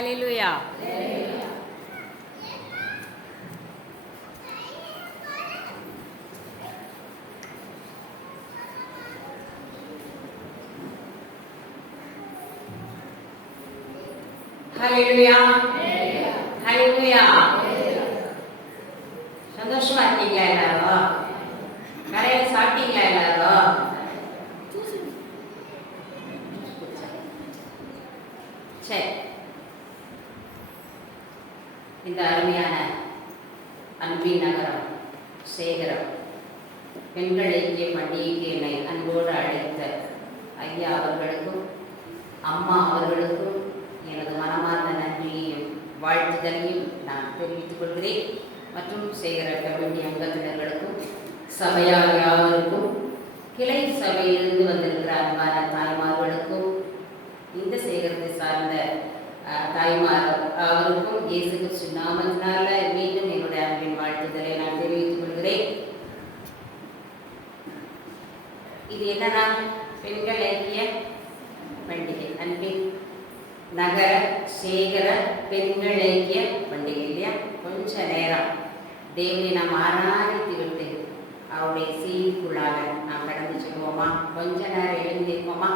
ஹல்லேலூயா. ஹல்லேலூயா. ஹல்லேலூயா. சந்தோஷமா இருக்கீங்களா எல்லாரும்? கரையில சாப்பிட்டீங்களா எல்லாரும்? சரி, இந்த அருமையான அன்பின் நகரம் சேகரம் பெண்கள் ஐக்கிய பண்டிகைக்கு என்னை அன்போடு அழைத்த ஐயா அவர்களுக்கும் அம்மா அவர்களுக்கும் எனது மனமார்ந்த நன்றியையும் வாழ்த்துதலையும் நான் தெரிவித்துக் கொள்கிறேன். மற்றும் சேகர கமிட்டி அங்கத்தினர்களுக்கும் சபையார் யாவருக்கும் கிளை சபையிலிருந்து வந்திருக்கிற அன்பான தாய்மார்களுக்கும் இந்த சேகரத்தை சார்ந்த தாய்மார் அவருக்கும் இயேசு கிறிஸ்து நாமத்தினால மீண்டும் என்னுடைய அன்பின் வாழ்த்துதலை நான் தெரிவித்துக் கொள்கிறேன். இது என்னன்னா பெண்கள் ஐக்கிய பண்டிகை, அன்பின் நகர சேகர பெண்கள் ஐக்கிய பண்டிகை இல்லையா? கொஞ்ச நேரம் தேவனை நாம் ஆராதித்து விட்டு அவருடைய செய்திக்குள்ளாக நாம் கடந்து செல்வோமா? கொஞ்ச நேரம் எழுந்திருப்போமா?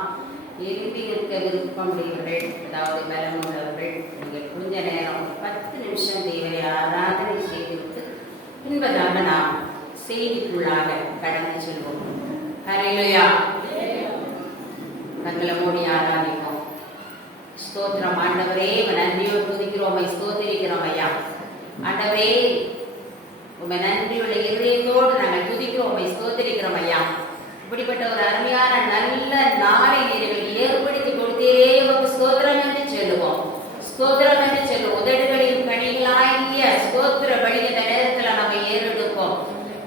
எழுப்பி நிற்க விருப்பமுடையவர்கள், அதாவது பலம் உள்ளவர்கள், நீங்கள் கொஞ்ச நேரம் 10 நிமிஷம் தேவனை ஆராதனை செய்துவிட்டு பின்பதாக நாம் செய்திக்குள்ளாக கடந்து செல்வோம். ஹல்லேலூயா. கண்களை மூடி ஆராதிப்போம். ஸ்தோத்திரம் ஆண்டவரே, நன்றியோடு துதிக்கிறோம், ஸ்தோத்திரிக்கிறோம் ஐயா. ஆண்டவரே, உண்மை நன்றியுள்ள இதயத்தோடு நாங்கள் துதிக்கிறோம், ஸ்தோத்திரிக்கிறோம் ஐயா. இப்படிப்பட்ட ஒரு அருமையான நல்ல நாளை நீங்கள் ஏற்படுத்தி கொடுத்தீரே, உமக்கு ஸ்தோத்திரம் என்று சொல்லுவோம், ஸ்தோத்திரம் என்று சொல்லுவோம். உதடுகளின் கனிகளாகிய ஸ்தோத்திர பலி இந்த நேரத்தில் நம்ம ஏறெடுப்போம்.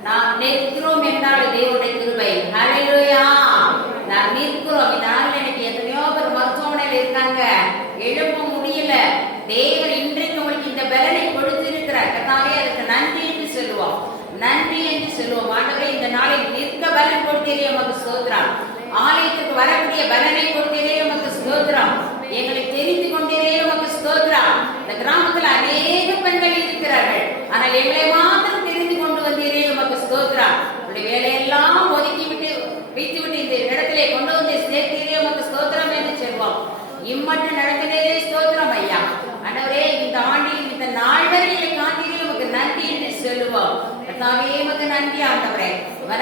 நாம் நிற்கிறோம் என்றால் தேவனுடைய கிருபை. ஹல்லேலூயா. நாம் நிற்கிறோம். இந்த நாளில் எனக்கு எத்தனையோ பேர் மருத்துவமனையில் இருக்காங்க, எழுப்ப முடியல. தேவன் இன்றைக்கு உங்களுக்கு இந்த பலனை கொடுத்திருக்கிறார். கர்த்தாவே, அதுக்கு நன்றி என்று சொல்லுவோம், நன்றி என்று சொல்லுவோம். ஆண்டவரே, இந்த நாளில் நிற்க பலன் கொடுத்தீரே, உமக்கு ஸ்தோத்திரம். ஆலயத்துக்கு வரக்கூடிய பலனை கொடுத்தீரே, உமக்கு ஸ்தோத்திரம். எங்களை தெரிந்து கொண்டீரே, உமக்கு ஸ்தோத்திரம். இந்த கிராமத்தில் அநேக பெண்கள் இருக்கிறார்கள், ஆனால் எங்களை மாத்திரம் தெரிந்து கொண்டு வந்தீரே, உமக்கு ஸ்தோத்திரம். உங்களுடைய வேலையெல்லாம் ஒதுக்கி விட்டு வைத்து விட்டு இந்த இடத்திலே கொண்டு வந்து சேர்த்தீரே, உமக்கு ஸ்தோத்திரம் என்று சொல்வோம். இம்மட்டும் நடத்தினரே, ஸ்தோத்திரம் ஐயா. ஆண்டவரே, இந்த ஆண்டில் இந்த நாள் வரையிலே காத்தீரே, உமக்கு நன்றி என்று சொல்லுவோம். கர்த்தாவே, உமக்கு நன்றி ஆண்டவரே,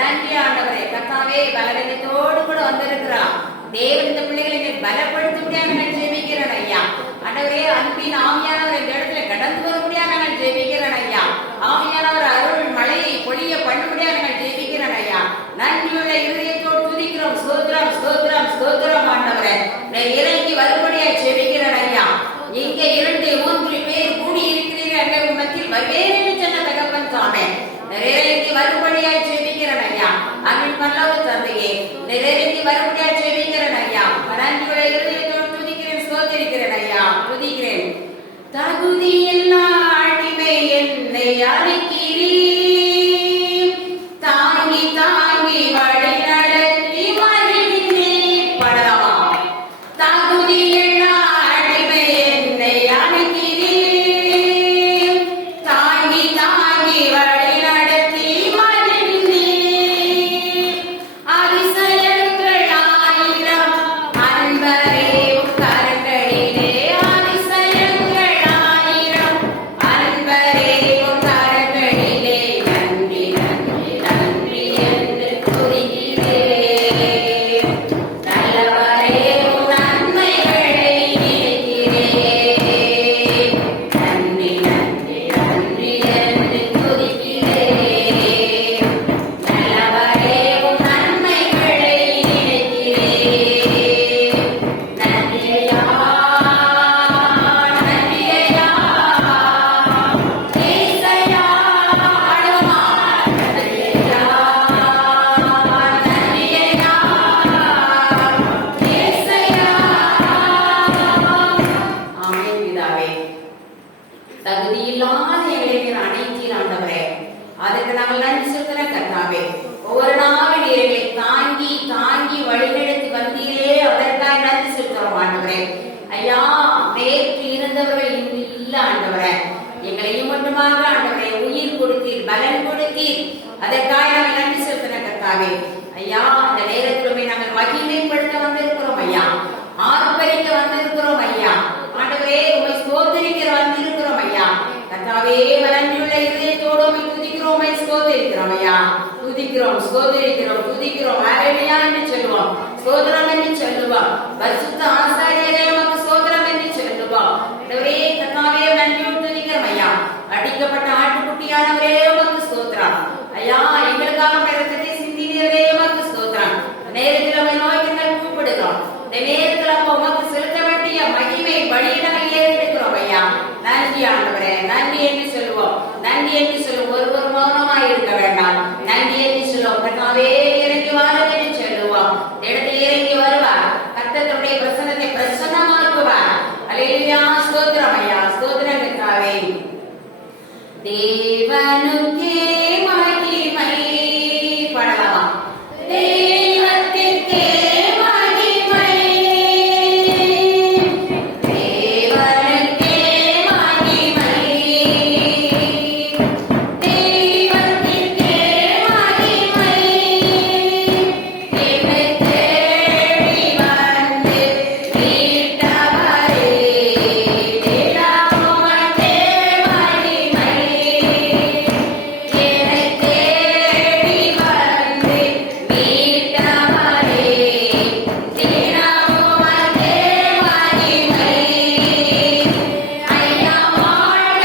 நன்றி ஆண்டவரே. கர்த்தாவே, பலவீனத்தோடு கூட வந்திருக்கிறான் தேவன். இந்த பிள்ளைகளை பலப்படுத்த முடியாது நான் ஜெபிக்கிறேன் ஐயா. ஆண்டவரே, அன்பின் ஆவியானவர் இந்த இடத்துல கடந்து வர முடியாது நான் ஜெபிக்கிறேன் ஐயா. ஆவியானவர் அருள் மழையை பொழிய பண்ண முடியாது நான் ஜெபிக்கிறேன் ஐயா. நன்றியுள்ள இருதயத்தோடு துதிக்கிறோம். ஸ்தோத்திரம், ஸ்தோத்திரம், ஸ்தோத்திரம் ஆண்டவரே. இறங்கி வரும்படியாக ஜெபிக்கிறேன் ஐயா. இங்கே 2, 3 பேர் கூடி இருக்கிறீர்கள், அங்கே மத்தியில் வருவேன் என்று சொன்ன தகப்பன் சாமி, நிறைவேறி வரும்படியாய் ஜெபிக்கிறேன் ஐயா. அன்பின் பரலோக தந்தையே, நிறைவேறி வரும்படியாய் ஜெபிக்கிறேன் ஐயா. நன்றியுள்ள இருதயத்தோடு துதிக்கிறேன், ஸ்தோத்திரிக்கிறேன் ஐயா, துதிக்கிறேன். தகுதியில்லா அடிமை என்னை அழைக்கிறீர், தாங்கி தாங்கி வழி நடத்தி மகிழ்ந்தே படவா. தகுதியில்லா அடிமை என்னை அழைக்கிறீர், தாங்கி தாங்கி வழி நடத்தி மகிழ்ந்தே. அதிசயங்கள் ஆயிரம் அன்பரே கரங்களிலே, அதிசயங்கள் ஆயிரம் அன்பரே கரங்களிலே. நன்றி நன்றி நன்றி என்று கூறுகிறேன். நல்லவரே, நன்மைகளை நினைக்கிறேன். நன்றி நன்றி நன்றி என்று கூறுகிறேன். நல்லவரே, நன்மைகளை நினைக்கிறேன். நன்றியா நன்றியா ஏசையா அடமா. நன்றியா நன்றியா ஏசையா. ஆமென் பிதாவே. தகுதியில்லாத எங்களை நீர் அனைத்தீர் ஆண்டவரே, அதற்கு நாங்கள் நன்றி செலுத்துகிறோம் கர்த்தாவே. ஒவ்வொரு நாளும் நீர் எங்களை தாங்கி தாங்கி வழிநடத்தி வந்தீரே, அதற்காக நன்றி செலுத்துகிறோம் ஆண்டவரே. ஐயா, நேற்று இருந்தவர்கள் மீண்டுமாக ஆண்டவரே உயிர் கொடுத்தீர், பலன் கொடுத்தீர். அதற்காக நாங்கள் நன்றி செலுத்தின கர்த்தாவே. ஐயா, இந்த நேரத்திலுமே நாங்கள் மகிமைப்படுத்த வந்திருக்கிறோம் ஐயா, ஆர்ப்பரிக்க வந்திருக்கிறோம் ஐயா. ஆண்டவரே உம்மை ஸ்தோத்திரிக்க வந்திருக்கிறோம் ஐயா. கர்த்தாவே, நன்றியுள்ள இதயத்தோடு உம்மை துதிக்கிறோம், உம்மை ஸ்தோத்திரிக்கிறோம் ஐயா. துதிக்கிறோம், ஸ்தோத்திரிக்கிறோம், துதிக்கிறோம், ஹல்லேலூயா என்று சொல்லுவோம், ஸ்தோத்திரம் என்று சொல்லுவோம். பரிசுத்த ஆசாரியரே உமக்கு ஸ்தோத்திரம் என்று சொல்லுவோம். ஆண்டவரே கர்த்தாவே, நன்றியோடு துதிக்கிறோம் ஐயா. அடிக்கப்பட்ட ஆட்டுக்குட்டியானவரே உமக்கு ஸ்தோத்திரம் ஐயா. எங்களுக்காக இரத்தத்தை சிந்தினவரே உமக்கு ஸ்தோத்திரம். நேரத்தில் உம்மை நோக்கி நாங்கள் கூப்பிடுகிறோம். இந்த நேரத்தில் அப்ப உமக்கு செலுத்த வேண்டிய மகிமை பலியினை ஏறெடுக்கிறோம் ஐயா. நன்றி ஆண்டவரே, நன்றி என்று சொல்லுவோம், நன்றி என்று சொல்லுவோம். ஒருவர் மௌனமாய் இருக்க வேண்டாம், நன்றி என்று சொல்லுவோம். கர்த்தாவே இறங்கி வாரும் என்று சொல்லுவோம். இடத்தை இறங்கி வருவார், கர்த்தருடைய பிரசன்னத்தை பிரசன்னமாக்குவார். ஹல்லேலூயா, ஸ்தோத்திரம் ஐயா, ஸ்தோத்திரம் கர்த்தாவே. தேவனுக்கே மகிமை பாடலாமா? தேவனுக்கே மகிமை, தேவனுக்கே மகிமை, தேவனுக்கே மகிமை. என்னை தேடி வந்து மீட்டவரே, தேடாமலே மகிமை. என்னை தேடி வந்து மீட்டவரே, தேடாமலே மகிமை. ஐயா வாழ்க,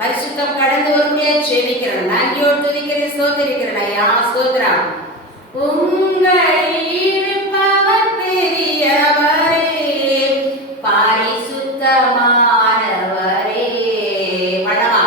பரிசுத்தம் கடந்து வரும்படியா ஜெபிக்கிறேன். நன்றியோடு துதிக்கிறேன், ஸ்தோத்திரிக்கிறேன் ஐயா, ஸ்தோத்திரம். உங்களில் இருப்பவர் பெரியவரே, பரிசுத்தமானவரே. படமா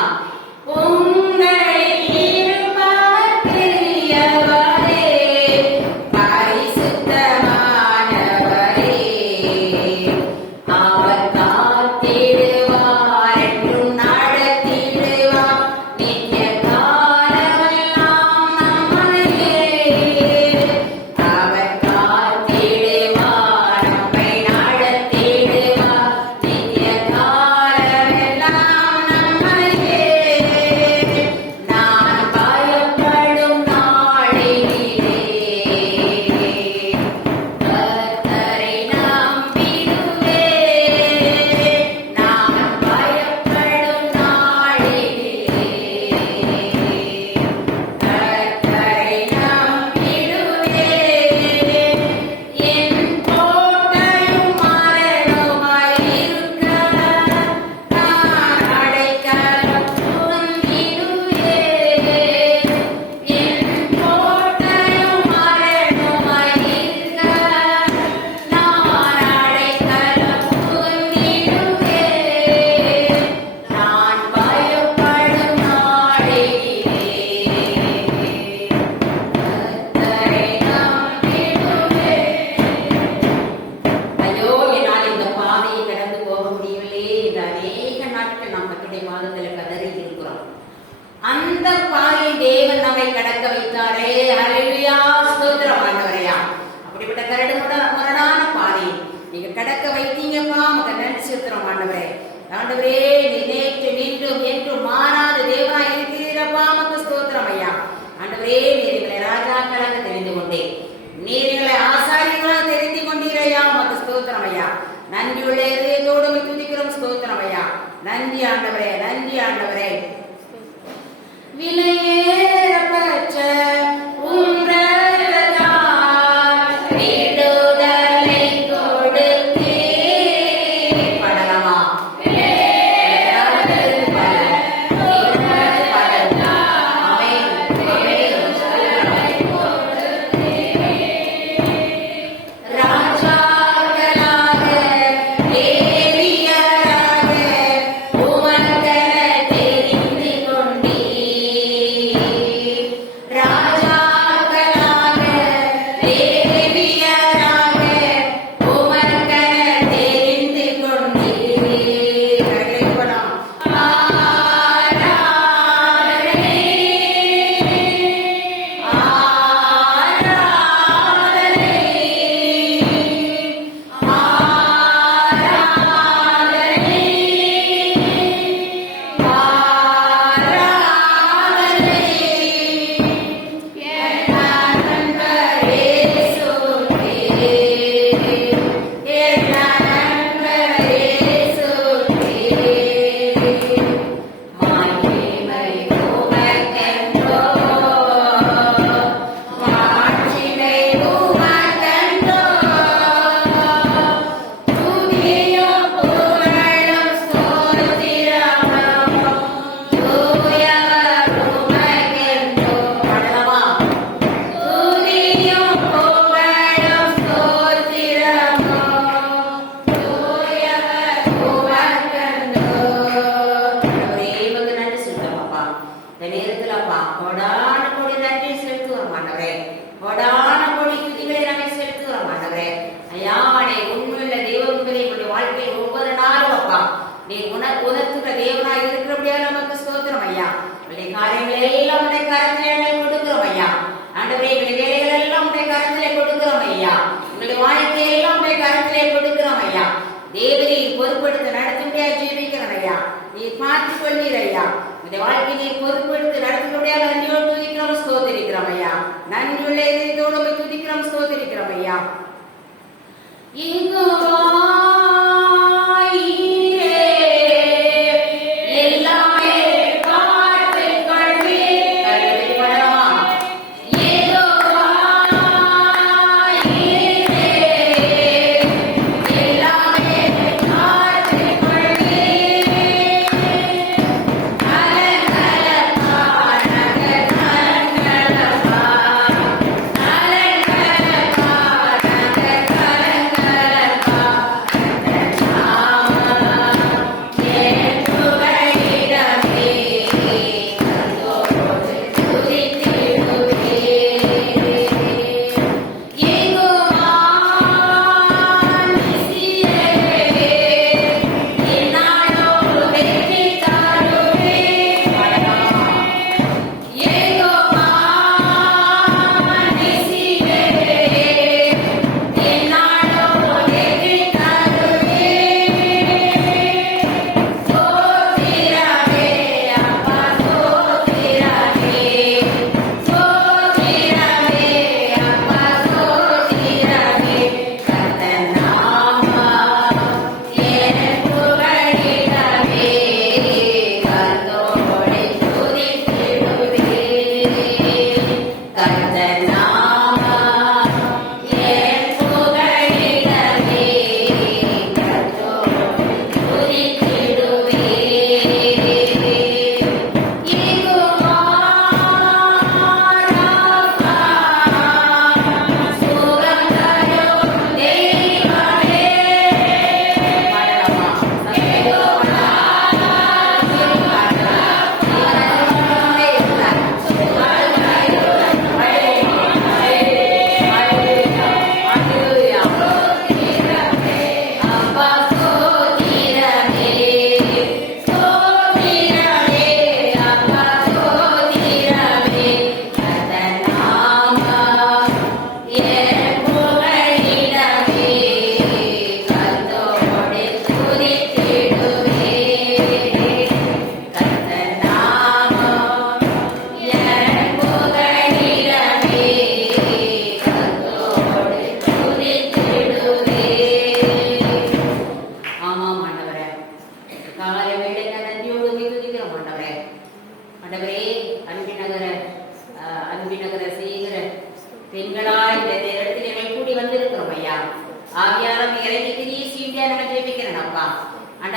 அப்படிப்பட்ட முரணான பாதை நீங்க கடக்க வைத்தீங்கப்பா, உங்க நன்றி செலுத்துறோம் ஆண்டவரே. ஆண்டவரே, நீ நேற்று நின்றும் என்றும் மாறாத தேவனா இருக்கிறீரப்பா, உமக்கு ஸ்தோத்திரம் ஐயா. ஆண்டவரே, நீர் எங்களை ராஜாக்களாக தெரிந்து கொண்டேன், நீர் எங்களை ஆசாரியர்களாக தெரிந்து கொண்டீரையா, உமக்கு ஸ்தோத்திரம் ஐயா. நன்றியுள்ள இதயத்தோடு துதிக்கிறோம், ஸ்தோத்திரம் ஐயா. நன்றி ஆண்டவரே, நன்றி ஆண்டவரே. விலையேறப்பட்ட உம் இரத்தத்தால் விடுதலை கொடுத்தீர். பாடலாமா?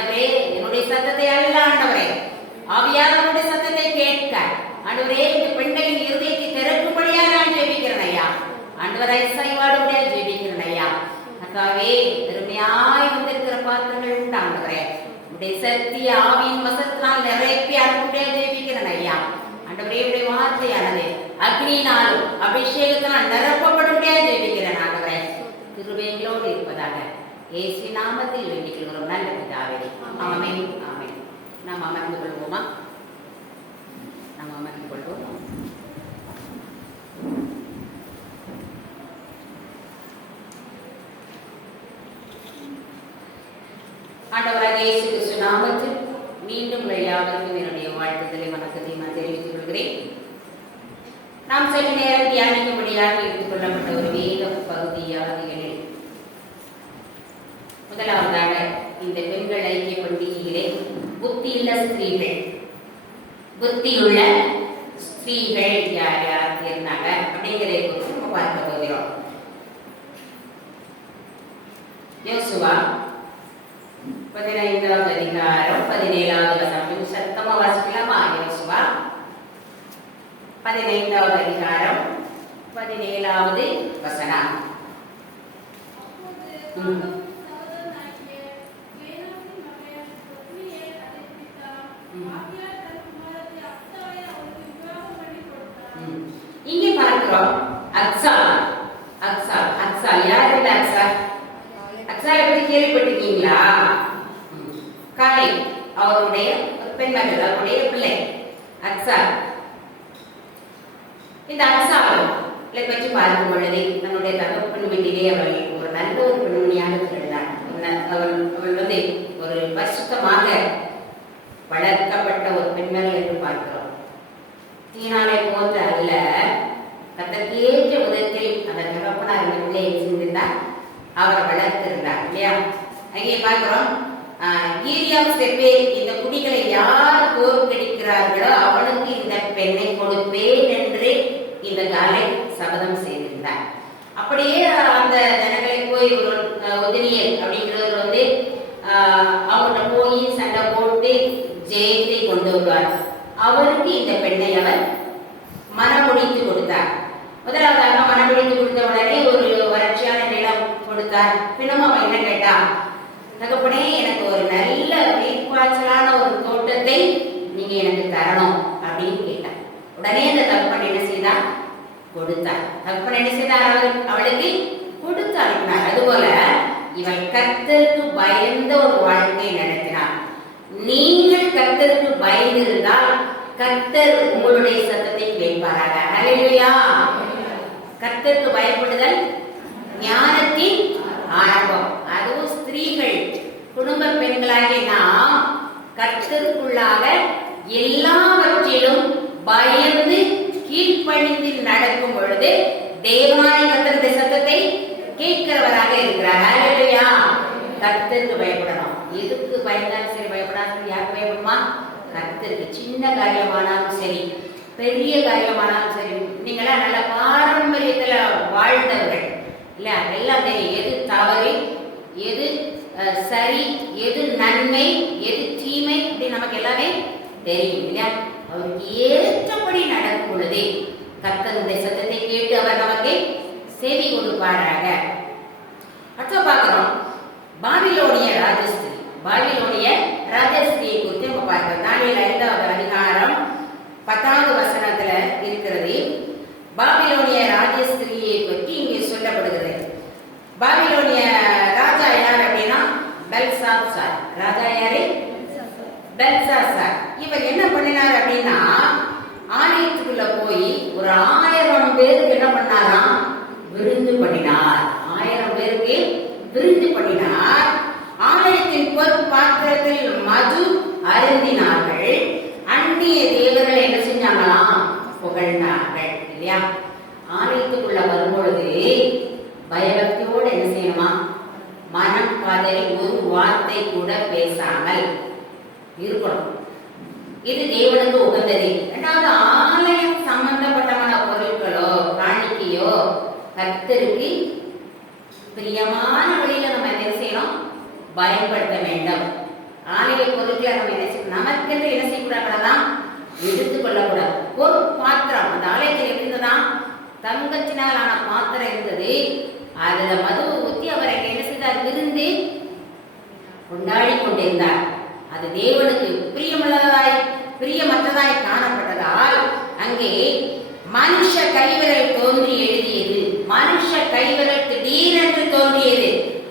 ஆண்டவரே என்னுடைய சத்தத்தை அல்ல ஆண்டவரே, ஆவியானவருடைய சத்தத்தை கேட்க ஆண்டவரே இந்த பெண்களின் இருதயத்தை திறக்கும்படியா நான் ஜெபிக்கிறேன் ஐயா. ஆண்டவரை இசைவாடுபடியா ஜெபிக்கிறேன் ஐயா. அக்காவே பெருமையாய் வந்திருக்கிற பாத்திரங்கள் உண்டு ஆண்டவரே, உடைய சத்திய ஆவியின் வசத்தினால் நிறைப்பி அனுப்பியா ஜெபிக்கிறேன் ஐயா. ஆண்டவரே உடைய வார்த்தையானது அக்னினாலும் அபிஷேகத்தினால் நிரப்பப்படும்படியா ஜெபிக்கிறேன் ஆண்டவரே. கிருபைகளோடு இருப்பதாக இயேசு நாமத்தில் வேண்டிக் கொள்கிறோம் நல்ல பிதாவே. ஆமென் ஆமென். நாம் அமர்ந்து கொள்வோமா? நாம் அமர்ந்து கொள்வோம். ஆண்டவராகிய இயேசு கிறிஸ்து நாமத்தில் மீண்டும் யாவருக்கும் என்னுடைய வாழ்த்துக்களை வணக்கத்தை நான் தெரிவித்துக் கொள்கிறேன். நாம் சற்று நேரம் தியானிக்கும்படியாக எடுத்துக் கொள்ளப்பட்ட ஒரு வேத பகுதியாதிகளில் முதலாவதாக இந்த பெண்கள் ஐக்கிய பண்டிகையிலே புத்தியுள்ள ஸ்திரீகள், புத்தியுள்ள ஸ்திரீகள் யார் யார் இருந்தாங்க அப்படிங்கிறதை குறித்து நம்ம பார்க்க போகிறோம். யோசுவா 15வது அதிகாரம் 17வது வசனம். சத்தமா வாசிக்கலாமா? யோசுவா 15வது அதிகாரம் 17வது வசனம். இங்கே பார்க்கிறோம் அக்சால். அக்சால் அக்சால் யார் இந்த அக்சால்? அக்சாலை பற்றி கேள்விப்பட்டிருக்கீங்களா? காலை அவருடைய பெண்மகள், அவருடைய பிள்ளை அக்சால். இந்த அக்சால் பற்றி பார்க்கும் பொழுது தன்னுடைய தகப்பன் வீட்டிலே அவள் ஒரு நல்ல ஒரு பெண்மணியாக திகழ்ந்தாள். அவள் ஒரு பரிசுத்தமாக வளர்க்கப்பட்ட ஒரு பெண்மகள் என்று பார்க்கிறோம். தீனாலை போன்ற அல்ல, கத்தற்கேற்ற விதத்தில் அந்த தகப்பனார் இந்த பிள்ளையை சிந்தித்தார், அவர் வளர்த்திருந்தார் இல்லையா? அங்கே பார்க்கிறோம் இந்த குடிகளை யார் தோற்கடிக்கிறார்களோ அவனுக்கு இந்த பெண்ணை கொடுப்பேன் என்று இந்த காலை சபதம் செய்திருந்தார். அப்படியே அந்த ஜனங்களை போய் ஒதினியல் அப்படிங்கிறவர் அவர்கிட்ட போய் சண்டை போட்டு ஜெயத்தை கொண்டு வருவார். அவருக்கு இந்த பெண்ணை அவர் மனமுடித்து கொடுத்தார். முதலாவதாக மனமுடித்து கொடுத்த உடனே ஒரு வறட்சியான நிலம் கொடுத்தார். பின்னும் அவன் என்ன கேட்டான்? தகப்பனே, எனக்கு ஒரு நல்ல நீர்ப்பாய்ச்சலான ஒரு தோட்டத்தை நீங்க எனக்கு தரணும் அப்படின்னு கேட்டார். உடனே அந்த தகப்பன் என்ன செய்தார்? கொடுத்தார். தகப்பன் என்ன செய்தார்? அவளுக்கு கொடுத்து அனுப்பினார். அதுபோல இவள் கர்த்தருக்கு பயந்த ஒரு வாழ்க்கையை நடத்தினார். நீங்கள் கர்த்தருக்கு பயந்து இருந்தால் கர்த்தர் உங்களுடைய சத்தத்தை கேட்பாராக. ஹல்லேலூயா. கர்த்தருக்கு பயப்படுதல் ஞானத்தின் ஆரம்பம். அதுவும் ஸ்திரீகள், குடும்ப பெண்களாகிய நாம் கர்த்தருக்குள்ளாக எல்லாவற்றிலும் பயந்து கீழ்ப்பணிந்து நடக்கும் பொழுது தேவனாய கர்த்தருடைய சத்தத்தை கேட்கிறவராக இருக்கிறார். ஹல்லேலூயா. கர்த்தருக்கு பயப்படணும். எதுக்கு பயந்தாலும் சரி, பயப்படாலும் யாருக்கு பயப்படுமா? கர்த்தருக்கு. சின்ன காரியமானாலும் சரி, பெரிய காரியமானாலும் சரி. நீங்களாம் நல்ல பாரம்பரியத்துல வாழ்ந்தவர்கள் இல்ல, எல்லாம் தெரியும். எது தவறு, எது சரி, எது நன்மை, எது தீமை அப்படி நமக்கு எல்லாமே தெரியும் இல்லையா? அவருக்கு ஏற்றபடி நடக்கும் பொழுது கர்த்தருடைய சத்தத்தை கேட்டு அவர் நமக்கு செவி கொடுப்பாராக. அடுத்த பார்க்கிறோம் பாபிலோனிய ராஜஸ்திரி. பாபிலோனிய ராஜஸ்திரியை குறித்து நம்ம பார்க்கிறோம். தானியேல் 5வது அதிகாரம் 10வது வசனத்துல இருக்கிறது. பாபிலோனிய ராஜஸ்திரியை பற்றி இங்கே சொல்லப்படுகிறது. பாபிலோனிய ராஜா யார் அப்படின்னா பெல்சாத்சார். ராஜா யாரு? பெல்சாத்சார். இவர் என்ன பண்ணினார் அப்படின்னா ஆலயத்துக்குள்ள போய் ஒரு 1000 பேருக்கு என்ன பண்ணாராம்? விருந்து பண்ணினார். 1000 பேருக்கு விருந்து பண்ணினார். ஆலயத்தின் பொற்பாத்திரத்தில் மது அருந்தினார்கள். அந்நிய தேவர்களை என்ன செஞ்சாங்களாம்? புகழ்ந்தார்கள் இல்லையா? ஆலயத்துக்குள்ள வரும்பொழுது பயபக்தியோடு என்ன செய்யணுமா? மனம் காதலி ஒரு வார்த்தை கூட பேசாமல் இருக்கணும். இது தேவனுக்கு உகந்தது. இரண்டாவது, ஆலயம் சம்பந்தப்பட்டமான பொருட்களோ காணிக்கையோ கர்த்தருக்கு பிரியமான வழியில நம்ம என்ன செய்யணும்? பயன்படுத்த வேண்டும். ஆலய பொருட்களை நம்ம என்ன செய்யணும், நமக்கென்று என்ன செய்யக்கூடாதான் எடுத்துக் கொள்ளக்கூடாது. ஒரு பாத்திரம் அந்த ஆலயத்தில் இருந்ததான் தங்கத்தினால் ஆன பாத்திரம் இருந்தது. அதுல மதுவை ஊற்றி அவர் என்ன செய்தார், விருந்து கொண்டாடி கொண்டிருந்தார். அது தேவனுக்கு பிரியமற்றதாய் காணப்பட்டதால் அங்கே மனுஷ கைவிரல் தோன்றி எழுதியது. மனுஷ கைவிரல் திடீரென்று தோன்றியது.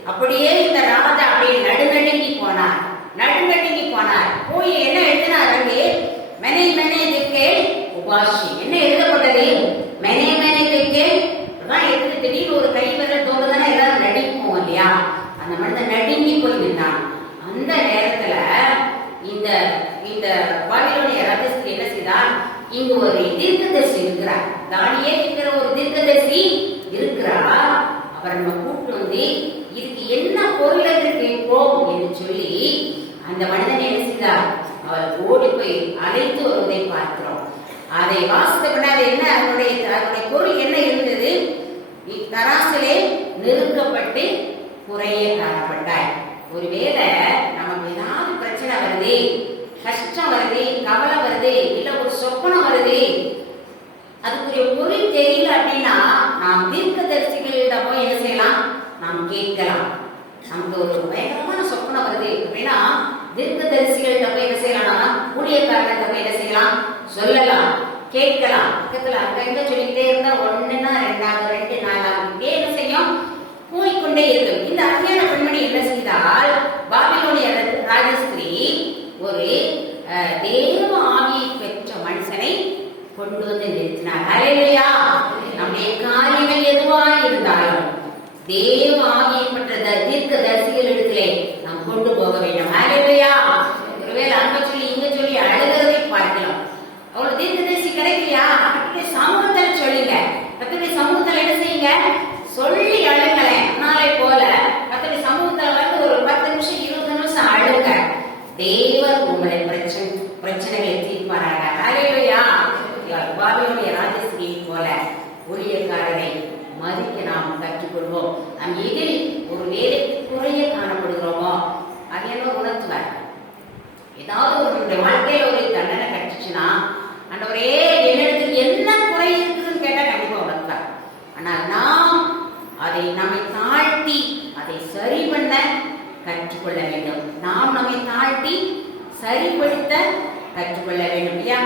அப்படியே இந்த ராஜா அப்படியே நடுநடுங்கி போனார். போய் என்ன எழுதினார், அங்கே மெனே மெனே திக்கே உபாஷி என்ன எழுதப்பட்டது, மெனே மெனே திக்கே அதான் எடுத்து. திடீர்னு ஒரு கைவிரல் தோன்றுதானே எல்லாரும் நடுங்கிப்போம் இல்லையா, அந்த மனிதன் நடுங்கி போய் நின்றான். அந்த நேரத்துல இந்த இந்த பாபிலோனிய ராஜஸ்திரி என்ன செய்தார், இங்கு ஒரு தீர்க்கதரிசி இருக்கிறார், தானியேல் என்கிற ஒரு தீர்க்கதரிசி இருக்கிறார். அவரை நம்ம கூப்பிட்டு வந்து இதுக்கு என்ன பொருள் என்று கேட்போம் என்று சொல்லி அந்த மனிதன் என்ன செய்தார், அவர் ஓடி போய் அழைத்து வருவதை பார்க்கிறோம். அதை வாசித்த பின்னாடி என்ன அதனுடைய பொருள் என்ன இருந்தது, தராசிலே நிறுத்தப்பட்டு குறைய காணப்பட்டாய். ஒருவேளை நமக்கு ஏதாவது பிரச்சனை வருது, கஷ்டம் வருது, கவலை வருது, இல்ல ஒரு சொப்பனம் வருது, அதுக்குரிய பொருள் தெரியல அப்படின்னா நாம் தீர்க்கதரிசிகளிடம் போய் என்ன செய்யலாம், நாம் கேட்கலாம். நமக்கு ஒரு பயங்கரமான சொப்பனம் வருது அப்படின்னா தீர்க்கதரிசிகளிடம் போய் என்ன செய்யலாம், ஊழியக்காரர்களிடம் போய் என்ன செய்யலாம், சொல்லலாம், கேட்கலாம். பக்கத்துல அங்க சொல்லிக்கிட்டே இருந்தா ஒண்ணுன்னா ரெண்டாவது, ரெண்டு நாலாவது, இப்படியே என்ன செய்யும், போய்கொண்டே இருக்கும். இந்த அஞ்ஞான பெண்மணி என்ன செய்தால், பாபிலோனிய ராஜஸ்திரி ஒரு தேவ ஆவியை பெற்ற மனுஷனை கொண்டு வந்து நிறுத்தினார். ஹல்லேலூயா. நம்முடைய காரியங்கள் எதுவாக இருந்தாலும் தேவ ஆவியை பெற்ற தீர்க்கதரிசிகள் இடத்திலே நாம் கொண்டு போக வேண்டும். ஹல்லேலூயா. ஒருவேளை அங்க சொல்லி இங்க சொல்லி அழுகிறதை பார்க்கலாம். அவளுக்கு தீர்க்கதரிசி கிடைக்கலையா, சமூகத்தில் சொல்லுங்க. கர்த்தருடைய சமூகத்தில் என்ன செய்யுங்க, சொல்லி அழுங்களேன். நாளை போல கர்த்தருடைய சமூகத்தில் வந்து ஒரு 10 நிமிஷம் 20 நிமிஷம் அழுங்க. தேவன் உங்களுடைய பிரச்சனைகளை தீர்ப்பாராக. ஹல்லேலூயா. பாபிலோனிய ராஜஸ்திரியை போல ஊழியக்காரரை மதிக்க நாம் கற்றுக்கொள்வோம். நம் எதில் ஒரு வேலை குறைய காணப்படுகிறோமோ அது என்ன உணர்த்துவார். ஏதாவது ஒரு வாழ்க்கையில ஒரு தண்டனை கட்டுச்சுன்னா ஆண்டவரே என்னிடத்தில் என்ன குறை இருக்குதுன்னு கேட்டா கண்டிப்பா உணர்த்தார். ஆனால் நாம் அதை நம்மை தாழ்த்தி அதை சரி பண்ண கற்றுக்கொள்ள வேண்டும். நாம் நம்மை தாழ்த்தி சரிப்படுத்த கற்றுக்கொள்ள வேண்டும் இல்லையா.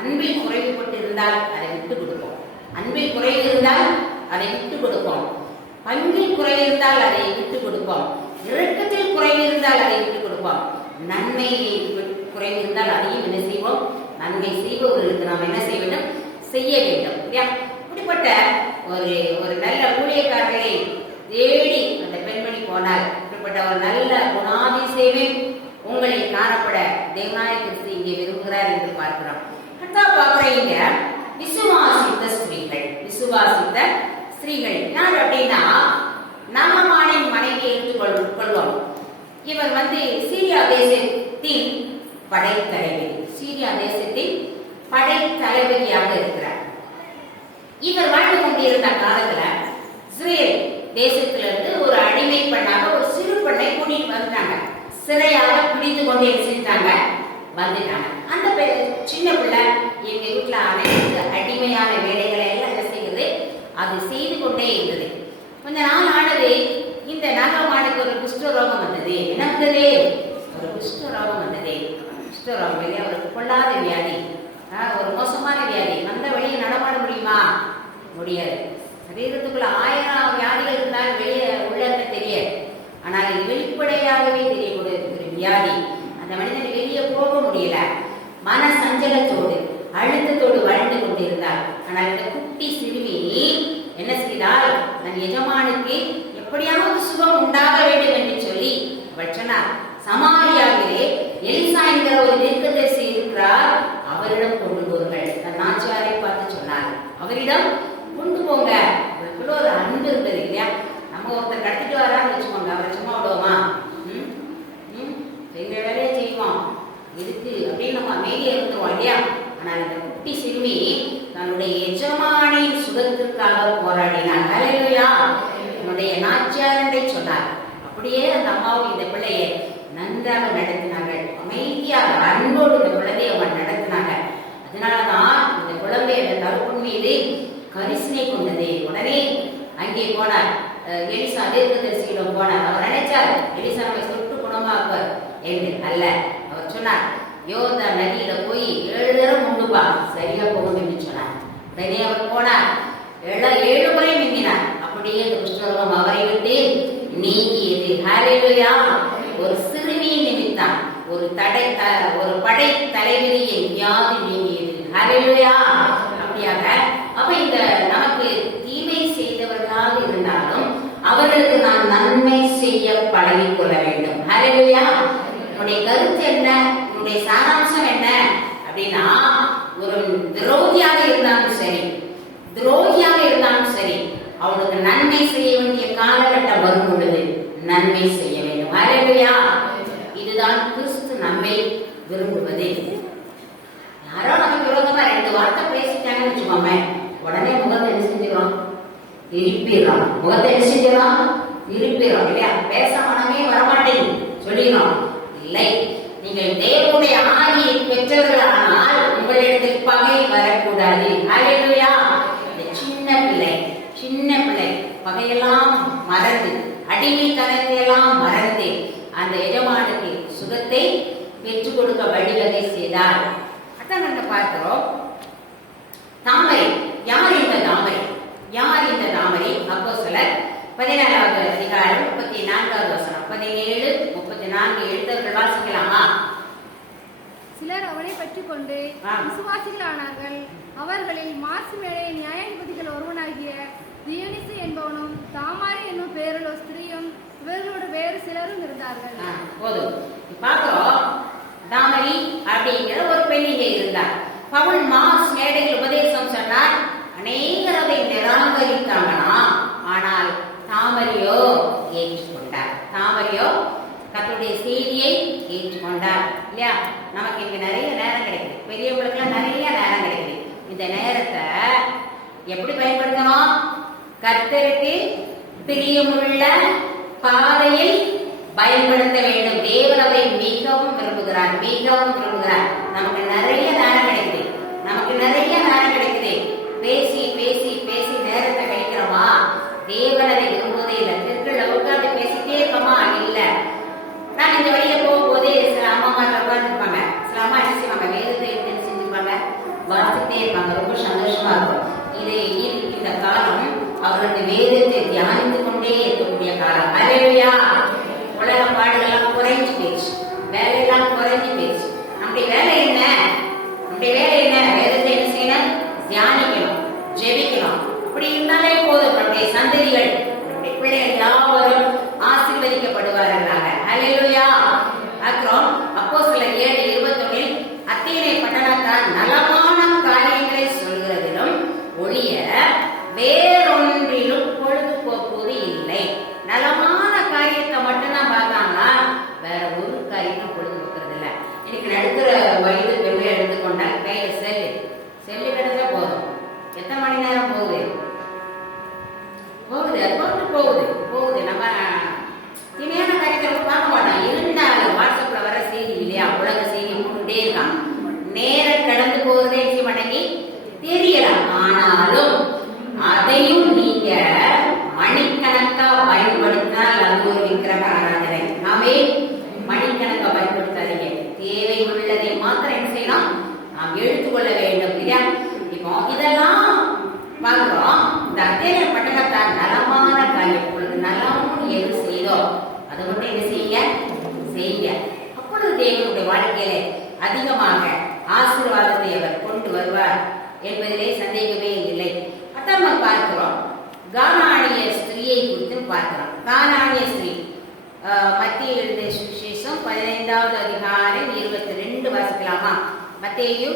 அன்பில் குறைவுபட்டு இருந்தால் அதை விட்டு கொடுப்போம். அன்பில் குறைவு இருந்தால் அதை விட்டு கொடுப்போம். பங்கில் குறைவு இருந்தால் அதை விட்டு கொடுப்போம். இரக்கத்தில் குறைவு இருந்தால் அதை விட்டு கொடுப்போம். நன்மையில் குறைவு இருந்தால் அதையும் என்ன செய்வோம், நன்மை செய்பவர்களுக்கு நாம் என்ன செய்ய வேண்டும், செய்ய வேண்டும் இல்லையா. இப்படிப்பட்ட ஒரு நல்ல ஊழியக்காரர்களை தேடி அந்த பெண்மணி போனால் இப்படிப்பட்ட ஒரு நல்ல குணாதிசயமே உங்களில் காணப்பட தேவனாய கிறிஸ்து இங்கே விரும்புகிறார் என்று பார்க்கிறோம். பார்க்கிறீங்க விசுவாசித்த ஸ்திரீகள் யார் அப்படின்னா நாமானின் மனைவியை எடுத்துக்கொள்வோம். இவர் வந்து சீரியா தேசத்தின் படைத்தளபதியாக இருக்கிறார். இவர் வாழ்ந்து கொண்டிருந்த காலத்துல இஸ்ரேல் தேசத்திலிருந்து ஒரு அடிமை பெண்ணாக ஒரு சிறு பெண்ணை கூட்டிட்டு வந்துட்டாங்க. சிறையாக பிடித்து கொண்டு செஞ்சாங்க, வந்துட்டாங்க. அந்த சின்ன பிள்ளை எங்க வீட்டுல அனைத்து அடிமையான வேலைகளை எல்லாம் என்ன செய்கிறது, அது செய்து கொண்டே இருந்தது. கொஞ்ச நாள் ஆனது. இந்த நாகமானுக்கு ஒரு குஷ்டரோகம் வந்தது. என்ன வந்தது, ஒரு குஷ்டரோகம் வந்தது. குஷ்டரோகம் இல்லையா, அவருக்கு கொள்ளாத வியாதி, ஒரு மோசமான வியாதி. வந்த வெளியே நடமாட முடியுமா, முடியாது. சரீரத்துக்குள்ள 1000 வியாதிகள் இருந்தால் வெளியே உள்ளது தெரியாது. ஆனால் இது வெளிப்படையாகவே தெரியக்கூடிய ஒரு வியாதி. அந்த மனிதன் வெளியே போக முடியல. மன சஞ்சலத்தோடு அழுத்தத்தோடு வாழ்ந்து கொண்டிருந்தார். ஆனால் இந்த குட்டி சிறுமி என்ன செய்தால், தன் எஜமானுக்கு எப்படியாவது சுகம் உண்டாக வேண்டும் என்று சொல்லி அவள் சொன்னார், சமாரியாவிலே எலிசா என்கிற ஒரு தீர்க்கதரிசி இருக்கிறார், அவரிடம் கொண்டு போங்கள். தன் நாச்சியாரை பார்த்து சொன்னார், அவரிடம் கொண்டு போங்க. அவருக்குள்ள ஒரு அன்பு இருந்தது இல்லையா. நம்ம ஒருத்தர் கடத்திட்டு வரான்னு வச்சுக்கோங்க, அவரை சும்மா விடுவோமா, எங்க வேலையை செய்வோம் இதுக்கு அப்படின்னு நம்ம அமைதியா இருந்துருவோம் இல்லையா. ஆனால் இந்த குட்டி சிறுமி தன்னுடைய எஜமானின் சுகத்திற்காக போராடினார். ஹல்லேலூயா. என்னுடைய நாச்சியாரண்டை சொன்னார். அப்படியே அந்த அம்மாவும் இந்த பிள்ளையை நன்றாக நடத்தினார்கள். அமைதியாக அன்போடு இந்த குழந்தையை அவன் நடத்தினாங்க. அதனாலதான் இந்த குழந்தை அந்த தகப்பன் மீது கரிசனை கொண்டது. உடனே அங்கே போனார். எலிசா தீர்க்கதரிசியிடம் போனார். அவர் நினைச்சார் எலிசா நம்மை சொட்டு குணமாக்குவார் என்று. அல்ல, அவர் சொன்னார் யோர்தான் நதியில போய் 7 தரம் முண்டுப்பா சரியா போகும் என்று சொன்னார். உடனே அவர் போனார். 7 முறை மிங்கினார். அப்படியே அந்த குஷ்டரோகம் அவரை விட்டு நீங்கியது. ஹல்லேலூயா. ஒரு சிறுமியின் நிமித்தம் ஒரு படை தலைவிரியின் வியாதி நீங்கியது. ஹல்லேலூயா. அப்படியாக அப்ப இந்த நமக்கு தீமை செய்தவர்களாக இருந்தாலும் அவர்களுக்கு நாம் நன்மை செய்ய பழகிக் கொள்ள வேண்டும். ஹல்லேலூயா. உன்னுடைய கருத்து என்ன, உன்னுடைய சாராம்சம் என்ன அப்படின்னா, ஒரு துரோகியாக இருந்தாலும் சரி அவனுக்கு நன்மை செய்ய வேண்டிய காலகட்டம் வரும் பொழுது நன்மை செய்ய வேண்டும். ஹல்லேலூயா. இதுதான் கிறிஸ்து நம்மை விரும்புவது. யாரோ நமக்கு விரோதமா 2 வார்த்தை பேசிட்டாங்கன்னு வச்சுக்கோங்க, உடனே முகத்தை என்ன செஞ்சிடும், இழுப்பிடுறோம். முகத்தை என்ன செஞ்சிடும், இழுப்பிடுறோம் இல்லையா? பேச மனமே வரமாட்டேன் சொல்லிடும். இல்லை, நீங்கள் தேவனுடைய ஆவியை பெற்றவர்களானால் உங்களிடத்தில் பகை வரக்கூடாது. ஹல்லேலூயா. இந்த சின்ன பிள்ளை பகையெல்லாம் மறந்து, அடிமைத்தனத்தையெல்லாம் மறந்து அந்த எஜமானுக்கு சுகத்தை பெற்றுக் கொடுக்க வழிவகை செய்தார். அதான் நம்ம பார்க்கிறோம். தாமரை, யார் இந்த தாமரை? அப்போஸ்தலர் 14வது அதிகாரம் 34வது வசனம், 17, 34 எழுத்தவர்கள் வாசிக்கலாமா? சிலர் அவனை பற்றி கொண்டு விசுவாசிகளானார்கள். அவர்களில் மார்சுமேலே நியாயாதிபதிகள் ஒருவனாகிய தியோனிசு என்பவனும் தாமாரி என்னும் பேருள்ள ஸ்திரீயும் இவர்களோடு வேறு சிலரும் இருந்தார்கள். போதும் பார்க்கிறோம். தாமரி அப்படிங்கிற ஒரு பெண்ணிகை இருந்தார். பவுல் மார்ஸ் மேடையில் உபதேசம் சொன்னார். அநேகர் அதை நிராகரித்தாங்கன்னா, ஆனால் தாமரியோ ஏற்றுக்கொண்டார். கர்த்தருடைய செய்தியை ஏற்றுக்கொண்டார் இல்லையா? நமக்கு இங்க நிறைய நேரம் கிடைக்குது, பெரியவங்களுக்கு எல்லாம் நிறைய நேரம் கிடைக்குது. இந்த நேரத்தை எப்படி பயன்படுத்தணும்? கர்த்தருக்கு பிரியமுள்ள பாதையில் பயன்படுத்த வேண்டும். தேவன் அதை மிகவும் விரும்புகிறார். நமக்கு நிறைய நேரம் கிடைக்குது. பேசி நேரத்தை கழிக்கிறோமா? தேவன் அதை விரும்புவதே இல்லை. திருக்குறள் உட்காந்து பேசிட்டே இருக்கோமா? இல்ல. நான் இந்த வழியில போகும்போதே சில அம்மாமார்கள் உட்கார்ந்துருப்பாங்க. சில அம்மா என்ன செய்வாங்க, வேதத்தை எடுத்து செஞ்சுப்பாங்க, வாசிட்டே இருப்பாங்க. ரொம்ப சந்தோஷமா இருக்கும். இந்த காலம் அவர்களுக்கு வேதத்தை தியானித்துக் கொண்டே இருக்கக்கூடிய காலம். ஹல்லேலூயா. உலக பாடுகள்லாம் குறைஞ்சு போயிடுச்சு, வேலையெல்லாம் குறைஞ்சு போயிடுச்சு. நம்முடைய வேலை என்ன? வேதத்தை என்ன செய்யணும்? தியானிக்கணும், ஜெபிக்கணும். அப்படி இருந்தாலே போதும். நம்முடைய சந்ததிகள், நம்முடைய பிள்ளைகள் யாவரும் ஆசீர்வதிக்கப்படுவார்களாக. ஹல்லேலூயா. அப்புறம் அப்போஸ்தலர் 7:21 அத்தேனை பட்டணத்தார் நலமான காரியங்களை சொல்கிறதிலும் ஒழிய வேறொன்றிலும் பொழுதுபோக்குவது இல்லை. நலமான காரியத்தை மட்டும்தான் பார்த்தாங்கன்னா வேற ஒரு காரியமும் பொழுதுபோக்குறது இல்லை. இன்னைக்கு நடுக்கிற வயது பெருமையை எடுத்துக்கொண்டா கையில செல்லு கிடந்தா போதும். எத்தனை மணி நேரம் போகுது? அது போகுது. நம்ம தீமையான காரியத்தை பார்க்க மாட்டோம். இருந்தாலும் வாட்ஸ்அப்ல வர செய்தி இல்லையா, உலக செய்தி போட்டுட்டே இருக்கான். நேரம் கடந்து போகுதே மடங்கி தெரியலாம். ஆனாலும் அதையும் நீங்க மணிக்கணக்கா பயன்படுத்தினால் அது ஒரு விக்கிரக ஆராதனை. நாமே மணிக்கணக்கா பயன்படுத்தாதீங்க. தேவை உள்ளதை மாத்திரம் என்ன செய்யணும்? நாம் எடுத்துக்கொள்ள வேண்டும் இல்லையா? இப்போ இதெல்லாம் பார்க்கிறோம். இந்த அத்தேனை பட்டணத்தார் நலமான காரியம், உங்களுக்கு நலம் எது செய்தோ அதை மட்டும் என்ன செய்ய. அப்பொழுது தேவனுடைய வாழ்க்கையில அதிகமாக ஆசீர்வாதத்தை அவர் கொண்டு வருவார் என்பதிலே சந்தேகமே இல்லை. அதான் நம்ம பார்க்கிறோம். கானானிய ஸ்திரீயை குறித்து பார்க்கிறோம். கானானிய ஸ்திரீ மத்திய எழுதிய சுவிசேஷம் 15வது அதிகாரம் 22 வாசிக்கலாமா? மத்தேயு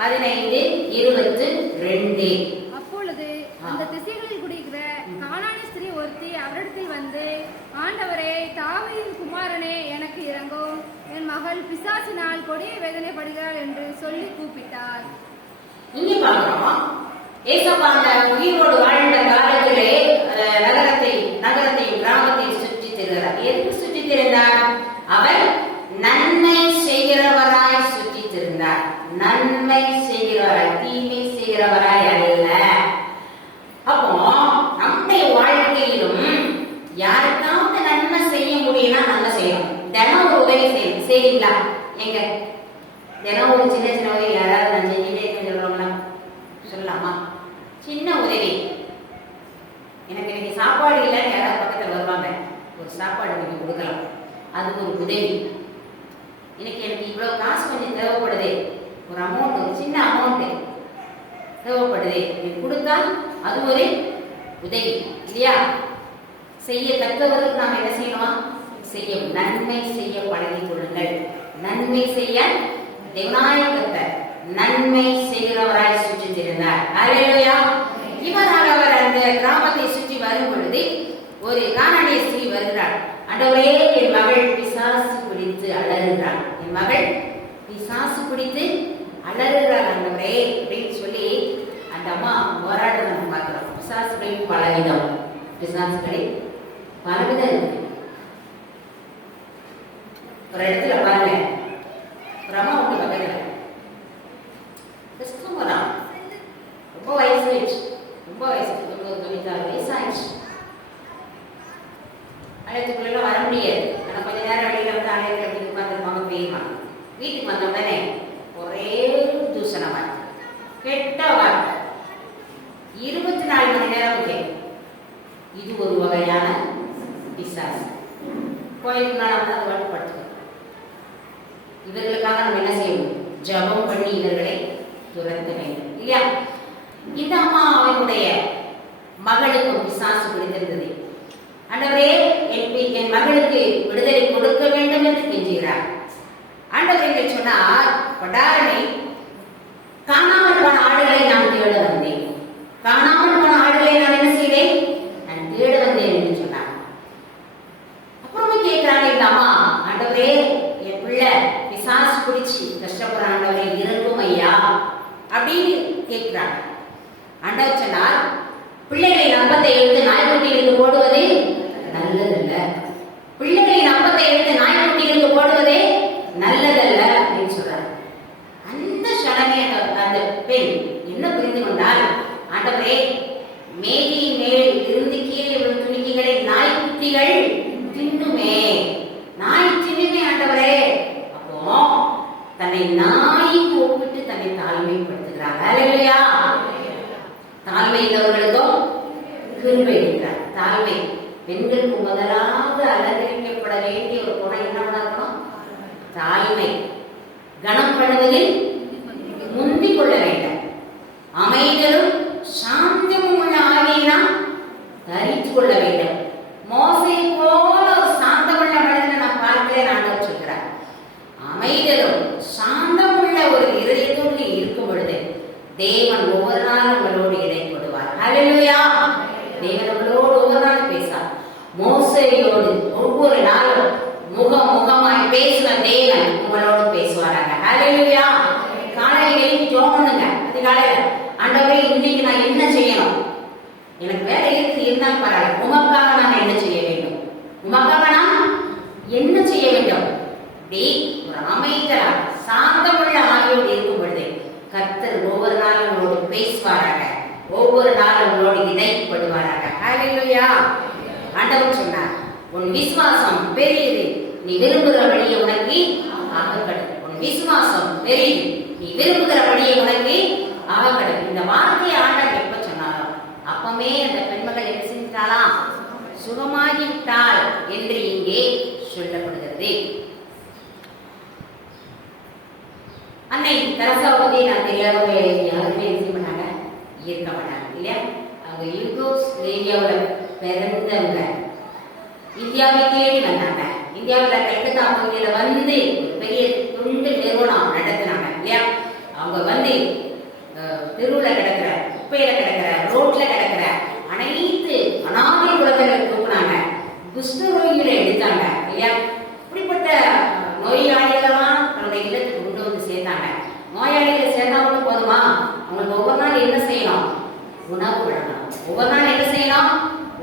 15:22. அப்பொழுது அந்த திசைகளில் குடிக்கிற கானானிய ஸ்திரீ ஒருத்தி அவரிடத்தில் வந்து, ஆண்டவரே, தாவீதின் குமாரனே, எனக்கு இரங்கும், என் மகள் பிசாசினால் கொடிய வேதனைப்படுகிறாள் என்று சொல்லி கூப்பிட்டார். இங்கே பார்க்கிறோம். ஏசப்பா உயிரோடு வாழ்ந்த காலத்திலே நகரத்தை கிராமத்தை சுற்றி திரிந்தார். எதுக்கு சுற்றி திரிந்தார்? அவர் செய்யணும்னா நம்ம செய்யணும். தினம் ஒரு உதவி செய்யணும். செய்வீங்களா? எங்க தினம் ஒரு சின்ன சின்ன உதவி யாராவது நான் செஞ்சுட்டே சொல்லுவாங்களா? சொல்லலாமா? சின்ன உதவி. எனக்கு இன்னைக்கு சாப்பாடு இல்லைன்னு யாராவது பக்கத்தில் வருவாங்க, ஒரு சாப்பாடு நீங்க கொடுக்கலாம், அதுக்கு ஒரு உதவி. இன்னைக்கு எனக்கு இவ்வளவு காசு கொஞ்சம் தேவைப்படுது, ஒரு அமௌண்ட், ஒரு சின்ன அமௌண்ட் தேவைப்படுது, நீங்க கொடுத்தா அது ஒரு உதவி இல்லையா? செய்ய கற்றவர்களுக்கு நாம் என்ன செய்யணும்? செய்ய நன்மை செய்ய பழகிக் கொள்ளுங்கள். நன்மை செய்ய தேவனாய கர்த்தர் நன்மை செய்கிறவராய் சுற்றி திரிந்தார். அல்லேலூயா. இவரால் அவர் அந்த கிராமத்தை சுற்றி வரும் பொழுது ஒரு கானானிய ஸ்திரீ வருகிறாள். ஆண்டவரே, என் மகள் பிசாசு பிடித்து அலறுகிறாள், என் மகள் பிசாசு பிடித்து அலறுகிறாள் ஆண்டவரே அப்படின்னு சொல்லி அந்த அம்மா போராட்டம் நம்ம பார்க்கிறோம். பிசாசுகளின் பலவிதம், பிசாசுகளில் பலவிதம் இருக்கு. ஒரு இடத்துல பாருங்க, ஒரு அம்மா ஒன்று பக்கத்துல கிறிஸ்துவரா, ரொம்ப வயசு ஆயிடுச்சு, ரொம்ப வயசு 96 வயசு ஆயிடுச்சு. அழைத்துக்குள்ள வர முடியாது. ஆனால் கொஞ்ச நேரம் வெளியில வந்து அழைத்து அப்படி உட்காந்துருப்பாங்க, பெய்யுவாங்க. வீட்டுக்கு வந்த உடனே ஒரே தூசண வார்த்தை, கெட்ட வார்த்தை 24 மணி நேரம் கேட்கும். இது ஒரு வகையான பிசாசு. கோயிலுக்கு நான் வந்து அதை வழிபடுத்துவோம். இவர்களுக்காக நம்ம என்ன செய்யணும்? ஜபம் பண்ணி இவர்களை துரத்த வேண்டும் இல்லையா? இந்த அம்மா அவனுடைய மகளுக்கும் பிசாசு பிடித்திருந்தது. ஆண்டவரே, என் மகளுக்கு விடுதலை கொடுக்க வேண்டும் என்று கெஞ்சுகிறார். ஆண்டவர் என்று சொன்னார், படாரணை காணாமல் போன ஆடுகளை நான் தேட வந்தேன், காணாமல் போன ஆடுகளை நான் என்ன செய்தேன்? நான் தேட வந்தேன் என்று சொன்னார். அப்புறமா கேட்கிறாங்க இந்த அம்மா, ஆண்டவரே, என் பிள்ளை பிசாசு பிடிச்சி கஷ்டப்படுற, ஆண்டவரே இறங்கும் ஐயா அப்படின்னு கேட்கிறாங்க. ஆண்டவர் சொன்னார், பிள்ளைகளின் அப்பத்தை எடுத்து நாய்க்குட்டிகளுக்கு போடுவதே நல்லதல்ல, பிள்ளைகளின் அப்பத்தை எடுத்து நாய்க்குட்டிகளுக்கு போடுவதே நல்லதல்ல அப்படின்னு சொல்றாரு. அந்த சடமே அந்த பெண் என்ன புரிந்து கொண்டால், ஆண்டவரே, மேகியின் மேல் இருந்து கீழே உள்ள துணிக்கைகளை நாய்க்குட்டிகள் தின்னுமே, நாய் தின்னுமே ஆண்டவரே. அப்போ தன்னை நாய்க்கு ஒப்பிட்டு தன்னை தாழ்மைப்படுத்துகிறார். அல்லேலூயா. தாழ்மை உள்ளவர்களுக்கும் கிருபை இருக்கிறார். தாழ்மை பெண்களுக்கு முதலாவது அலங்கரிக்கப்பட வேண்டிய ஒரு குணம் என்ன இருக்கணும்? தாழ்மை. கனம் பண்ணுவதில் முந்திக் கொள்ள வேண்டும். அமைதலும் சாந்தமும் உள்ள ஆவியினால் தரித்துக் கொள்ள வேண்டும். மோசை போல ஒரு சாந்தமுள்ள மனிதனை நான் பார்க்கிறேன் ஆண்டவர் சொல்கிறார். அமைதலும் சாந்தமுள்ள ஒரு இதயத்தோடு இருக்கும் பொழுது தேவன் ஒவ்வொரு நாளும் உங்களோடு இடைப்படுவார். ஹல்லேலூயா. தேவன் உங்களோடு ஒவ்வொரு நாளும் பேசார். மோசையோடு ஒவ்வொரு நாளும் முகமாய் பேசுவ தேவன் உங்களோடு பேசுவாராங்க. ஹல்லேலூயா. காலையில் எழுதி ஜெபம் பண்ணுங்க. அதிகாலையில, ஆண்டவரே, இன்னைக்கு நான் என்ன செய்யணும்? எனக்கு வேலை இருக்கு, இருந்தாலும் பரவாயில்ல, உமக்காக நான் என்ன செய்ய வேண்டும்? உமக்காக நான் என்ன செய்ய வேண்டும்? அப்படி ஒரு அமைதலா சாந்தமுள்ள ஆவியோடு இருக்கும் பொழுது கர்த்தர் ஒவ்வொரு நாளும் உங்களோடு பேசுவாராக, ஒவ்வொரு நாளும் உங்களோடு இடைப்படுவாராக. ஹல்லேலூயா. ஆண்டவர் சொன்னார், உன் விசுவாசம் பெரியது, நீ விரும்புகிற வழியை உனக்கு ஆகப்படும். உன் விசுவாசம் பெரியது, நீ விரும்புகிற வழியை உனக்கு ஆகப்படும். இந்த வார்த்தையை ஆண்டவர் எப்ப சொன்னாரோ அப்பமே அந்த பெண்மகள் என்ன செஞ்சாலாம்? சுகமாகிவிட்டாள் என்று இங்கே சொல்லப்படுகிறது. அன்னை தெரசாவை பத்தி நான் தெரியாதவங்க யாருமே என்ன பண்ணாங்க? இருக்க மாட்டாங்க இல்லையா? அவங்க யூகோஸ்லேவியாவில் பிறந்தவங்க, இந்தியாவை தேடி வந்தாங்க. இந்தியாவில் கல்கத்தா பகுதியில் வந்து ஒரு பெரிய தொண்டு நிறுவனம் நடத்தினாங்க இல்லையா? அவங்க வந்து தெருவுல கிடக்கிற, குப்பையில கிடக்கிற, ரோட்ல கிடக்கிற அனைத்து அனாதை குழந்தைகளை தூக்குனாங்க, குஷ்டரோகிகளை எடுத்தாங்க இல்லையா? இப்படிப்பட்ட நோயாளிகளெல்லாம் தன்னுடைய இல்லத்துக்கு கொண்டு வந்து சேர்த்தாங்க. நோயாளிகள் சேர்ந்தா மட்டும் போதுமா? அவங்களுக்கு ஒவ்வொரு நாள் என்ன செய்யணும்? உணவு வழங்கணும். ஒவ்வொரு நாள் என்ன செய்யணும்?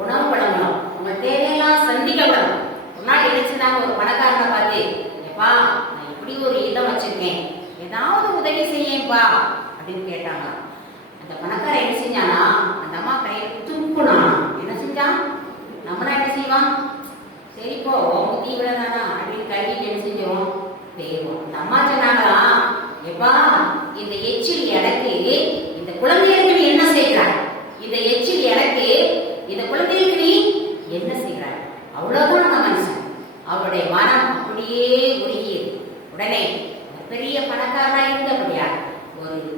உணவு வழங்கணும். அவங்க தேவையெல்லாம் சந்திக்கப்படணும். ஒரு நாள் நினைச்சுதாங்க ஒரு பணக்காரனை பார்த்து, எப்பா, நான் இப்படி ஒரு இடம் வச்சிருக்கேன், ஏதாவது உதவி செய்யப்பா அப்படின்னு கேட்டாங்க. அந்த பணக்காரன் என்ன செஞ்சானா, அந்த அம்மா கையை துப்புனா. என்ன செஞ்சான்? நம்மளா என்ன செய்வான்? சரிப்போ நீ இவ்வளவுதானா அப்படின்னு கல்வி என்ன செஞ்சோம் போயிடுவோம். இந்த அம்மா சொன்னாங்களாம், எப்பா இந்த எச்சில் எனக்கு இந்த குழந்தைகளுக்கு நீ என்ன செய்கிறாய், இந்த எச்சில் எனக்கு இந்த குழந்தைகளுக்கு நீ என்ன செய்கிறாய். அவ்வளவுதான் மனுஷன், அவருடைய மனம் அப்படியே உருகியது. உடனே பெரிய பணக்காரனா இருந்தபடியா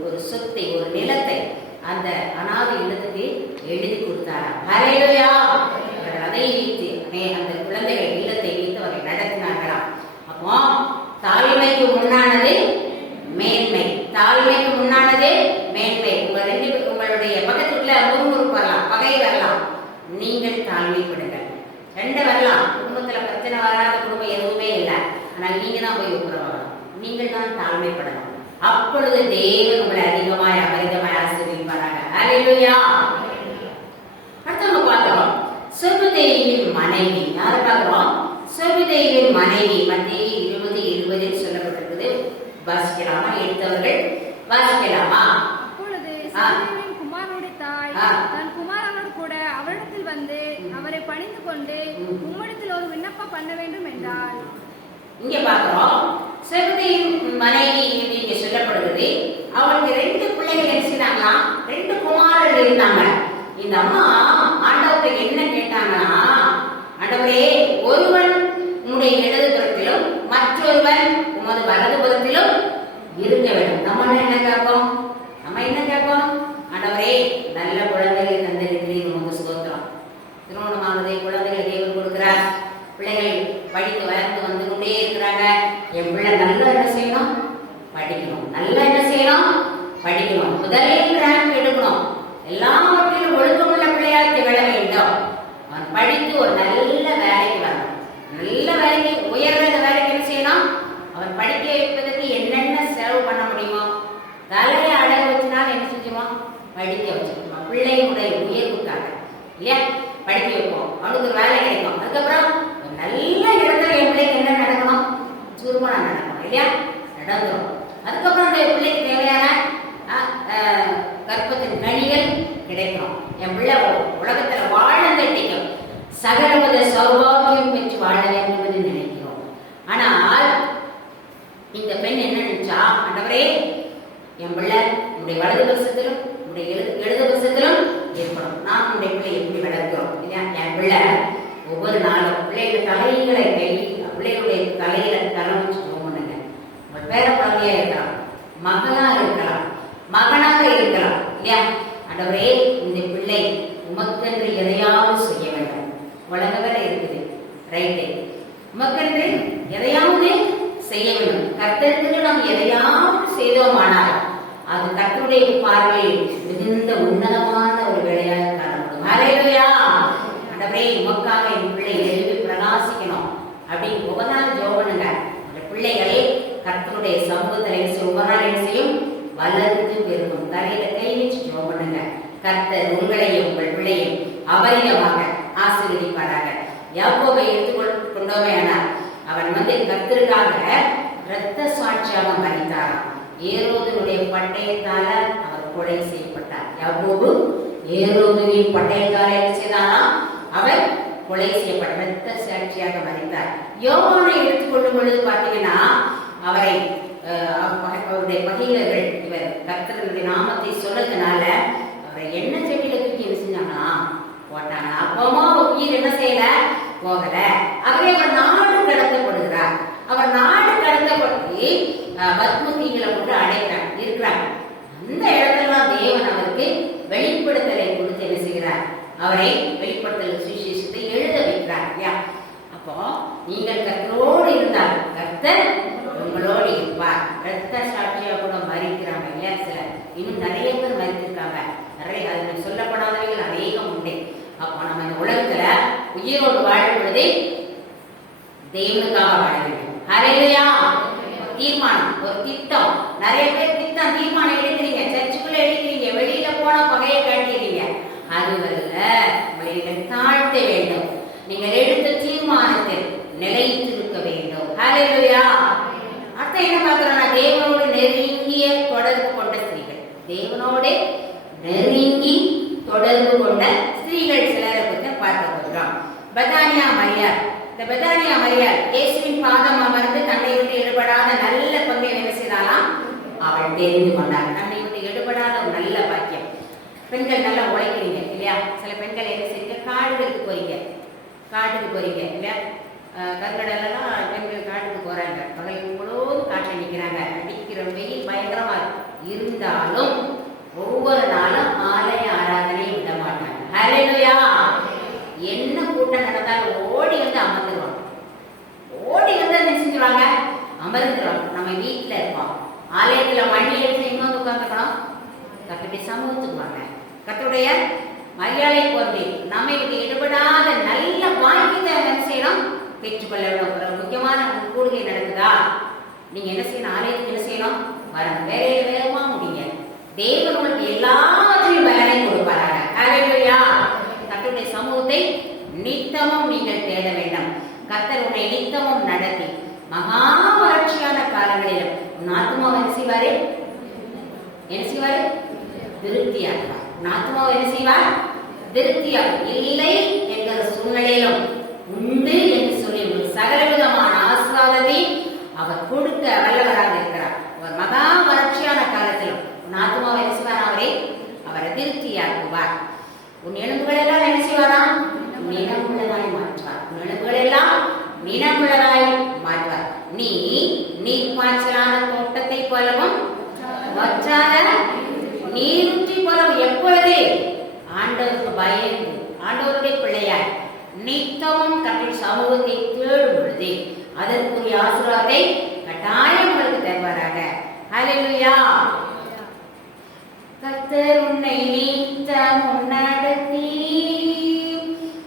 ஒரு சொத்தை, ஒரு நிலத்தை அந்த அனாதை இல்லத்துக்கு எழுதி கொடுத்தாராம். ஹல்லேலூயா. அதை வைத்து அந்த குழந்தைகள் இல்லத்தை வைத்து அவரை நடத்தினார்களாம். அப்போ தாழ்மைக்கு முன்னானது மேன்மை, தாழ்மைக்கு முன்னானது மேன்மை. உங்களுடைய பக்கத்துக்குள்ள முறுமுறுப்பு வரலாம், பகை வரலாம், நீங்கள் தாழ்மைப்படுங்கள். ரெண்டு வரலாம், குடும்பத்துல பிரச்சனை வராத குடும்பம் எதுவுமே இல்லை, ஆனால் நீங்க தான் போய் உப்புரவாகணும், நீங்கள் தான் தாழ்மைப்படணும். அப்பொழுது தேவன் உங்களை அதிகமாய் அபரிதமாய் ஆசீர்வதிப்பாராக. ஹல்லேலூயா. அடுத்து பார்க்கிறோம் செபதேயுவின் மனைவி. யாரு பார்க்கிறோம்? செபதேயுவின் மனைவி. மத்திய 20:20 சொல்லப்பட்டிருக்குது. வாசிக்கலாமா? எடுத்தவர்கள் வாசிக்கலாமா? அப்பொழுது செபதேயுவின் குமாரனுடைய தாய் தன் குமாரனோடு கூட அவரிடத்தில் வந்து அவரை பணிந்து கொண்டு உம்மிடத்தில் ஒரு விண்ணப்பம் பண்ண வேண்டும் என்றார். இங்க பார்க்கிறோம் செபதேயுவின் மனைவி என்று இங்க சொல்லப்படுகிறது. அவளுக்கு 2 பிள்ளைகள் இருக்கிறாங்களா, 2 குமாரர்கள் இருந்தாங்க. இந்த அம்மா ஆண்டவரை என்ன கேட்டாங்கன்னா, ஆண்டவரே ஒருவன் உம்முடைய இடதுபுறத்திலும் மற்றொருவன் உமது வலதுபுறத்திலும் இருக்க வேண்டும். நம்ம என்ன கேட்போம்? ஆண்டவரே நல்ல குழந்தைகளை தந்திருக்கிறீர், உமக்கு ஸ்தோத்திரம். திருமணமானதை குழந்தைகளை தேவன் கொடுக்கிறார். பிள்ளைகள் படித்து வளர்ந்து வந்து கொண்டே இருக்கிறாங்க. என் பிள்ளை நல்லா என்ன செய்யணும்? படிக்கணும். நல்லா என்ன செய்யணும்? படிக்கணும். முதலில் ரேங்க் எடுக்கணும். எல்லாவற்றிலும் ஒழுக்கமுள்ள பிள்ளையாக திகழ வேண்டும். அவன் படித்து ஒரு நல்ல வேலைக்கு வரணும். நல்ல வேலைக்கு, உயர்ந்த வேலைக்கு என்ன செய்யணும்? அவன் படிக்க வைப்பதற்கு என்னென்ன செலவு பண்ண முடியுமோ, தலையை அடக வச்சுனாலும் என்ன செஞ்சுவோம்? படிக்க வச்சுக்கணும். பிள்ளைகளுடைய உயர்வுக்காக இல்லையா படிக்க வைப்போம். அவனுக்கு ஒரு வேலை கிடைக்கும். அதுக்கப்புறம் நல்ல இடத்துல என் பிள்ளைக்கு என்ன நடக்கணும்? சுருமனா நடக்கணும் இல்லையா? நடந்துடும். அதுக்கப்புறம் அந்த பிள்ளைக்கு தேவையான கற்பத்தின் கனிகள் கிடைக்கணும். என் பிள்ளை உலகத்துல வாழ கட்டிக்கும், சகலவித சௌபாகியம் பெற்று வாழ வேண்டும் என்று நினைக்கிறோம். ஆனால் இந்த பெண் என்ன நினைச்சா, ஆண்டவரே என் பிள்ளை உடைய வலது பட்சத்திலும் உடைய இடது பட்சத்திலும் ஏற்படும். நான் உடைய பிள்ளை எப்படி வளர்க்கிறோம் இல்லையா? என் பிள்ளை ஒவ்வொரு நாளும் பிள்ளைகள் தலைகளை பிள்ளைகளுடைய தலையில தலை வச்சு பண்ணுங்க. உங்கள் பேர குழந்தையா இருக்கலாம், மகளா இருக்கலாம், மகனாக இருக்கலாம் இல்லையா? ஆண்டவரே இந்த பிள்ளை உமக்கென்று எதையாவது செய்ய வேண்டும். உலகவரை இருக்குது ரைட்டு, உமக்கென்று எதையாவது செய்ய வேண்டும். கர்த்தருக்கு நாம் எதையாவது செய்தோமானால் அது கர்த்தருடைய பார்வையில் மிகுந்த உன்னதமான ஒரு வேலையாக காணப்படும். ஹல்லேலூயா. ஆண்டவரே உமக்காக என் பிள்ளை எழுதி பிரகாசிக்கணும் அப்படின்னு ஒவ்வொரு நாள் ஜெபம் பண்ணுங்க. அந்த பிள்ளைகளை கர்த்தருடைய சமூகத்தில் ஒவ்வொரு நாள் என்ன செய்யும்? வளர்ந்து பெருகும். தலையில கை வச்சு ஜெபம் பண்ணுங்க. கர்த்தர் உங்களையும் உங்கள் பிள்ளையும் அபரிதமாக ஆசீர்வதிப்பாராக. யாக்கோபை எடுத்துக்கொண்டோமே ஆனால் அவன் கர்த்தருக்காக இரத்த சாட்சியாக மரித்தாராம். ஏரோதுடைய பட்டயத்தால அவர் கொலை செய்யப்பட்டார். யாக்கோபு ஏரோதுவின் பட்டயத்தால என்ன செய்தாராம்? அவர் கொலை செய்யப்பட்ட இரத்த சாட்சியாக மரித்தார். யோவானை எடுத்துக்கொள்ளும் பொழுது பாத்தீங்கன்னா அவருடைய பகைவர்கள் இவர் கர்த்தருடைய நாமத்தை சொன்னதுனால அவரை என்ன செடியில தூக்கி என்ன செஞ்சாங்களா? போட்டாங்க. அப்பமா உயிர் என்ன செய்யல? போகல. ஆகவே அவர் நாடு கடத்தப்படுகிறார். அவர் நாடு கடத்தப்பட்டு பத்மதீவில கொண்டு அடைக்கிறார் இருக்கிறார். அந்த இடத்துல தேவன் அவருக்கு வெளிப்படுத்தலை கொடுத்து என்ன செய்கிறார்? அவரை வெளிப்படுத்தல் சுவிசேஷத்தை எழுத வைக்கிறார் இல்லையா? அப்போ நீங்கள் கர்த்தரோடு இருந்தால் கர்த்தர் உங்களோடு இருப்பார். இரத்த சாட்சியா கூட மறிக்கிறாங்க இல்லையா? சிலர் இன்னும் நிறைய பேர் மறித்திருக்காங்க. நிறைய அது சொல்லப்படாதவர்கள் அநேகம் உண்டு. அப்போ நம்ம இந்த உலகத்துல உயிரோடு வாழும் பொழுது தேவனுக்காக வாழ வேண்டும். ஹல்லேலூயா. தீர்மானம், ஒரு திட்டம். நிறைய பேர் திட்டம் தீர்மானம் எடுக்கிறீங்க, சர்ச்சுக்குள்ள எடுக்கிறீங்க, வெளியில போனா பகையை காட்டுறீங்க. அதுவல்ல, உங்களை தாழ்த்த வேண்டும். நீங்கள் எடுத்த தீர்மானத்தில் நிலைத்திருக்க வேண்டும். ஹல்லேலூயா. அடுத்த என்ன பார்க்கிறோம்னா, தேவனோடு நெருங்கிய தொடர்பு கொண்ட ஸ்திரீகள். தேவனோடு நெருங்கி தொடர்பு கொண்ட ஸ்திரீகள் சிலரை பற்றி பார்க்க போகிறோம். பெத்தானியா மரியாள் இந்த பெத்தானியா மரியாள் இயேசுவின் பாதம் அமர்ந்து தன்னை விட்டு எடுபடாத நல்ல பங்கை என்ன செய்தாலாம்? அவள் தெரிந்து கொண்டாள். தன்னை விட்டு எடுபடாத ஒரு நல்ல பாக்கியம். பெண்கள் நல்லா உழைக்கிறீங்க இல்லையா? சில பெண்கள் என்ன செய்யுங்க, காடுகளுக்கு போறீங்க இல்லையா? கற்கடலாம் பெண்கள் காட்டுக்கு போறாங்க, பகல் முழுவதும் காட்டில் நிற்கிறாங்க, அடிக்கிற வெயில் பயங்கரமா இருந்தாலும் ஒவ்வொரு நாளும் ஆலய ஆராதனை விட மாட்டாங்க. ஹல்லேலூயா! என்ன கூட்டம் நடந்தாலும் ஓடி வந்து அமர்ந்துருவாங்க. ஓடி வந்து என்ன செஞ்சுருவாங்க? அமர்ந்துருவாங்க. நம்ம வீட்டுல இருப்போம், ஆலயத்துல மணி எடுத்து இன்னொன்று உட்காந்துக்கணும், கத்துடைய சமூகத்துக்கு வாங்க. கத்துடைய மரியாதை போர்வை நம்மை ஈடுபடாத நல்ல வாக்கியத்தை என்ன செய்யணும்? பெற்றுக்கொள்ள வேண்டும். ஒரு முக்கியமான கூடுகை நடக்குதா? நீங்க என்ன செய்யணும்? ஆலயத்துக்கு என்ன செய்யணும்? வரணும். வேகமா முடிங்க. தேவன் உங்களுக்கு எல்லாவற்றையும் பலனை கொடுப்பாராங்க. ஹல்லேலூயா! கர்த்தருடைய சமூகத்தை நித்தமும் நீங்கள் தேட வேண்டும். கர்த்தர் உன்னை நித்தமும் நடத்தி மகா வறட்சியான காலங்களிலும் உன் ஆத்மாவை என்ன செய்வாரு? திருப்தியாக்குவார். உன் ஆத்மாவை என்ன செய்வார்? திருப்தியாகும். இல்லை என்கிற சூழ்நிலையிலும் உண்டு என்று சொல்லி ஒரு சகலவிதமான ஆசீர்வாதத்தை அவர் கொடுக்க வல்லவராக இருக்கிறார். ஒரு மகா வறட்சியான காலத்திலும் உன் ஆத்மாவை என்ன செய்வார்? அவரை திருப்தியாக்குவார். உன் எலும்புகள் எல்லாம் என்ன செய்வாராம்? நினமுள்ளதாய் மாற்றுவார். உன் எலும்புகள் எல்லாம் நினமுள்ளதாய் மாற்றுவார். நீ நீர் பாய்ச்சலான தோட்டத்தை போலவும் வற்றாத நீரூற்றி போலவும் எப்பொழுது ஆண்டவருக்கு பயந்து ஆண்டவருடைய பிள்ளையாய் நித்தமும் கர்த்தருடைய சமூகத்தை தேடும் பொழுது அதற்குரிய ஆசீர்வாதத்தை கட்டாயம் உங்களுக்கு தருவாராக. ஹல்லேலூயா! கர்த்தர் உன்னை நித்தமும் நடத்தி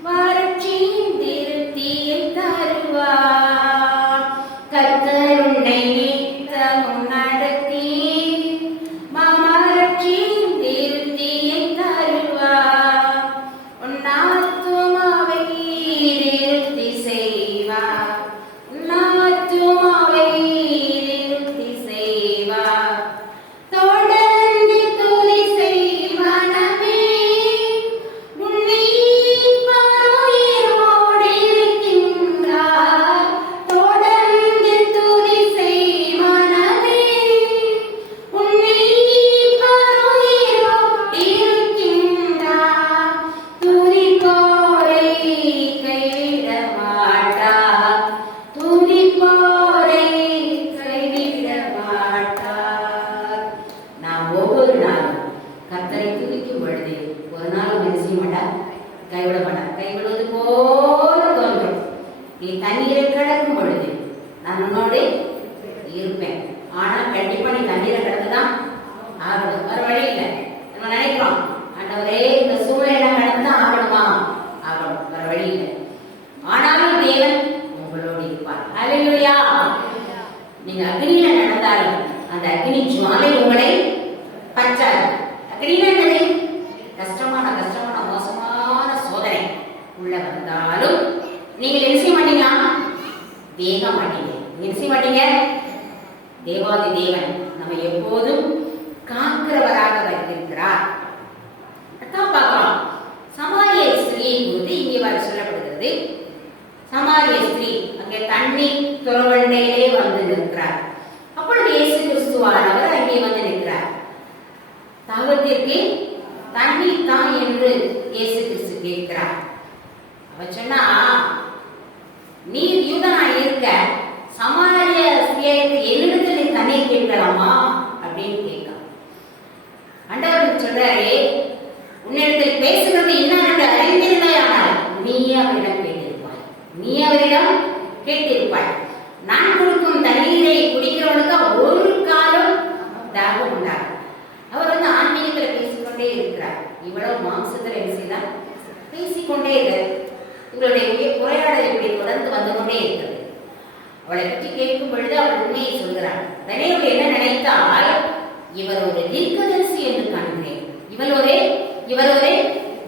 வறட்சியின் திருப்தியை தருவார். கர்த்தர் உன்னை நித்தமும் நடத்தி வறட்சியின் திருப்தியை தருவார். உன் ஆத்துமாவை திருப்தி செய்வார். உன் ஆத்துமாவை திருப்தி செய்வார். தொடர்ந்து துதி செய் மனமே, உன்னை பருயிரோடு இருக்கின்றார். தொடர்ந்து துதி செய் மனமே, உன்னை பருயிரோடு இருக்கின்றார். துதிப்போரை கைவிட மாட்டார். துதிப்போரை கைவிட மாட்டார். நாம் ஒவ்வொரு நாளும் கர்த்தரை துதிக்கும் பொழுது ஒரு நாளும் என்ன செய்ய மாட்டார்? கைவிட மாட்டார். கைவிடுவது போல தோன்றும். நீ தண்ணீரை கடக்கும் பொழுது நான் உன்னோடு இருப்பேன். ஆனால் கண்டிப்பா நீ தண்ணீரை கடந்துதான் ஆகணும். வேற வழி இல்லை. நம்ம நினைக்கிறோம், ஆண்டவரே இந்த சூழ்நிலை கடந்துதான் ஆகணுமா? ஆகணும், வேற வழி இல்லை. ஆனாலும் தேவன் உங்களோடு இருப்பார். ஹல்லேலூயா! நீங்க அக்னியில நடந்தாலும் அந்த அக்னி ஜுவாலை உங்களை பற்றாது. அக்னியில என்னது? கஷ்டமான மோசமான சோதனை உள்ள வந்தாலும் நீங்கள் என்ன செய்ய மாட்டீங்களா? வேக மாட்டீங்க. நீங்க என்ன செய்ய மாட்டீங்க? தேவாதி தேவன் நம்ம எப்போதும் காக்கிறவராக வைத்திருக்கிறார். அதான் பார்க்கலாம். சமாரிய ஸ்திரீயை குறித்து இங்கே வர சொல்லப்படுகிறது. சமாரிய ஸ்திரீ அங்கே தண்ணீர் துறவண்டையிலே வந்து நிற்கிறார். அப்பொழுது இயேசு கிறிஸ்துவானவர் அங்கே வந்து நிற்கிறார். தாகத்திற்கு தண்ணீர் தான் என்று இயேசு கிறிஸ்து கேட்கிறார். அவ சொன்னா, நீ யூதனாய் இருக்க சமாரிய ஸ்திரீக்கு என்னிடத்தில் நீ தண்ணீர் கேட்கலாமா அப்படின்னு கேட்கிறார். ஆண்டவர் சொல்றாரு, உன்னிடத்தில் பேசுகிறது என்ன அறிந்திருந்தாயானால் நீ அவரிடம் கேட்டிருப்பாய். நான் கொடுக்கும் தண்ணீரை குடிக்கிறவனுக்கு ஒரு காலம் தாகம் உண்டாகும். அவர் வந்து ஆன்மீகத்துல பேசிக்கொண்டே இருக்கிறார். இவ்வளவு மாம்சத்துல என்ன செய்தார்? பேசிக்கொண்டே இருக்கிறார். இவருடைய உரையாடல் இப்படி தொடர்ந்து வந்து கொண்டே இருக்கிறது. அவளை பற்றி கேட்கும் பொழுது அவள் உண்மையை சொல்கிறார். உடனே அவள் என்ன நினைத்தால், இவர் ஒரு தீர்க்கதரிசி என்று காண்கிறேன், இவர் ஒரு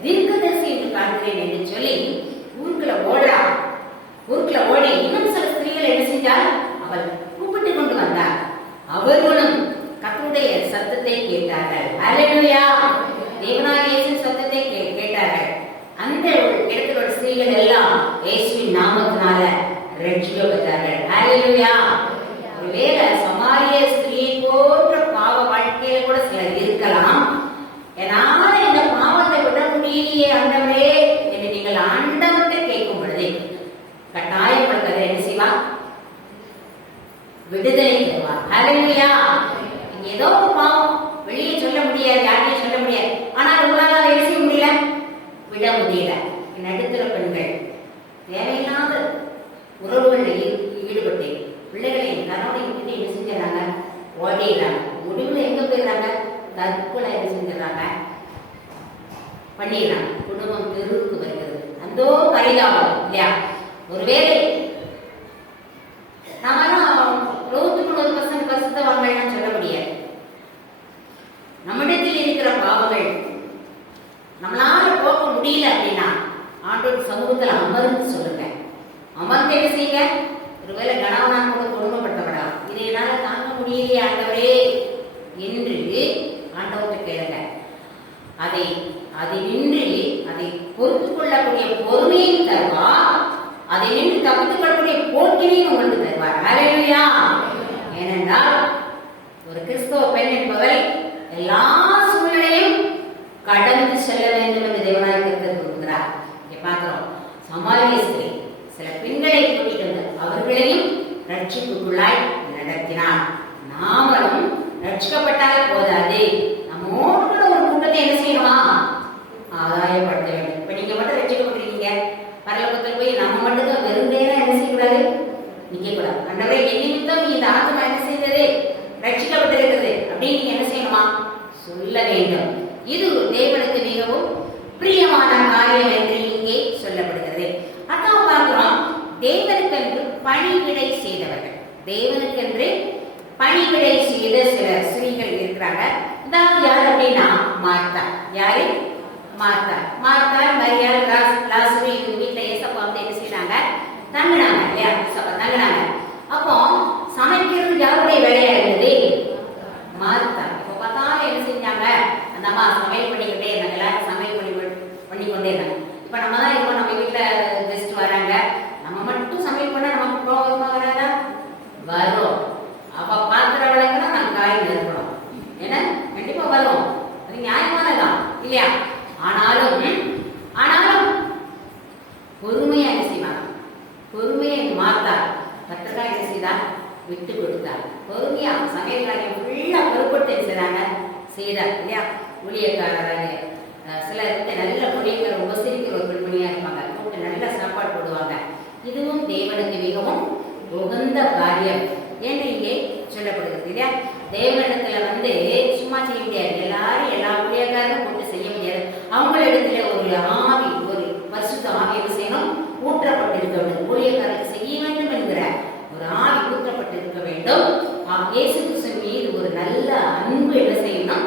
தீர்க்கதரிசி என்று காண்கிறேன் என்று சொல்லி ஊருக்குள்ள ஓடுறார். ஊருக்குள்ள ஓடி இன்னும் சில ஸ்திரீகள் என்ன செஞ்சால் அவள் கூப்பிட்டு கொண்டு வந்தார். அவர்களும் கர்த்தருடைய சத்தத்தை கேட்டார்கள். ஹல்லேலூயா! தேவனாகிய இயேசுவின் சத்தத்தை கேட்டார்கள். அந்த இடத்துல ஸ்திரீகள் எல்லாம் இயேசுவின் நாமத்தை நாமத்தினால ரட்சிக்கப்பட்டார்கள். ஹல்லேலூயா. ஒருவேளை சமாரிய ஸ்திரீயை போன்ற பாவ வாழ்க்கையில கூட சிலர் இருக்கலாம். என்னால இந்த பாவத்தை விட முடியலையே ஆண்டவரே என்று நீங்கள் ஆண்டவர்கிட்ட கேட்கும் பொழுது கட்டாயப்படுத்த என்ன செய்வா? விடுதலை தருவார். ஹல்லேலூயா. நீங்க ஏதோ ஒரு பாவம் வெளியே சொல்ல முடியாது, யார்கிட்டையும் சொல்ல முடியாது, ஆனால் உங்களால அதை என்ன செய்ய முடியல, விட முடியல. நடுத்தர பெண்கள் தேவையில்லாத உறவுகளில் ஈடுபட்டு பிள்ளைகளை கணவனை விட்டு என்ன செஞ்சாங்க? ஓடிடுறாங்க. முடிவுல எங்க போயிடுறாங்க? தற்கொலை என்ன செஞ்சிடறாங்க? பண்ணிடுறாங்க. குடும்பம் தெருவுக்கு வருகிறது. அந்த பரிதாபம் இல்லையா? ஒருவேளை நாம 100% பரிசுத்தவான்கள் சொல்ல முடியாது. நம்மிடத்தில் இருக்கிற பாவங்கள் நம்மளால போக முடியல அப்படின்னா ஆண்டவர் சமூகத்தில் அமர்ந்து சொல்லுங்க. அமர்ந்து என்ன செய்யுங்க? ஒருவேளை கணவனா கூட கொடுமைப்பட்டவடா, இதை என்னால தாங்க முடியலையே ஆண்டவரே என்று ஆண்டவர்கிட்ட கேளுங்க. அதை நின்று அதை பொறுத்துக் கொள்ளக்கூடிய பொறுமையும் தருவார். அதை நின்று தப்பித்துக் கொள்ளக்கூடிய போட்டினையும் உங்களுக்கு தருவார். ஹல்லேலூயா. ஏனென்றால் ஒரு கிறிஸ்தவ பெண் என்பவரை எல்லா சூழ்நிலையும் கடந்து செல்ல வேண்டும் என்று தேவனாய் கர்த்தர் கூறுகிறார். இங்கே பார்க்கிறோம், சமாரிய ஸ்திரீ சில பெண்களை கூட்டிட்டு வந்து அவர்களையும் ரட்சிப்புக்குள்ளாய் நடத்தினார். நாமளும் ரட்சிக்கப்பட்டால் போதாது, நம்மோடு ஒரு கூட்டத்தை என்ன செய்யணுமா? ஆதாயப்படுத்த வேண்டும். இப்ப நீங்க மட்டும் ரட்சிக்கப்பட்டிருக்கீங்க, பரலோகத்தில் போய் நம்ம மட்டும் வெறுந்தேனா என்ன செய்யக்கூடாது? நிக்க கூடாது. ஆண்டவரே என் நிமித்தம் இந்த ஆத்மா என்ன செய்தது? ரட்சிக்கப்பட்டிருக்கிறது அப்படின்னு நீங்க என்ன செய்யணுமா? சொல்ல வேண்டும். இது தேவனுக்கு மிகவும் பிரியமான காரியம் என்று இங்கே சொல்லப்படுகிறது. அதான் பார்க்கிறோம், தேவனுக்கென்று பணிவிடை செய்தவர்கள், தேவனுக்கென்று பணிவிடை செய்த சில ஸ்திரீகள் இருக்கிறாங்க. அதாவது யார் அப்படின்னா மார்த்தா. யாரு? மார்த்தா. மார்த்தா, மரியாள், லாசரு இவங்க வீட்டுல ஏசப்பா வந்து என்ன செய்யறாங்க? தங்கினாங்க இல்லையா? தங்கினாங்க. அப்போ சமைக்கிறது யாருடைய வேலையா இருந்தது? மார்த்தா. இப்ப பார்த்தாலும் என்ன செஞ்சாங்க? அந்த அம்மா சமையல் பண்ணிக்கிட்டே இருந்தாங்க. எல்லாரும் சமையல் பண்ணிக்கொண்டே இருந்தாங்க. இப்ப நம்ம தான் இப்போ நம்ம வீட்டுல கெஸ்ட் வராங்க, நம்ம மட்டும் சமையல் பண்ணா நமக்கு ப்ராப்ளமா வராதா? வரும். அப்ப பாத்திரம் விளக்குனா நம்ம காய் நறுக்கணும், ஏன்னா கண்டிப்பா வரும். அது நியாயமானதான் இல்லையா? ஆனாலும் பொறுமையா என்ன செய்வாங்க? பொறுமையை மாத்தா கத்தக்கா என்ன செய்தா? விட்டு கொடுத்தார். பொறுமையா சமையல் காரியம் ஃபுல்லா பொறுப்பட்டு செய்றாங்க, செய்தார் இல்லையா? ஊழியக்காரராக சிலருக்கு நல்ல ஊழியக்காரர் உபசரிக்கிற ஒரு பெண்மணியா இருப்பாங்க, கூப்பிட்டு நல்ல சாப்பாடு போடுவாங்க. இதுவும் தேவனுக்கு மிகவும் உகந்த காரியம் என்று இங்கே சொல்லப்படுகிறது இல்லையா? தேவனிடத்துல வந்து சும்மா செய்ய முடியாது, எல்லாரும் எல்லா ஊழியக்காரரும் போட்டு செய்ய முடியாது. அவங்களிடத்துல ஒரு ஆவி, ஒரு பரிசுத்த ஆவி என்ன செய்யணும்? ஊற்றப்பட்டிருக்க வேண்டும். ஊழியக்காரருக்கு செய்ய வேண்டும் என்கிற ஒரு ஆவி ஊற்றப்பட்டிருக்க வேண்டும். இயேசு கிறிஸ்துவின் மீது ஒரு நல்ல அன்பு என்ன செய்யணும்?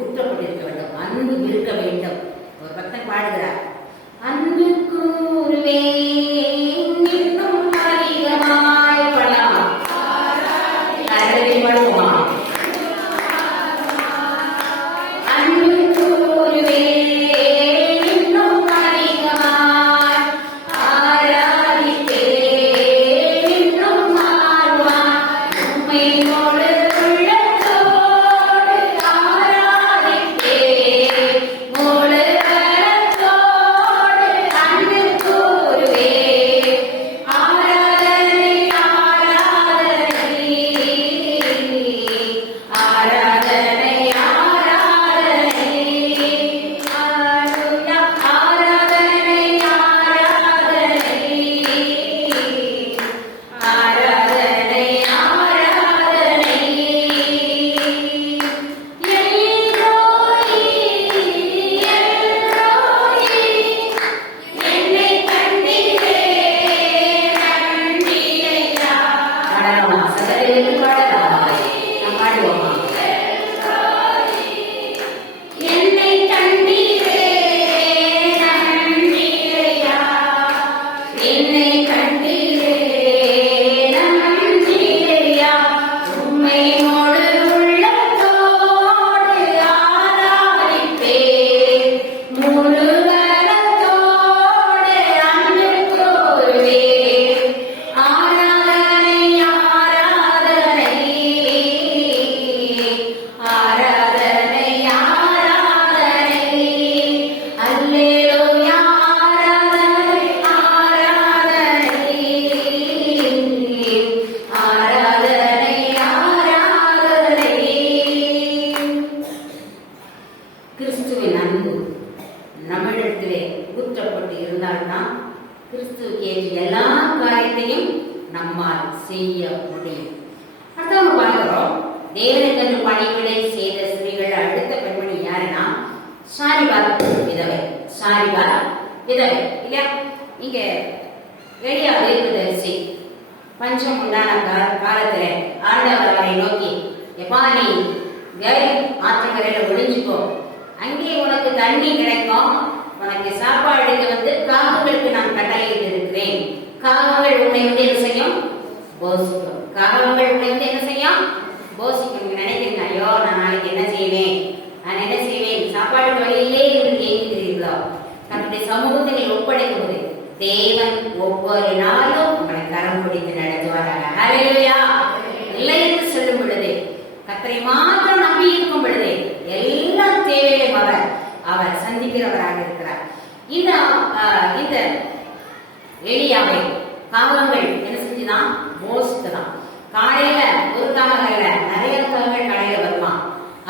ஊற்றப்பட்டிருக்க வேண்டும். அன்பு இருக்க வேண்டும். ஒரு பக்தன் பாடுகிறார், அன்பு கூறுவே இன்னும் அதிகமாய் பலாம் அரளி படுமா அன்பு கூறுவே இன்னும் அதிகமாய் ஆராதிப்பே இன்னும் மாறுவான் உம்மையோடு உள்ளத்தோடு ஆராதிப்பே முழு கரத்தோடு அன்பு கூறுவே ஆராதனை ஆராதனை ஆராதனை ஆராதனை ஆருயா ஆராதனை ஆராதனை ஆராதனை ஆராதனை எல்லோரி எல்லோரி என்னை கண்டீரே நன்றியையா. பாடலாமா? சகோதரிகளுக்கு பாடலாமா? நாம் பாடுவோமா? என்னை கண்டீரே நன்றியையா, என்னை கண்டீரே நன்றியையா, உம்மையோடு உள்ளத்தோடு ஆராதிப்பேன் முழு கரத்தோடு அன்பு கூறுவேன் காரியத்தையும் நம்மால் செய்ய முடியும். அடுத்தவங்க பார்க்கிறோம், தேவனுக்கு பணிவிடை செய்த ஸ்திரீகள் அடுத்த பெண்மணி யாருன்னா சாரிபாத் விதவை. சாரிபாத் விதவை இல்லையா? இங்க எளியா தீர்க்கதரிசி பஞ்சம் உண்டான காலத்துல ஆண்டவர் அவரை நோக்கி, எப்பா நீ ஆற்றங்கரையில ஒளிஞ்சுக்கோ, அங்கே உனக்கு தண்ணி கிடைக்கும், உனக்கு சாப்பாடுக்கு காகங்களுக்கு நான் கட்டளையிட்டு இருக்கிறேன், காகங்கள் உன்னை என்ன செய்யும்? போசிக்கும். காகங்கள் உன்னை என்ன செய்யும்? போசிக்கும். நினைக்கிறீங்க, ஐயோ நான் நாளைக்கு என்ன செய்வேன், நான் என்ன செய்வேன், சாப்பாடு வழியிலே இருந்து ஏங்குகிறீர்களோ? தன்னுடைய சமூகத்தில் ஒப்படைக்கும்போது தேவன் ஒவ்வொரு நாளும் உங்களை கரம் பிடித்து நடத்துவாராக. ஹல்லேலூயா. இல்லை என்று சொல்லும் பொழுது, கர்த்தரை மாத்திரம் நம்பி இருக்கும் பொழுது எல்லா தேவையும் அவர் சந்திக்கிறவராக இருக்கிறார். இந்த எலியாவை காகங்கள் என்ன செஞ்சுதான்? மோசித்துதான். காலையில ஒரு காகங்கள்ல நிறைய காகங்கள் கடையில வருமா,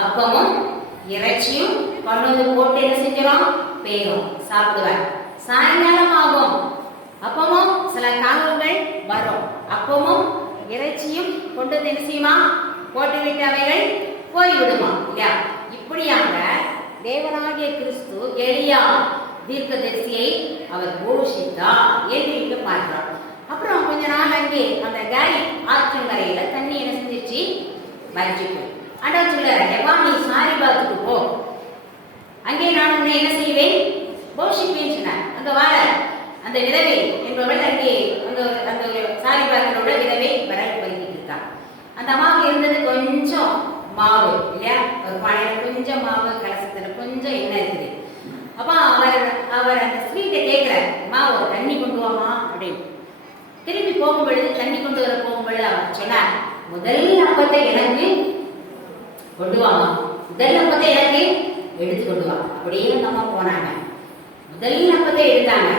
அப்பமும் இறைச்சியும் கொண்டு போட்டு என்ன செஞ்சிடும்? பேரும் சாப்பிடுவார். சாயங்காலம் ஆகும், அப்பமும் சில காகங்கள் வரும், அப்பமும் இறைச்சியும் கொண்டு என்ன செய்யுமா? போட்டுவிட்டு அவைகள் போய்விடுமா இல்லையா? இப்படியாக தேவனாகிய கிறிஸ்து எலியா தீர்க்கதரிசியை அவர் போஷித்தார் என்று இங்க பார்க்கிறோம். அப்புறம் கொஞ்ச நாள் அங்கே அந்த கரை ஆற்றங்கரையில தண்ணி என்ன செஞ்சிச்சு? வஞ்சிக்கும். ஆண்டவர் சொல்றாரு, எப்பா நீ சாரிபாத்துக்கு போ, அங்கே நான் உன்னை என்ன செய்வேன்? போஷிப்பேன் சொன்னார். அங்க வாழ அந்த விதவை என்பவள் அங்கே அந்த சாரிபாத்தோட விதவை வர வைத்துட்டு இருக்காங்க. அந்த அம்மாவுக்கு இருந்தது கொஞ்சம் மாவு இல்லையா? ஒரு பானையில கொஞ்சம் மாவு, கலசத்துல கொஞ்சம் எண்ணெய் இருக்குது. அப்ப அவர் அந்த ஸ்வீட்டை கேட்கிறார், அம்மா ஒரு தண்ணி கொண்டு வாமா அப்படின்னு. திரும்பி போகும்பொழுது, தண்ணி கொண்டு வர போகும்பொழுது அவர் சொன்னார், முதல் அப்பத்தை எனக்கு கொண்டு வாமா, முதல் அப்பத்தை எனக்கு எடுத்து கொண்டு வா. அப்படியே அந்த அம்மா போனாங்க, முதல் அப்பத்தை எடுத்தாங்க.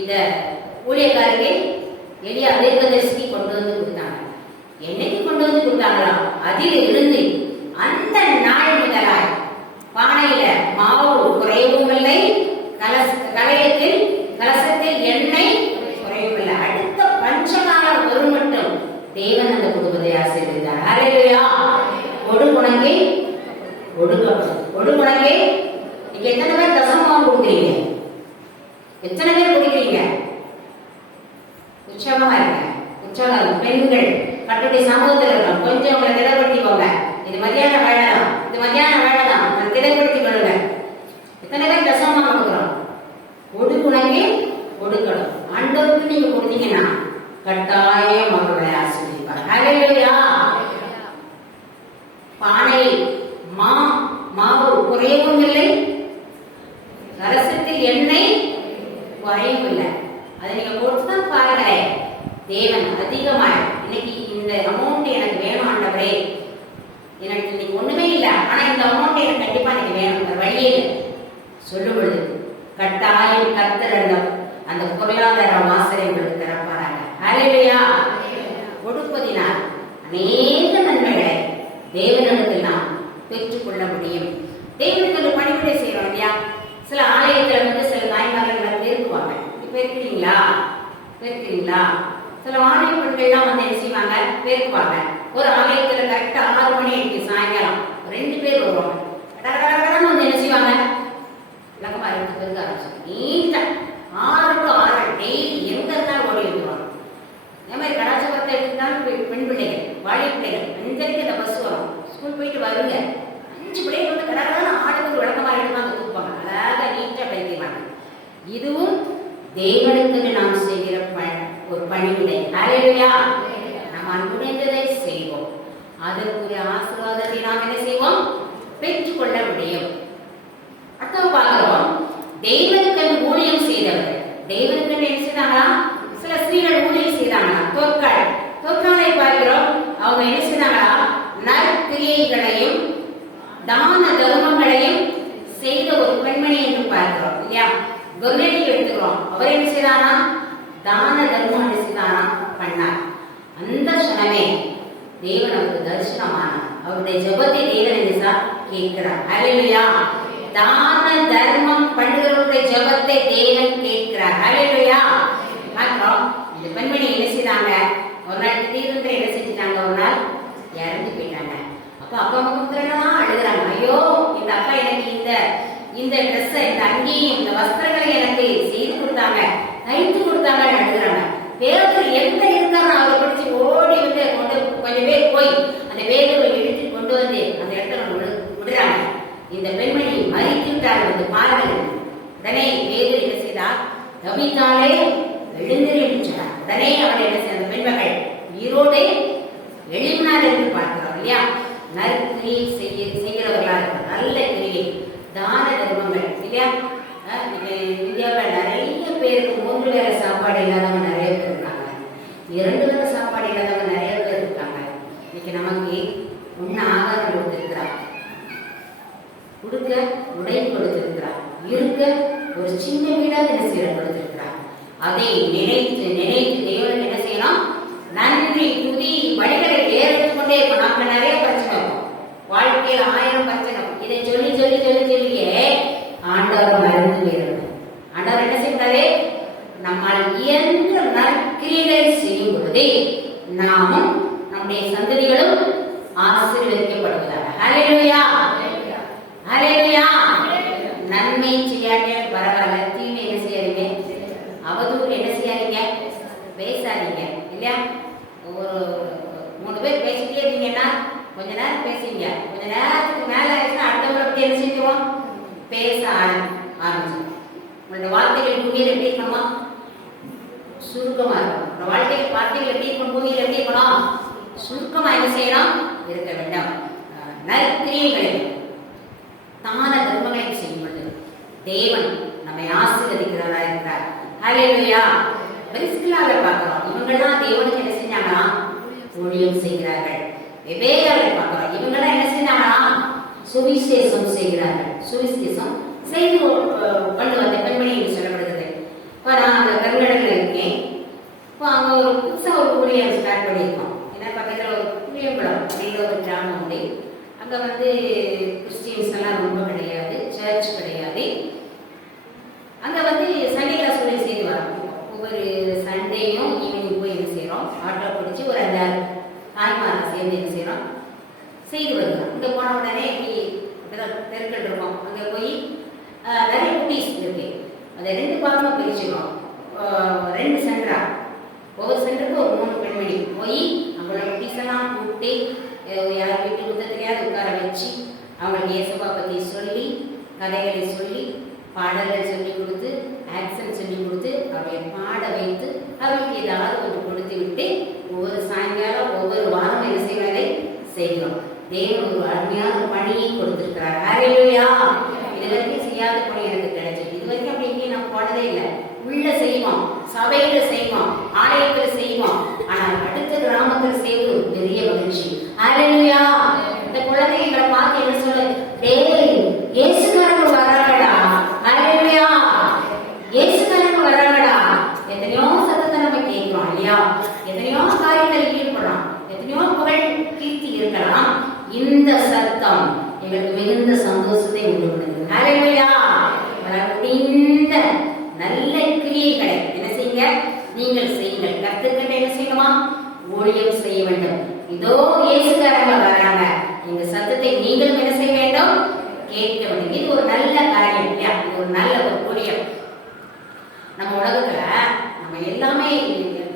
இந்த ஊழியக்காரருக்கு எளிய தீர்க்கதரிசிக்கு கொண்டு வந்து கொடுத்தாங்க. என்னைக்கு கொண்டு வந்து கொடுத்தாங்களா, அதில் இருந்து அந்த நாள் முதலாய் பானையில மாவு குறையவும் இல்லை, கலசத்தில் எண்ணெய் குறையவும் இல்லை. அடுத்த பஞ்சகாலம் ஒரு மட்டும் தேவன் அந்த குடும்பத்தை ஆசீர்வதித்தார். ஹல்லேலூயா. கொடுகுணங்கே ஒடுக்கப்படும். கொடுகுணங்கே நீங்க எத்தனை பேர் தசமம் கொடுக்குறீங்க? எத்தனை பேர் கொடுக்குறீங்க? உற்சாகமா இருக்க, உற்சாகம். பெண்கள் கட்டுடைய சமூகத்தில் இருக்கணும், கொஞ்சம் உங்களை திடப்படுத்திக்கோங்க. இது மத்தியான வேலை தான், இது மத்தியான வேலை தான், நான் திடப்படுத்திக் கொள்ளுங்க. எத்தனை பேர் தசமம் கொடுக்குறோம்? கொடுக்குணங்கே கொடுக்கணும். ஆண்டவருக்கு நீங்க கொடுத்தீங்கன்னா கட்டாயம் அவர்களை ஆசீர்வதிப்பார். ஹல்லேலூயா. பானையில் மாவு குறையவும் இல்லை, கலசத்தில் எண்ணெய் குறையவும் இல்லை. அதை நீங்க கொடுத்துதான் பாருங்களேன், தேவன் அதிகமாய் இன்னைக்கு இந்த அமௌண்ட் எனக்கு வேணும் ஆண்டவரே, எனக்கு இன்னைக்கு ஒண்ணுமே இல்லை, ஆனா இந்த அமௌண்ட் எனக்கு கண்டிப்பா எனக்கு வேணும், வழியே சொல்லும் பொழுது கட்டாயம் கர்த்தர் அந்த பொருளாதார வாசலை உங்களுக்கு திறப்பாராங்க. ஹல்லேலூயா. கொடுப்பதினால் அநேக நன்மைகளை தேவனிடத்தில் நாம் பெற்றுக்கொள்ள முடியும். தேவனுக்கு பணிவிடை செய்யறோம் இல்லையா? சில ஆலயத்துல சில தாய்மார்கள் பேருக்குவாங்க. இப்ப இருக்கிறீங்களா? பேருக்கிறீங்களா? சில ஆலய பெண்கள்லாம் என்ன செய்வாங்க? பேருக்குவாங்க. ஒரு ஆலயத்துல கரெக்டா 6 மணி ஆயிடுச்சு சாயங்காலம், 2 பேர் வருவாங்க. என்ன செய்வாங்க? விளக்கமா 2 பேருக்கு ஆரம்பிச்சு நீண்ட 6 to 6 டெய்லி எங்க இருந்தாலும் ஓடி வந்துருவாங்க. அதே மாதிரி கலாச்சாரத்தை எடுத்துட்டாலும் பெண் பிள்ளைகள், வாழை பிள்ளைகள் 5:30 அந்த பஸ் வரும், ஸ்கூல் போயிட்டு வருங்க, 5 பிள்ளைகள் கடற்கான ஆடுகள் விளக்கமா எடுப்பாங்க, தூப்பாங்க, அழகா நீட்டா பயிர்வாங்க. இதுவும் தேவனுக்கு நாம் செய்கிற ஒரு பணிவிடை. ஹல்லேலூயா. நாம் அன்புடைந்ததை செய்வோம், அதற்குரிய ஆசீர்வாதத்தை நாம் என்ன செய்வோம்? பெற்றுக்கொள்ள முடியும். அடுத்த பார்க்கிறோம், தேவனுக்கு ஊழியம் செய்தவர்கள். தேவனுக்கு என்ன செய்தாங்களா? சில ஸ்திரீகள் ஊழியம் செய்தாங்களா? தோற்காலை பார்க்கிறோம், அவங்க என்ன செய்தாங்களா? நற்கிரியைகளையும் தான தர்மங்களையும் செய்த ஒரு பெண்மணி என்று பார்க்கிறோம் இல்லையா? கொர்நேலி எடுத்துக்கிறோம், அவர் என்ன செய்தாரா? தான தர்மம் என்ன செய்தாரா? பண்ணார். அந்த சனமே தேவன் அவருக்கு தரிசனமானார். அவருடைய ஜெபத்தை தேவன் என்ன கேட்கிறார். ஹல்லேலூயா. தான தர்மம் பண்ணுகிறவருடைய ஜெபத்தை தேவன் கேட்கிறார். ஹல்லேலூயா. இந்த பெண்மணி என்ன செய்தாங்க, ஒரு நாள் திடீர்னு என்ன செஞ்சுட்டாங்க, ஒரு நாள் இறந்து போயிட்டாங்க. அப்ப அப்பா அம்மா புத்திரனா அழுகுறாங்க, ஐயோ இந்த அப்பா எனக்கு இந்த ட்ரெஸ், இந்த அங்கேயும் இந்த வஸ்திரங்களை எனக்கு செய்து கொடுத்தாங்க, தைத்து கொடுத்தாங்க அழுகுறாங்க. பேதர் எந்த இருந்தாலும் அவரை பிடிச்சி ஓடி வந்து கொண்டு கொஞ்சம் பேர் போய் அந்த பேதரை இழுத்து கொண்டு வந்து அந்த இடத்துல விடுறாங்க. இந்த பெண்மணி மறித்து விட்டார்கள் வந்து பாருங்கள். உடனே பேதர் என்ன செய்தார், தபித்தாலே எழுந்திருச்சார். உடனே அவரை என்ன செய்ய, அந்த பெண்மகள் ஈரோடே எழுப்பினார் என்று பார்க்கிறோம் இல்லையா. நற்கிரியை செய்கிறவர்களா இருக்கிறார், நல்ல கிரியை, தான தர்மங்கள் இல்லையா. இந்தியாவில் நிறைய பேருக்கு 3 வேளை சாப்பாடு இல்லாதவங்க நிறைய பேர் இருக்காங்க, 2 வேளை சாப்பாடு இல்லாதவங்க நிறைய பேர் இருக்காங்க. இன்னைக்கு நமக்கு உண்ண ஆகாரம் கொடுத்திருக்கிறார், கொடுக்க உடை கொடுத்திருக்கிறார், இருக்க ஒரு சின்ன வீடாக என்ன செய்ய கொடுத்திருக்கிறார். அதை நினைத்து நினைத்து தேவன் என்ன செய்யலாம், நன்றி துதி வழிகளை ஏறிட்டு கொண்டே இருக்கும். நமக்கு நிறைய பிரச்சனை இருக்கும் வாழ்க்கையில், 1000 பிரச்சனை. இதை சொல்லி சொல்லி சொல்லி சொல்லியே ஆண்டவர் மறந்து போயிடணும். ஆண்டவர் என்ன செய்தாரே, நம்மால் இயன்ற நற்கிரிகளை செய்யும் பொழுதே நாமும் நம்முடைய சந்ததிகளும் ஆசீர்வதிக்கப்படுவதாக. ஹல்லேலூயா, ஹல்லேலூயா. நன்மை செய்யாதே பரவாயில்ல, தீமை என்ன செய்யாதீங்க, அவதூறு என்ன செய்யாதீங்க, பேசாதீங்க இல்லையா. ஒரு 3 பேர் பேசிட்டே இருந்தீங்கன்னா கொஞ்ச நேரம் பேசுவீங்க, கொஞ்ச நேரத்துக்கு மேல ஆயிடுச்சுன்னா அடுத்தவங்களை பத்தி என்ன செஞ்சுவோம், பேச ஆரம்பிச்சோம். உங்களோட வார்த்தைகள் பூமியில் எப்படி இருக்கணுமா, சுருக்கமா இருக்கும். உங்களோட வாழ்க்கையில் வார்த்தைகள் எப்படி இருக்கணும், பூமியில் எப்படி இருக்கணும், சுருக்கமா என்ன செய்யணும், இருக்க வேண்டாம். நற்கிரியைகளை தான தர்மங்களை செய்யும் பொழுது தேவன் நம்மை ஆசீர்வதிக்கிறவரா இருக்கிறார். ஹல்லேலூயா. பிரிஸ்கில்லாவை பார்க்கிறோம், இவங்கெல்லாம் தேவனுக்கு என்ன செஞ்சாங்களா, ஊழியம் செய்கிறார்கள். வெவ்வேறு பார்க்கிறோம், இவங்கெல்லாம் என்ன செஞ்சாங்களா, சுவிசேஷம் செய்கிறார்கள். சுவிசேஷம் செய்து கொண்டு வந்த பெண்மணி என்று சொல்லப்படுகிறது. இப்போ நான் அந்த கருங்கடலில் இருக்கேன். இப்போ அங்கே ஒரு புதுசாக ஒரு ஊழியம் ஸ்டார்ட் பண்ணியிருக்கோம். ஏன்னா பக்கத்தில் ஒரு புளியங்குளம் அப்படிங்கிற ஒரு கிராமம் உண்டு. அங்கே வந்து கிறிஸ்டியன்ஸ் எல்லாம் ரொம்ப கிடையாது, சர்ச் கிடையாது. அங்கே வந்து சண்டே கிளாஸ் ஊழியம் செய்து வரோம். ஒவ்வொரு சண்டேயும் ஈவினிங் போய் என்ன செய்கிறோம், ஆட்டோ பிடிச்சி ஒரு 5-6 தாய்மாரை சேர்ந்து என்ன செய்கிறோம், செய்து வருகிறோம். இங்கே போன உடனே தெருக்கள் இருக்கும், அங்கே போய் நிறைய குட்டீஸ் இருக்கு. அதை 2 பாகமாக பிரிச்சுக்கிறோம். 2 சென்டரா, ஒவ்வொரு சென்டருக்கு ஒரு 3 பெண்மணி போய் அவங்களோட குட்டீஸ் எல்லாம் கூப்பிட்டு யார் வீட்டு புத்தகத்தையாவது உட்கார வச்சு அவங்களுக்கு இயேசுவை பற்றி சொல்லி, கதைகளை சொல்லி, பாடல்கள் சொல்லி கொடுத்து, ஆக்சன் சொல்லி கொடுத்து, அவர்களை பாட வைத்து அவர்களுக்கு ஏதாவது கொஞ்சம் கொடுத்து விட்டு ஒவ்வொரு சாயங்காலம் ஒவ்வொரு வாரம் என்ன செய்வதை செய்கிறோம். தேவன் ஒரு அருமையான பணியை கொடுத்திருக்கிறார். ஹல்லேலூயா. இது வரைக்கும் செய்யாத பணி எனக்கு கிடைச்சது. இது வரைக்கும் அப்படி எங்கேயும் நான் போனதே இல்லை. உள்ள செய்வோம், சபையில செய்வோம், ஆலயத்தில் செய்வோம், ஆனால் அடுத்த கிராமத்தில் செய்வது பெரிய மகிழ்ச்சி. ஹல்லேலூயா. இந்த குழந்தைகளை பார்த்து என்ன சொல்லு, டேய் இயேசுக்காரங்க வராங்கடா, ஹல்லேலூயா, இயேசுக்காரங்க வராங்கடா. எத்தனையோ சத்தத்தை நம்ம கேட்கிறோம் இல்லையா, எத்தனையோ காரியங்கள் ஈடுபடுறோம், எத்தனையோ புகழ் கீர்த்தி இருக்கலாம். இந்த சத்தம் எங்களுக்கு மிகுந்த சந்தோஷத்தை உண்டு பண்ணுது. ஹல்லேலூயா. இந்த நல்ல கிரியைகளை என்ன செய்யுங்க, நீங்கள் செய்யுங்கள். கர்த்தர்கிட்ட என்ன செய்யணுமா, ஊழியம் செய்ய வேண்டும். இதோ இயேசுக்காரங்க வராங்க, இந்த சத்தத்தை நீங்களும் என்ன செய்ய வேண்டும், கேட்க வேண்டும். இது ஒரு நல்ல காரியம் இல்லையா, இது ஒரு நல்ல ஒரு ஊழியம். நம்ம உலகத்துல நம்ம எல்லாமே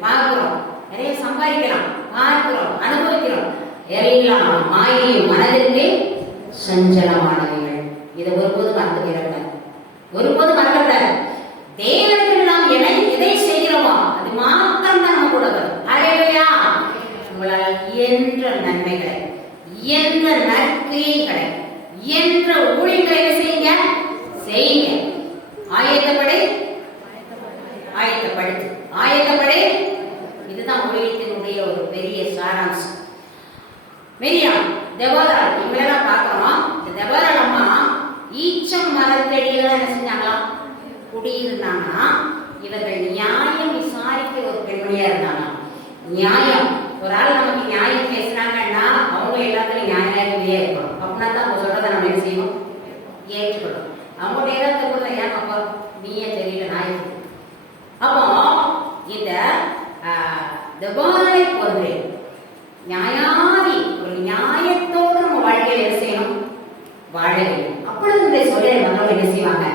பார்க்கிறோம், நிறைய சம்பாதிக்கலாம், பார்க்கிறோம், அனுபவிக்கிறோம். எல்லாம் மாயையும் மனதிற்கு சஞ்சலமானவைகள். இதை ஒருபோது மறந்துவிடக்கூடாது, ஒருபோது மறக்கக்கூடாது. தேவனுக்கு நாம் எதை செய்கிறோமோ அது மாத்திரம் தான் நம்ம கூட வரும். ஹல்லேலூயா. உங்களால் இயன்ற நன்மைகளை, இயன்ற நற்கிரியைகளை, இயன்ற ஊழியங்களை செய்யுங்க, செய்யுங்க. ஆயத்தப்படை, ஆயத்தப்படு, ஆயத்தப்படை. இதுதான் ஊழியத்தினுடைய ஒரு பெரிய சாராம்சம். மிரியாம், தெபோரா, இவங்களெல்லாம் பார்க்கிறோம். இந்த தெபோரா அம்மா ஈச்சம் மரத்தடியில என்ன செஞ்சாங்களாம், குடியிருந்தாங்கன்னா இவர்கள் நியாயம் விசாரிக்கிற ஒரு பெண்மணியா இருந்தாங்க. நியாயம், ஒரு ஆள் நமக்கு நியாயம் பேசுறாங்கன்னா அவங்க எல்லாத்துலயும் நியாயமாகவே இருக்கணும். அப்படின்னா தான் அவங்க சொல்றதை நம்ம என்ன செய்யணும், ஏற்றுக்கணும். அவங்கள்ட்ட ஏதாவது ஏன் அப்பா நீயே தெரியல நாய். அப்போ இந்த தெபோராளை போன்று நியாயாதி ஒரு நியாயத்தோடு நம்ம வாழ்க்கையில் என்ன செய்யணும், வாழ வேண்டும். அப்பொழுது இந்த சொல்லை மக்கள் என்ன செய்வாங்க,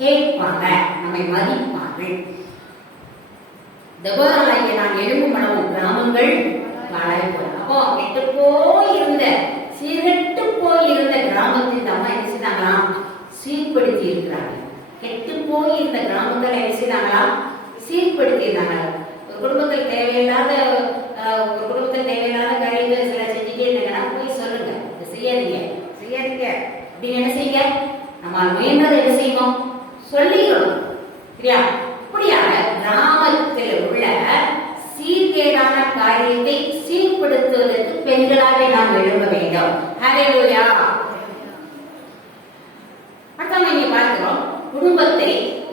கேட்பாங்க, நம்மை மதிப்பார்கள். தெபோராளாகிய நான் எழும்பும் மனமும் கிராமங்கள் வாழாய் போன. அப்போ கெட்டு போயிருந்த சீர்கெட்டு போயிருந்த கிராமத்தின் அம்மா என்ன செய்தாங்களாம், சீர்படுத்தி இருக்கிறாங்க. கெட்டு போயிருந்த கிராமங்களை என்ன செய்தாங்களா, சீர்படுத்தி இருந்தாங்க. ஒரு குடும்பத்தில் தேவையில்லாத காரியங்கள் சில செஞ்சுட்டே இருந்தாங்கன்னா போய் சொல்லுங்க, செய்யாதீங்க செய்யாதீங்க அப்படின்னு என்ன செய்யுங்க, நம்ம முயன்றதை என்ன செய்வோம், சொல்லிக்கணும். சரியா? இப்படியாக கிராமத்தில் உள்ள சீர்கேடான காரியத்தை சீர்படுத்துவதற்கு பெண்களாக நாம் எழும்ப வேண்டும். ஹல்லேலூயா. அடுத்த நீங்க பார்க்கிறோம், குடும்பத்தை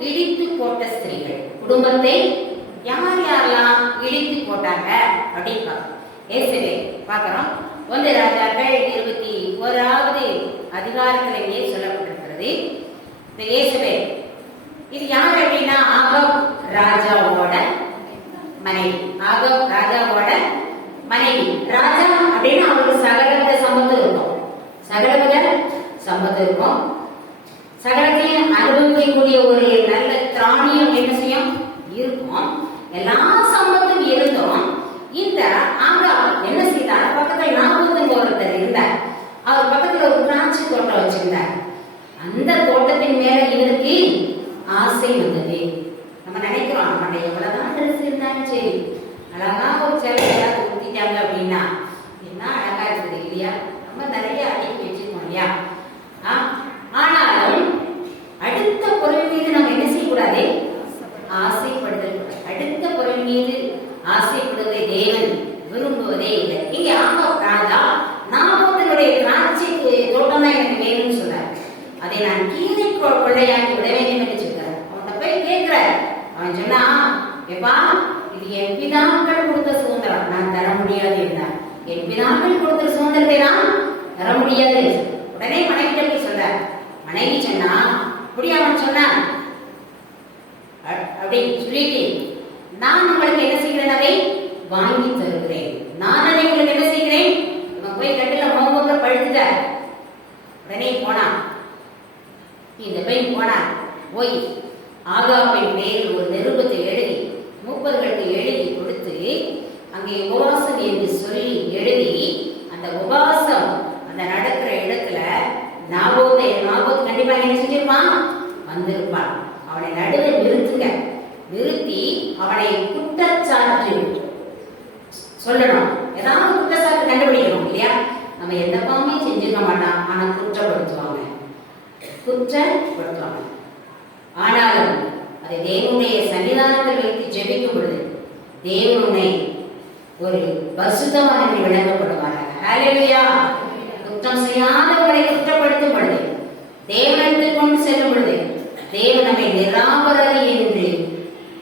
இடித்து போட்ட ஸ்திரீகள். குடும்பத்தை யார் யாரெல்லாம் இடித்து போட்டாங்க அப்படின்னு இயேசுவே பார்க்கிறோம். 1 ராஜாக்கள் 21வது அதிகாரத்திலேயே சொல்லப்பட்டிருக்கிறது. இந்த இயேசுவே இது யார் அப்படின்னா ஆகாப் ராஜாவோட மனைவி. ஆகாப் ராஜாவோட மனைவி. ராஜா அப்படின்னா அவருக்கு சகலவித சம்பத்து இருக்கும், சகலவித சம்பத்து இருக்கும், சகலத்தையும் அனுபவிக்கக்கூடிய ஒரு நல்ல திராணியம் என்ன செய்யும் இருக்கும். எல்லா சம்பத்தும் இருந்தும் இந்த ஆகாப் என்ன செய்தார், பக்கத்துல நாபோத் ஒருத்தர் இருந்தார். அவர் பக்கத்துல ஒரு திராட்சை தோட்டம் வச்சிருந்தார். அந்த தோட்டத்தின் மேல இவருக்கு ஆசை வந்தது. நம்ம நினைக்கிறோம், நம்ம எவ்வளவுதான் ட்ரெஸ் இருந்தாலும் சரி, அழகா ஒரு சேலை ஏதாவது ஊத்திட்டாங்க அப்படின்னா என்ன அழகா இருக்குது இல்லையா, நம்ம நிறைய அடிக்கி வச்சிருக்கோம் இல்லையா. ஆனாலும் அடுத்த பொருள் மீது நம்ம என்ன செய்யக்கூடாது, ஆசைப்படுதல். அடுத்த பொருள் மீது ஆசைப்படுவதை தேவன் விரும்புவதே இல்லை. இங்க ஆகாப் ராஜா நாபோத்தினுடைய திராட்சை தோட்டம் தான் எனக்கு வேணும்னு சொல்றார். அதை நான் கீரை கொள்ளையாக்கி விட வேண்டும் என்று சொல்றார். அவன்கிட்ட போய் கேட்கிறார். அவன் சொன்னா, எப்பா இது என் பிதாக்கள் கொடுத்த சுதந்திரம், நான் தர முடியாது என்றார். என் பிதாக்கள் கொடுத்த சுதந்திரத்தை நான் தர முடியாது. உடனே மனைவி போய் சொல்றார். மனைவி சொன்னா, அப்படி அவன் சொன்னான் அப்படின்னு சொல்லிட்டு, நான் உங்களுக்கு என்ன செய்கிறேன், அதை வாங்கி தருகிறேன். நான் அதை உங்களுக்கு என்ன செய்கிறேன், இவன் போய் கட்டில மோக படுத்துட்ட. உடனே போனான், இந்த பெண் போனான், போய் ஆகாபின் பேரில் ஒரு நிருபத்தை எழுதி மூப்பர்களுக்கு எழுதி கொடுத்து, அங்கே உபவாசம் என்று சொல்லி எழுதி, அந்த உபவாசம் அந்த நடக்கிற இடத்துல நாபோத் கண்டிப்பா என்ன செஞ்சிருப்பான், வந்திருப்பான். அவனை நடுவில் நிறுத்துங்க, நிறுத்தி அவனை குற்றச்சாட்டு சொல்லணும். ஏதாவது குற்றச்சாட்டு கண்டுபிடிக்கணும் இல்லையா. நம்ம எந்த பாவமே செஞ்சிருக்க மாட்டான், ஆனா குற்றப்படுத்துவாங்க. ஆனாலும் அதை தேவனுடைய சன்னிதானத்தில் வைத்து ஜெபிக்கும் பொழுது தேவனை ஒரு பரிசுத்தமான விளங்கப்படுவார்கள். ஹல்லேலூயா. குற்றம் செய்யாதவர்களை குற்றப்படுத்தும் பொழுது, தேவனிடத்தில் கொண்டு செல்லும் பொழுது தேவன் நம்மை நிராபராதி என்று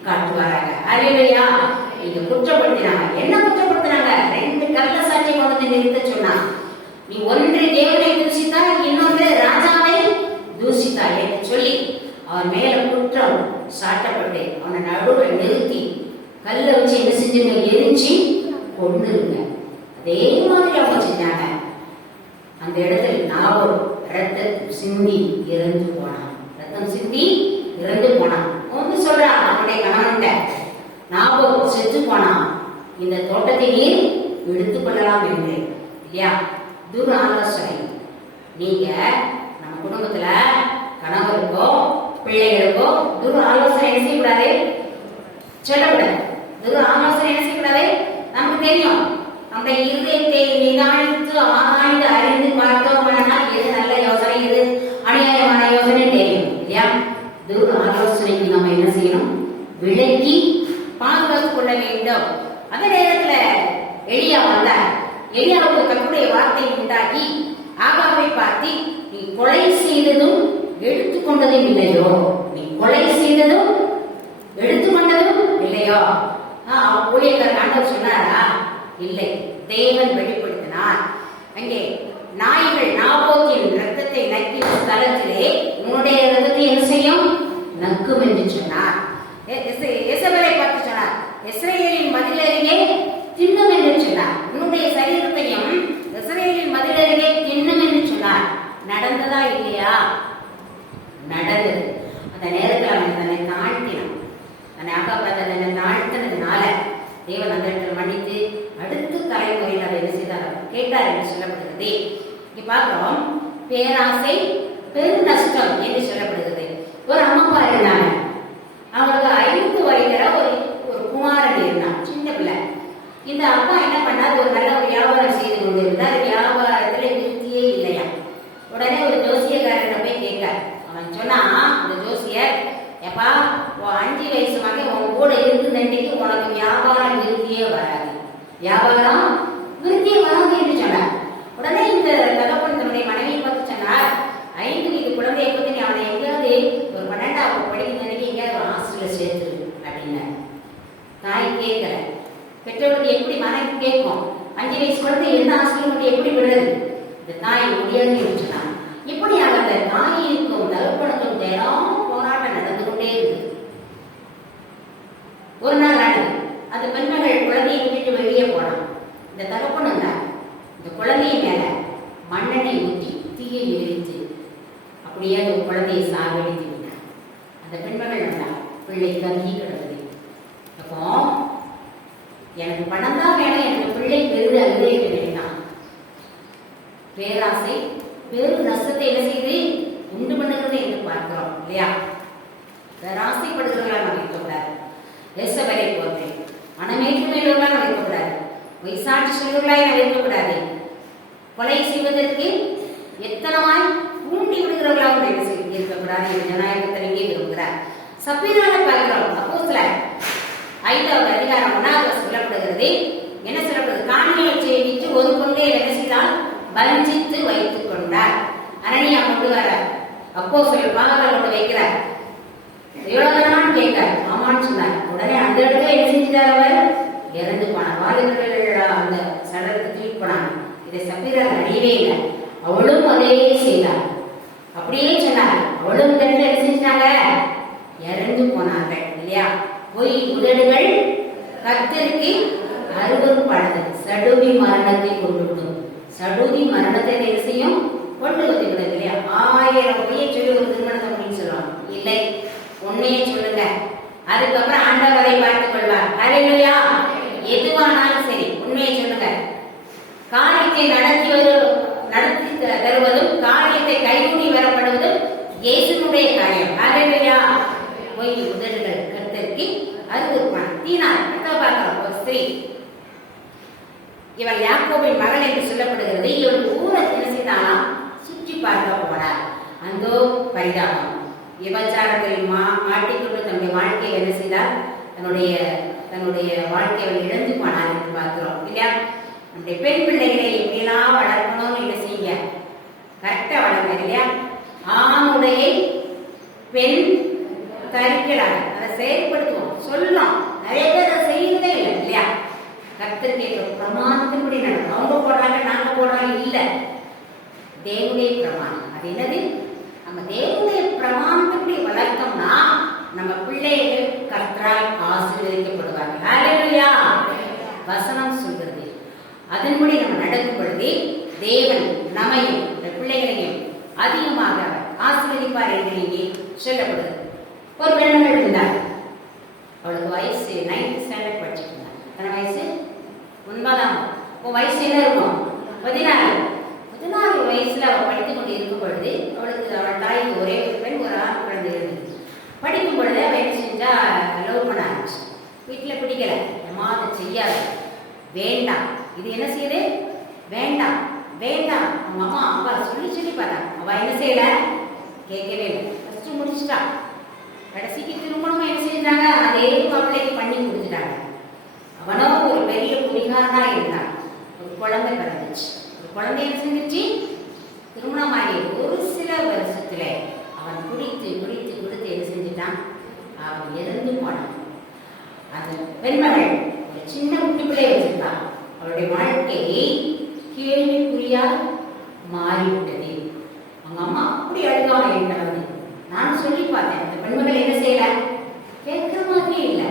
காட்டுவாராங்க. ஹல்லேலூயா. இங்க குற்றப்படுத்தினாங்க. என்ன குற்றப்படுத்தினாங்க, 2 கள்ள சாட்சி கொண்டு நிறுத்த சொன்னான். நீ ஒன்று தேவனை தூசித்தாய், இன்னொன்று ராஜாவை தூசித்தாய் என்று சொல்லி அவன் மேல குற்றம் சாட்டப்பட்டு அவனை நடுவில் நிறுத்தி கல்ல வச்சு என்ன செஞ்சுங்க, எரிஞ்சு கொண்டுருங்க. அதே மாதிரி அவங்க செஞ்சாங்க. அந்த இடத்துல நாபோத் ரத்தம் சிந்தி இறந்து போனான். ரத்தம் சிந்தி இறந்து போனான். ஒன்று சொல்றான் அவனுடைய கணவன்கிட்ட, நாபோத் செத்து போனான், இந்த தோட்டத்தை நீர் எடுத்துக் கொள்ளலாம் என்று. இல்லையா, துர் ஆலோசனை. நீங்க நம்ம குடும்பத்துல கணவருக்கோ பிள்ளைகளுக்கோ துர் ஆலோசனை என்ன செய்யக்கூடாது, சொல்லக்கூடாது. துர் ஆலோசனை என்ன செய்யக்கூடாது. நமக்கு தெரியும், நம்ம இருதயத்தை நிதானித்து ஆராய்ந்து அறிந்து பார்த்தோம்னா எது நல்ல யோசனை, எது அநியாயமான யோசனை தெரியும் இல்லையா. துர் ஆலோசனைக்கு நம்ம என்ன செய்யணும், விலக்கி பாதுகாத்துக் கொள்ள வேண்டும். அந்த நேரத்துல எலியா வந்தார். எலியாவுக்கு கர்த்தருடைய வார்த்தை உண்டாகி ஆகாபை பார்த்து, நீ கொலை செய்ததும் எடுத்துக்கொண்டதும் இல்லையோ, நீ கொலை செய்ததும் எடுத்துக்கொண்டதும் இல்லையோ. ஊழியக்காரர் ஆண்டவர் சொன்னாரா, இல்லை, தேவன் வெளிப்படுத்தினார். அங்கே நாய்கள் நாபோத்தின் ரத்தத்தை நக்கின ஸ்தலத்திலே உன்னுடைய ரத்தத்தை என்ன செய்யும், நக்கும் என்று சொன்னார். எசபேலை பார்த்து சொன்னார், இஸ்ரவேலின் தேவன் அந்த இடத்துல மன்னித்து அடுத்த தலைமுறையில் அதை என்ன செய்தார் கேட்டார் என்று சொல்லப்படுகிறது. இங்க பார்க்கிறோம், பேராசை பெரு நஷ்டம் என்று சொல்லப்படுகிறது. ஒரு அம்மா இருந்தாங்க, அவங்களுக்கு 5 வயதுல ஒரு குமாரன் இருந்தான், சின்ன பிள்ளை. இந்த அப்பா என்ன பண்ணார், ஒரு நல்ல ஒரு வியாபாரம் செய்து கொண்டு இருந்தார். வியாபாரத்துல திருப்தியே இல்லையா. உடனே ஒரு ஜோசியக்காரனை போய் கேட்கார். அவன் சொன்னா, அந்த ஜோசியர், எப்பா 5 வயசு மகன் உன் கூட இருக்குதுன்றைக்கு உனக்கு வியாபாரம் விருத்தியே வராது, வியாபாரம் விருத்தியே வராது என்று சொன்னார். உடனே இந்த தகப்பன் தன்னுடைய மனைவியை பார்த்து சொன்னார், 5 வயது குழந்தையை பத்தி நீ அவனை எங்கேயாவது ஒரு 12ஆம் படிக்கிறதுக்கு எங்கேயாவது ஒரு ஹாஸ்டல்ல சேர்த்து அப்படின்னாரு. தாய் கேட்கல. பெற்றோருக்கு எப்படி மனைவி கேட்கும், 5 வயசு குழந்தை எந்த ஹாஸ்டல் மட்டும் எப்படி விடுறது? இந்த தாய் முடியாதுன்னு சொன்னாங்க. இப்படியாக அந்த தாய்க்கும் தகப்பனுக்கும் தினம் போராட்டம் நடந்து கொண்டே இருக்கு. ஒரு நாள் ஆனது, அந்த பெண்மகள் குழந்தையை விட்டு வெளியே போனான். இந்த தகப்பனும் தான் இந்த குழந்தைய மேல மண்ணெண்ணெய் ஊற்றி தீயை எரித்து அப்படியே அந்த குழந்தையை சார்வடித்து விட்டார். அந்த பெண்மகள் வந்தா, பிள்ளை தங்கி கிடக்குது. அப்போ எனக்கு பணம் தான் வேணும், எனக்கு பிள்ளை பெருது அழுதே வேண்டாம். பேராசை பெரு நஷ்டத்தை என்ன செய்து உண்டு பண்ணுகிறது என்று பார்க்கிறோம் இல்லையா. பேராசைப்படுகிறவர்களாக நம்ம இருக்கக்கூடாது. தேசபலை போன்றே மனமேற்றுமையுள்ளவர்களாக நம்ம இருக்கக்கூடாது. பொய்சாட்சி சொல்வர்களாக நம்ம இருக்கக்கூடாது. கொலை செய்வதற்கு எத்தனமாய் ஊண்டி விடுகிறவர்களாக இருக்கக்கூடாது என்று ஜனநாயகத்தை இங்கே விரும்புகிறார். சப்பீரான பார்க்கிறோம். அப்போஸ்தலர் 5வது அதிகாரம் 1வது சொல்லப்படுகிறது. என்ன சொல்லப்படுது, காணியை செய்வித்து ஒரு கொண்டே என்ன செய்தால் வஞ்சித்து வைத்துக் கொண்டார். அனனியா கொண்டு வர அப்போஸ்தலர் பாதத்தில் கொண்டு வைக்கிறார். எவ்வளவுதான் கேட்கார், ஆமான்னு சொன்னார். உடனே அந்த இடத்துல என்ன செஞ்சார், அவர் இறந்து போனார். வாலிபர்கள் அந்த சடலத்தை தூக்கி போனாங்க. இதை சப்பீரால் அழியவே இல்லை. அவளும் அதே செய்தார். அப்படியே சொன்னார். அவளும் இந்த இடத்துல என்ன செஞ்சாங்க, இறந்து போனார்கள் இல்லையா. பொய் உதடுகள் கர்த்தருக்கு அருவருப்பானது, சடுதி மரணத்தை கொண்டுவிடும். சடுதி மரணத்தை என்ன செய்யும், கொண்டு வந்துவிடுது இல்லையா. 1000 பொய்யை சொல்லி ஒரு திருமணத்தை அப்படின்னு சொல்லுவாங்க. இல்லை, உண்மையை சொல்லுங்க, அதுக்கப்புறம் ஆண்டவரை பார்த்துக் கொள்வார். ஹல்லேலூயா. எதுவானாலும் சரி உண்மையை சொல்லுங்க. காரியத்தை நடத்தி தருவதும் காரியத்தை கைகூடி வரப்படுவதும் இயேசுனுடைய காரியம். ஹல்லேலூயா. பொய் உதடுகள் கர்த்தருக்கு அருவருப்பானது. தீனாள் பார்க்கிறோம், ஒரு ஸ்திரீ. இவள் யாக்கோபின் மகன் என்று சொல்லப்படுகிறது. இவள் ஊரை என்ன செய்தாலாம், சுற்றி பார்க்க போனார். அந்தோ பரிதாபம், விபச்சாரத்தில் மாட்டிக்கொண்டு தன்னுடைய வாழ்க்கையை என்ன செய்தார், தன்னுடைய வாழ்க்கையை இழந்து போனார் என்று பார்க்கிறோம் இல்லையா. நம்முடைய பெண் பிள்ளைகளை எப்படியெல்லாம் வளர்க்கணும்னு என்ன செய்ய, கரெக்டா வளர்க்க இல்லையா. ஆணுடைய பெண் கருக்கலாக அதை செயல்படுத்துவோம், சொல்லலாம். நிறைய பேர் அதை செய்யறதே இல்லை இல்லையா. கர்த்தர் கேட்க பிரமாணத்தின்படி நடக்கும். அவங்க போடுறாங்க, நாங்க போடுறாங்க இல்ல, தேவனுடைய பிரமாணம். அது என்னது, நம்ம தேவனுடைய பிரமாணத்தின்படி வளர்த்தோம்னா நம்ம பிள்ளைகள் கர்த்தரால் ஆசீர்வதிக்கப்படுவார்கள். ஹல்லேலூயா. வசனம் சொல்கிறது. அதன்படி நம்ம நடக்கும் பொழுது தேவன் நம்மையும் பிள்ளைகளையும் அதிகமாக ஆசீர்வதிப்பார் என்று இங்கே சொல்லப்படுகிறது. ஒரு பெண்மகள் இருந்தார். அவளுக்கு வயசு 9th ஸ்டாண்டர்ட் படிச்சுட்டு இருந்தார். எத்தனை வயசு, 9ஆம். வயசு என்ன இருக்கும், 14 வயசுல அவள் படித்துக் கொண்டு இருக்கும் பொழுது அவளுக்கு அவள் தாய்க்கு ஒரே ஒரு பெண், ஒரு ஆண் குழந்தை இருந்தது. படிக்கும் பொழுது அவள் என்ன செஞ்சா, லவ் பண்ண ஆரம்பிச்சு. வீட்டில் பிடிக்கல, அம்மா அதை செய்யாது, வேண்டாம், இது என்ன செய்யுது, வேண்டாம் வேண்டாம். அவங்க அம்மா அப்பா சொல்லி பார்த்தாங்க. அவள் என்ன செய்யல, கேட்கவே இல்லை. ஃபர்ஸ்ட் முடிச்சுட்டா. கடைசிக்கு திருமணம் என்ன செஞ்சாங்க, அதே மாப்பிள்ளைக்கு பண்ணி கொடுத்துட்டாங்க. அவனோ ஒரு பெரிய குடிகாரனா இருந்தான். ஒரு குழந்தை பிறந்துச்சு. ஒரு குழந்தை என்ன செஞ்சிச்சு, திருமணம் ஆகிய ஒரு சில வருஷத்துல அவன் குடித்து என்ன செஞ்சுட்டான், அவன் இறந்து போனான். அந்த பெண்மகள் ஒரு சின்ன குட்டி பிள்ளையை வச்சிருந்தான். அவளுடைய வாழ்க்கையை கேள்விக்குறியா மாறிவிட்டது. அவங்க அம்மா அப்படி அழுகாம என்கிட்ட நான் சொல்லி பார்த்தேன். அந்த பெண்மகள் என்ன செய்யல, கேட்கிற மாதிரி இல்லை.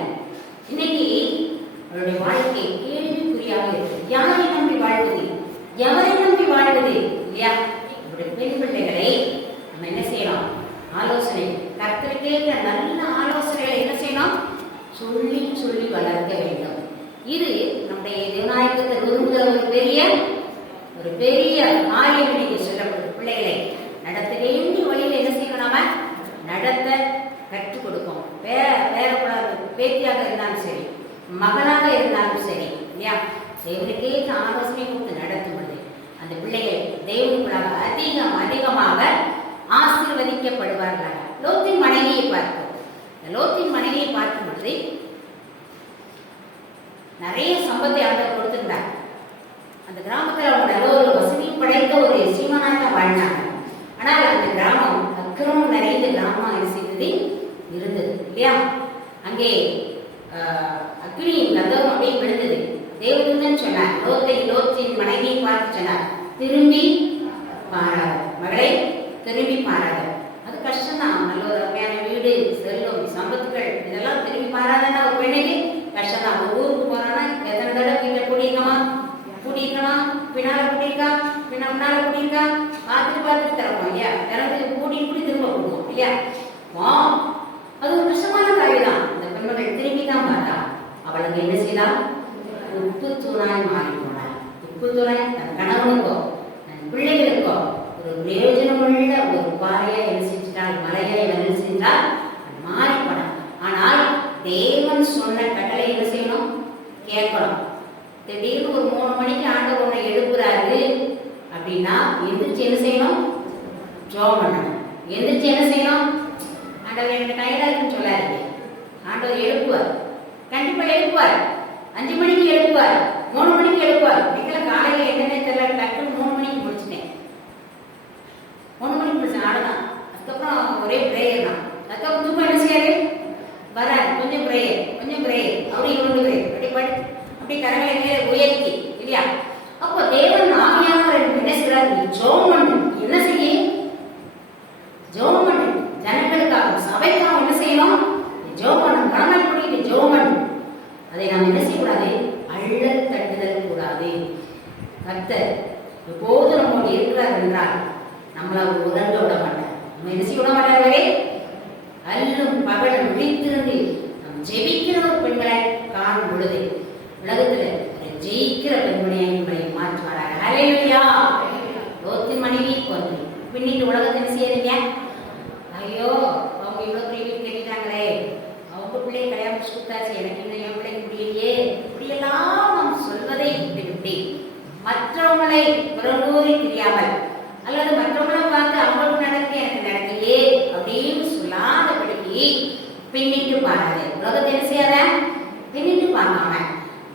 இன்னைக்கு அவருடைய வாழ்க்கை கேள்விக்குறியாக இருக்கு. யாரை நம்பி வாழ்வது, எவரை நம்பி வாழ்வது இல்லையா. அவருடைய பெண் பிள்ளைகளை நம்ம என்ன செய்யலாம், ஆலோசனை, கர்த்தருக்கே நல்ல ஆலோசனைகளை என்ன செய்யணும், சொல்லி வளர்க்க வேண்டும். இது நம்முடைய தேவநாயகத்தை விரும்புகிற ஒரு பெரிய காரியம் இன்னைக்கு சொல்லப்படுது. பிள்ளைகளை நடத்த வேண்டிய வழியில என்ன செய்யணும், நாம நடத்த கற்றுக் கொடுப்போம். பேத்தியாக இருந்தாலும் சரி, மகளாக இருந்தாலும் சரி, இல்லையா, தேவனுக்கே ஆலோசனை கொடுத்து நடத்தும் பொழுது அந்த பிள்ளைகள் தேவனுக்குள்ளாக அதிகமாக ஆசீர்வதிக்கப்படுவார்களாக. லோத்தின் மனைவியை பார்ப்போம். லோத்தின் மனைவியை பார்க்கும் பொழுது நிறைய சம்பத்தை ஆண்டவர் கொடுத்திருந்தார். அந்த கிராமத்தில் அவங்க நல்ல ஒரு வசதி படைத்த ஒரு சீமானாக வாழ்ந்தாங்க. ஆனால் அந்த கிராமம் அக்கிரமம் நிறைந்த கிராமம் என்ன செய்தது இருந்தது, இல்லையா. அங்கே அக்னியின் கதவம் அப்படியே விழுந்தது. தேவதூதன் சொன்னார், லோத்தின் மனைவியை பார்த்து சொன்னார், திரும்பி பாராத மகளை, திரும்பி பாராத. அது கஷ்டம்தான். நல்ல ஒரு அருமையான வீடு, செல்வம், சம்பத்துகள் இதெல்லாம் திரும்பி பாராதன்னா ஒரு பெண்ணுக்கு கஷ்டம் தான். ஊருக்கு போறான்னா எத்தனை தடவை வீட்டை கூட்டியிருக்கமா, பின்னால கூட்டியிருக்கா பார்த்துட்டு திறப்போம், இல்லையா. திறந்து கூட்டி திரும்ப கொடுப்போம், இல்லையா. அது ஒரு கஷ்டமான காரியம் தான். இந்த பெண்மகள் திரும்பி தான் பார்த்தா. அவளுக்கு என்ன செய்யலாம், உப்பு தூணாய் மாறி போனாள். உப்பு தூணாய் தன் கணவனுக்கோ தன் பிள்ளைகளுக்கோ ஒரு பிரயோஜனமுள்ள ஒரு பாறையா என்ன செஞ்சிட்டால், மலையா என்ன செஞ்சால் மாறி போனாள். ஆனால் தேவன் சொன்ன கட்டளை என்ன செய்யணும், கேட்கணும். திடீர்னு ஒரு 3 மணிக்கு ஆண்டவர் உன்னை எழுப்புறாரு அப்படின்னா எந்திரிச்சு என்ன செய்யணும், ஜெபம் பண்ணணும். எந்திரிச்சு என்ன செய்யணும், ஆண்டவர் எனக்கு டயர்டா இருக்குன்னு சொல்லாதீங்க. ஆண்டவர் எழுப்புவார், கண்டிப்பா எழுப்புவார். 5 மணிக்கு எழுப்புவார், 3 மணிக்கு எழுப்புவார். வீட்டுல காலையில என்னன்னு தெரியல, டக்குன்னு 3 மணிக்கு முடிச்சுட்டேன். 3 மணிக்கு முடிச்சேன், ஆடுதான். அதுக்கப்புறம் ஒரே பிரேயர் தான். அதுக்கப்புறம் தூக்கம் என்ன செய்யாது, வராது. கொஞ்சம் பிரேயர் அப்படி கொண்டு பிரேயர் அப்படி கரங்களை மேல உயர்த்தி, இல்லையா. அப்போ தேவன் ஆவியானவர் என்ன செய்யறாரு, ஜெபம் பண்ணு. என்ன செய்ய, ஜெபம் பண்ணு. ஜனங்களுக்காக, சபைக்காக என்ன செய்யணும், ஜெபம் பண்ணணும். கணவன் கூட்டிட்டு ஜெபம் பண்ணு. அதை நாம் என்ன செய்யக்கூடாது, அள்ள தட்டுதல் கூடாது. கர்த்தர் எப்போது நம்மோடு இருக்கிறார் என்றால் நம்மள உறங்க விட மாட்டார். நம்ம என்ன செய்ய விட மாட்டார்களே, அல்லும் பகலும் விழித்திருந்து நாம் ஜெபிக்கிற ஒரு பெண்களை காணும் பொழுது உலகத்துல ஜெயிக்கிற பெண்மணியை உங்களை மாற்றுவாராக. ஹல்லேலூயா. லோத்தின் மனைவி போன்று பின்னிட்டு உலகத்தை என்ன செய்யறீங்க, ஐயோ அவங்க இவ்வளவு பெரிய வீடு கட்டிட்டாங்களே, அவங்க பிள்ளைய கல்யாணம் கொடுத்தாச்சு, எனக்கு இன்னும் என் பிள்ளைக்கு முடியலையே, இப்படியெல்லாம் நாம் சொல்வதை விட்டு மற்றவங்களை புறங்கூறி தெரியாமல் அல்லது மற்றவங்களை பார்த்து அவங்களுக்கு நடக்க எனக்கு நடக்கலையே அப்படின்னு சொல்லாதபடிக்கு பின்னிட்டு பாராது. உலகத்தை என்ன செய்யாத, பின்னிட்டு பார்க்காம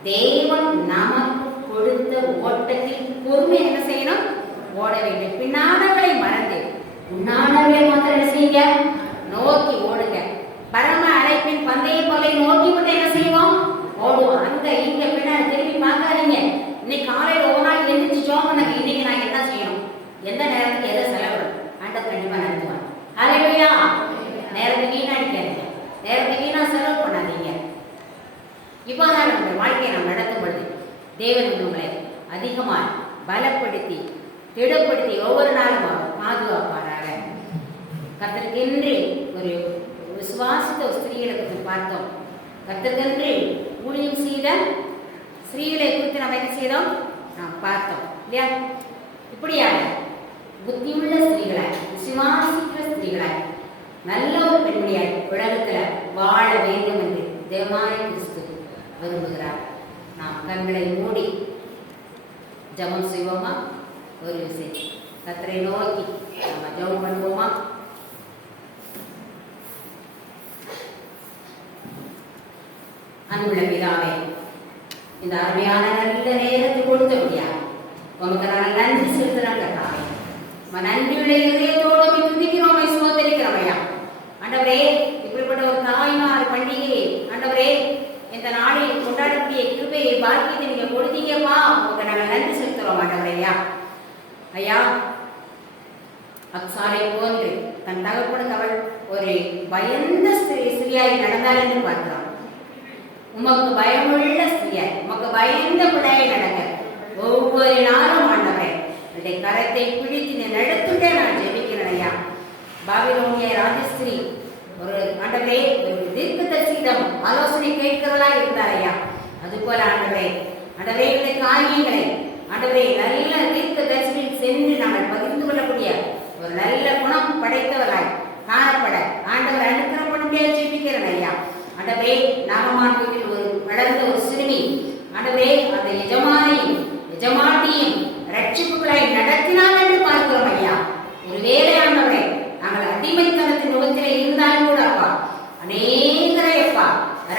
தேவன் நமக்கு கொடுத்த ஓட்டத்தில் பொறுமை என்ன செய்யணும், ஓட வேண்டும். பின்னானவர்களை மறந்து முன்னானவர்களை மாத்திரம் என்ன செய்யுங்க, நோக்கி ஓடுங்க. பரம அழைப்பின் பந்தய பொருளை நோக்கி மட்டும் என்ன செய்வோம், ஓடுவோம். அங்க இங்க பின்னாடி திரும்பி பார்க்காதீங்க. இன்னைக்கு காலையில ஒரு நாள் எழுந்திரிச்சு ஜெபம் பண்ணுங்க. இன்னைக்கு நான் என்ன செய்யணும், எந்த நேரத்துக்கு எதை செலவிடும், ஆண்டவர் கண்டிப்பா நடத்துவாங்க. ஹல்லேலூயா. நேரத்தை வீணாடிக்காதீங்க, நேரத்தை வீணா செலவு பண்ணாதீங்க. இவ்வாறான நம்முடைய வாழ்க்கையை நாம் நடத்தும் பொழுது தேவன் உங்களை அதிகமாக பலப்படுத்தி திடப்படுத்தி ஒவ்வொரு நாளும் பாதுகாப்பாராக. கர்த்தருக்கென்று ஒரு விசுவாசித்த ஸ்திரீகளை பற்றி பார்த்தோம். கர்த்தருக்கென்று ஊழியம் செய்த ஸ்திரீகளை குறித்து நாம் என்ன செய்தோம், நாம் பார்த்தோம், இல்லையா. இப்படியாக புத்தியுள்ள ஸ்திரீகளாய், விசுவாசிக்கிற ஸ்திரீகளாய், நல்ல ஒரு பெண்மணியாய் உலகத்துல வாழ வேண்டும் என்று தேவனாய கிறிஸ்து விரும்புகிறார். நாம் கண்களை மூடி ஜெபம் செய்வோமா? ஒரு விஷயம் கர்த்தரை நோக்கி நம்ம ஜெபம் பண்ணுவோமா? அன்புள்ள பிதாவே, இந்த அருமையான நல்ல நேரத்தை கொடுத்தபடியா உமக்கு நாங்கள் நன்றி செலுத்துறோம். கர்த்தாவே, நன்றியுடைய இதயத்தோடு துதிக்கிறோம், சோதரிக்கிறோம். ஐயா ஆண்டவரே, இப்படிப்பட்ட ஒரு தாய்மார் பண்டிகையை ஆண்டவரே இந்த நாளில் கொண்டாடக்கூடிய கிருபையை பாக்கியத்தை நீங்க கொடுத்தீங்கப்பா, உங்களுக்கு நாங்கள் நன்றி செலுத்துறோம். ஆண்டவரையா ஐயா, அக்சாரை போன்று தன் தகப்பனுக்கு அவள் ஒரு பயந்த ஸ்திரியாய் நடந்தாள் என்று பார்க்கிறோம். உமக்கு பயமுள்ள ஸ்திரியாய், உமக்கு பயந்த பிள்ளையை நடக்க ஒவ்வொரு நாளும் ஆண்டவரே என்னுடைய கரத்தை பிடித்து நீ நடத்துட்டே நான் ஜெபிக்கிறேன். ஐயா, பாபிலோனிய ராஜஸ்திரி ஒரு ஆண்டவரே ஒரு தீர்க்கதரிசியிடம் ஆலோசனை கேட்கிறதா இருந்தார். ஐயா, அதுபோல ஆண்டவரே இந்த காரியங்களை ஆண்டவரே நல்ல தீர்க்க தரிசனில் சென்று நாங்கள் பகிர்ந்து கொள்ளக்கூடிய ஒரு நல்ல குணம் படைத்தவராய் காணப்பட ஆண்டவர் அனுக்கிரகம் பண்ணும்படியா ஜெபிக்கிறேன் ஐயா. ஆண்டவரே நாகமான் வீட்டில் வளர்ந்த ஒரு சிறுமி ஆண்டவரே அந்த எஜமானையும் எஜமாட்டியும் ரட்சிப்புகளை நடத்தினார் என்று பார்க்கிறோம் ஐயா. ஒருவேளை ஆண்டவரே நாங்கள் அடிமைத்தனத்தின் முகத்திலே இருந்தாலும் கூட அப்பா அநேகரை அப்பா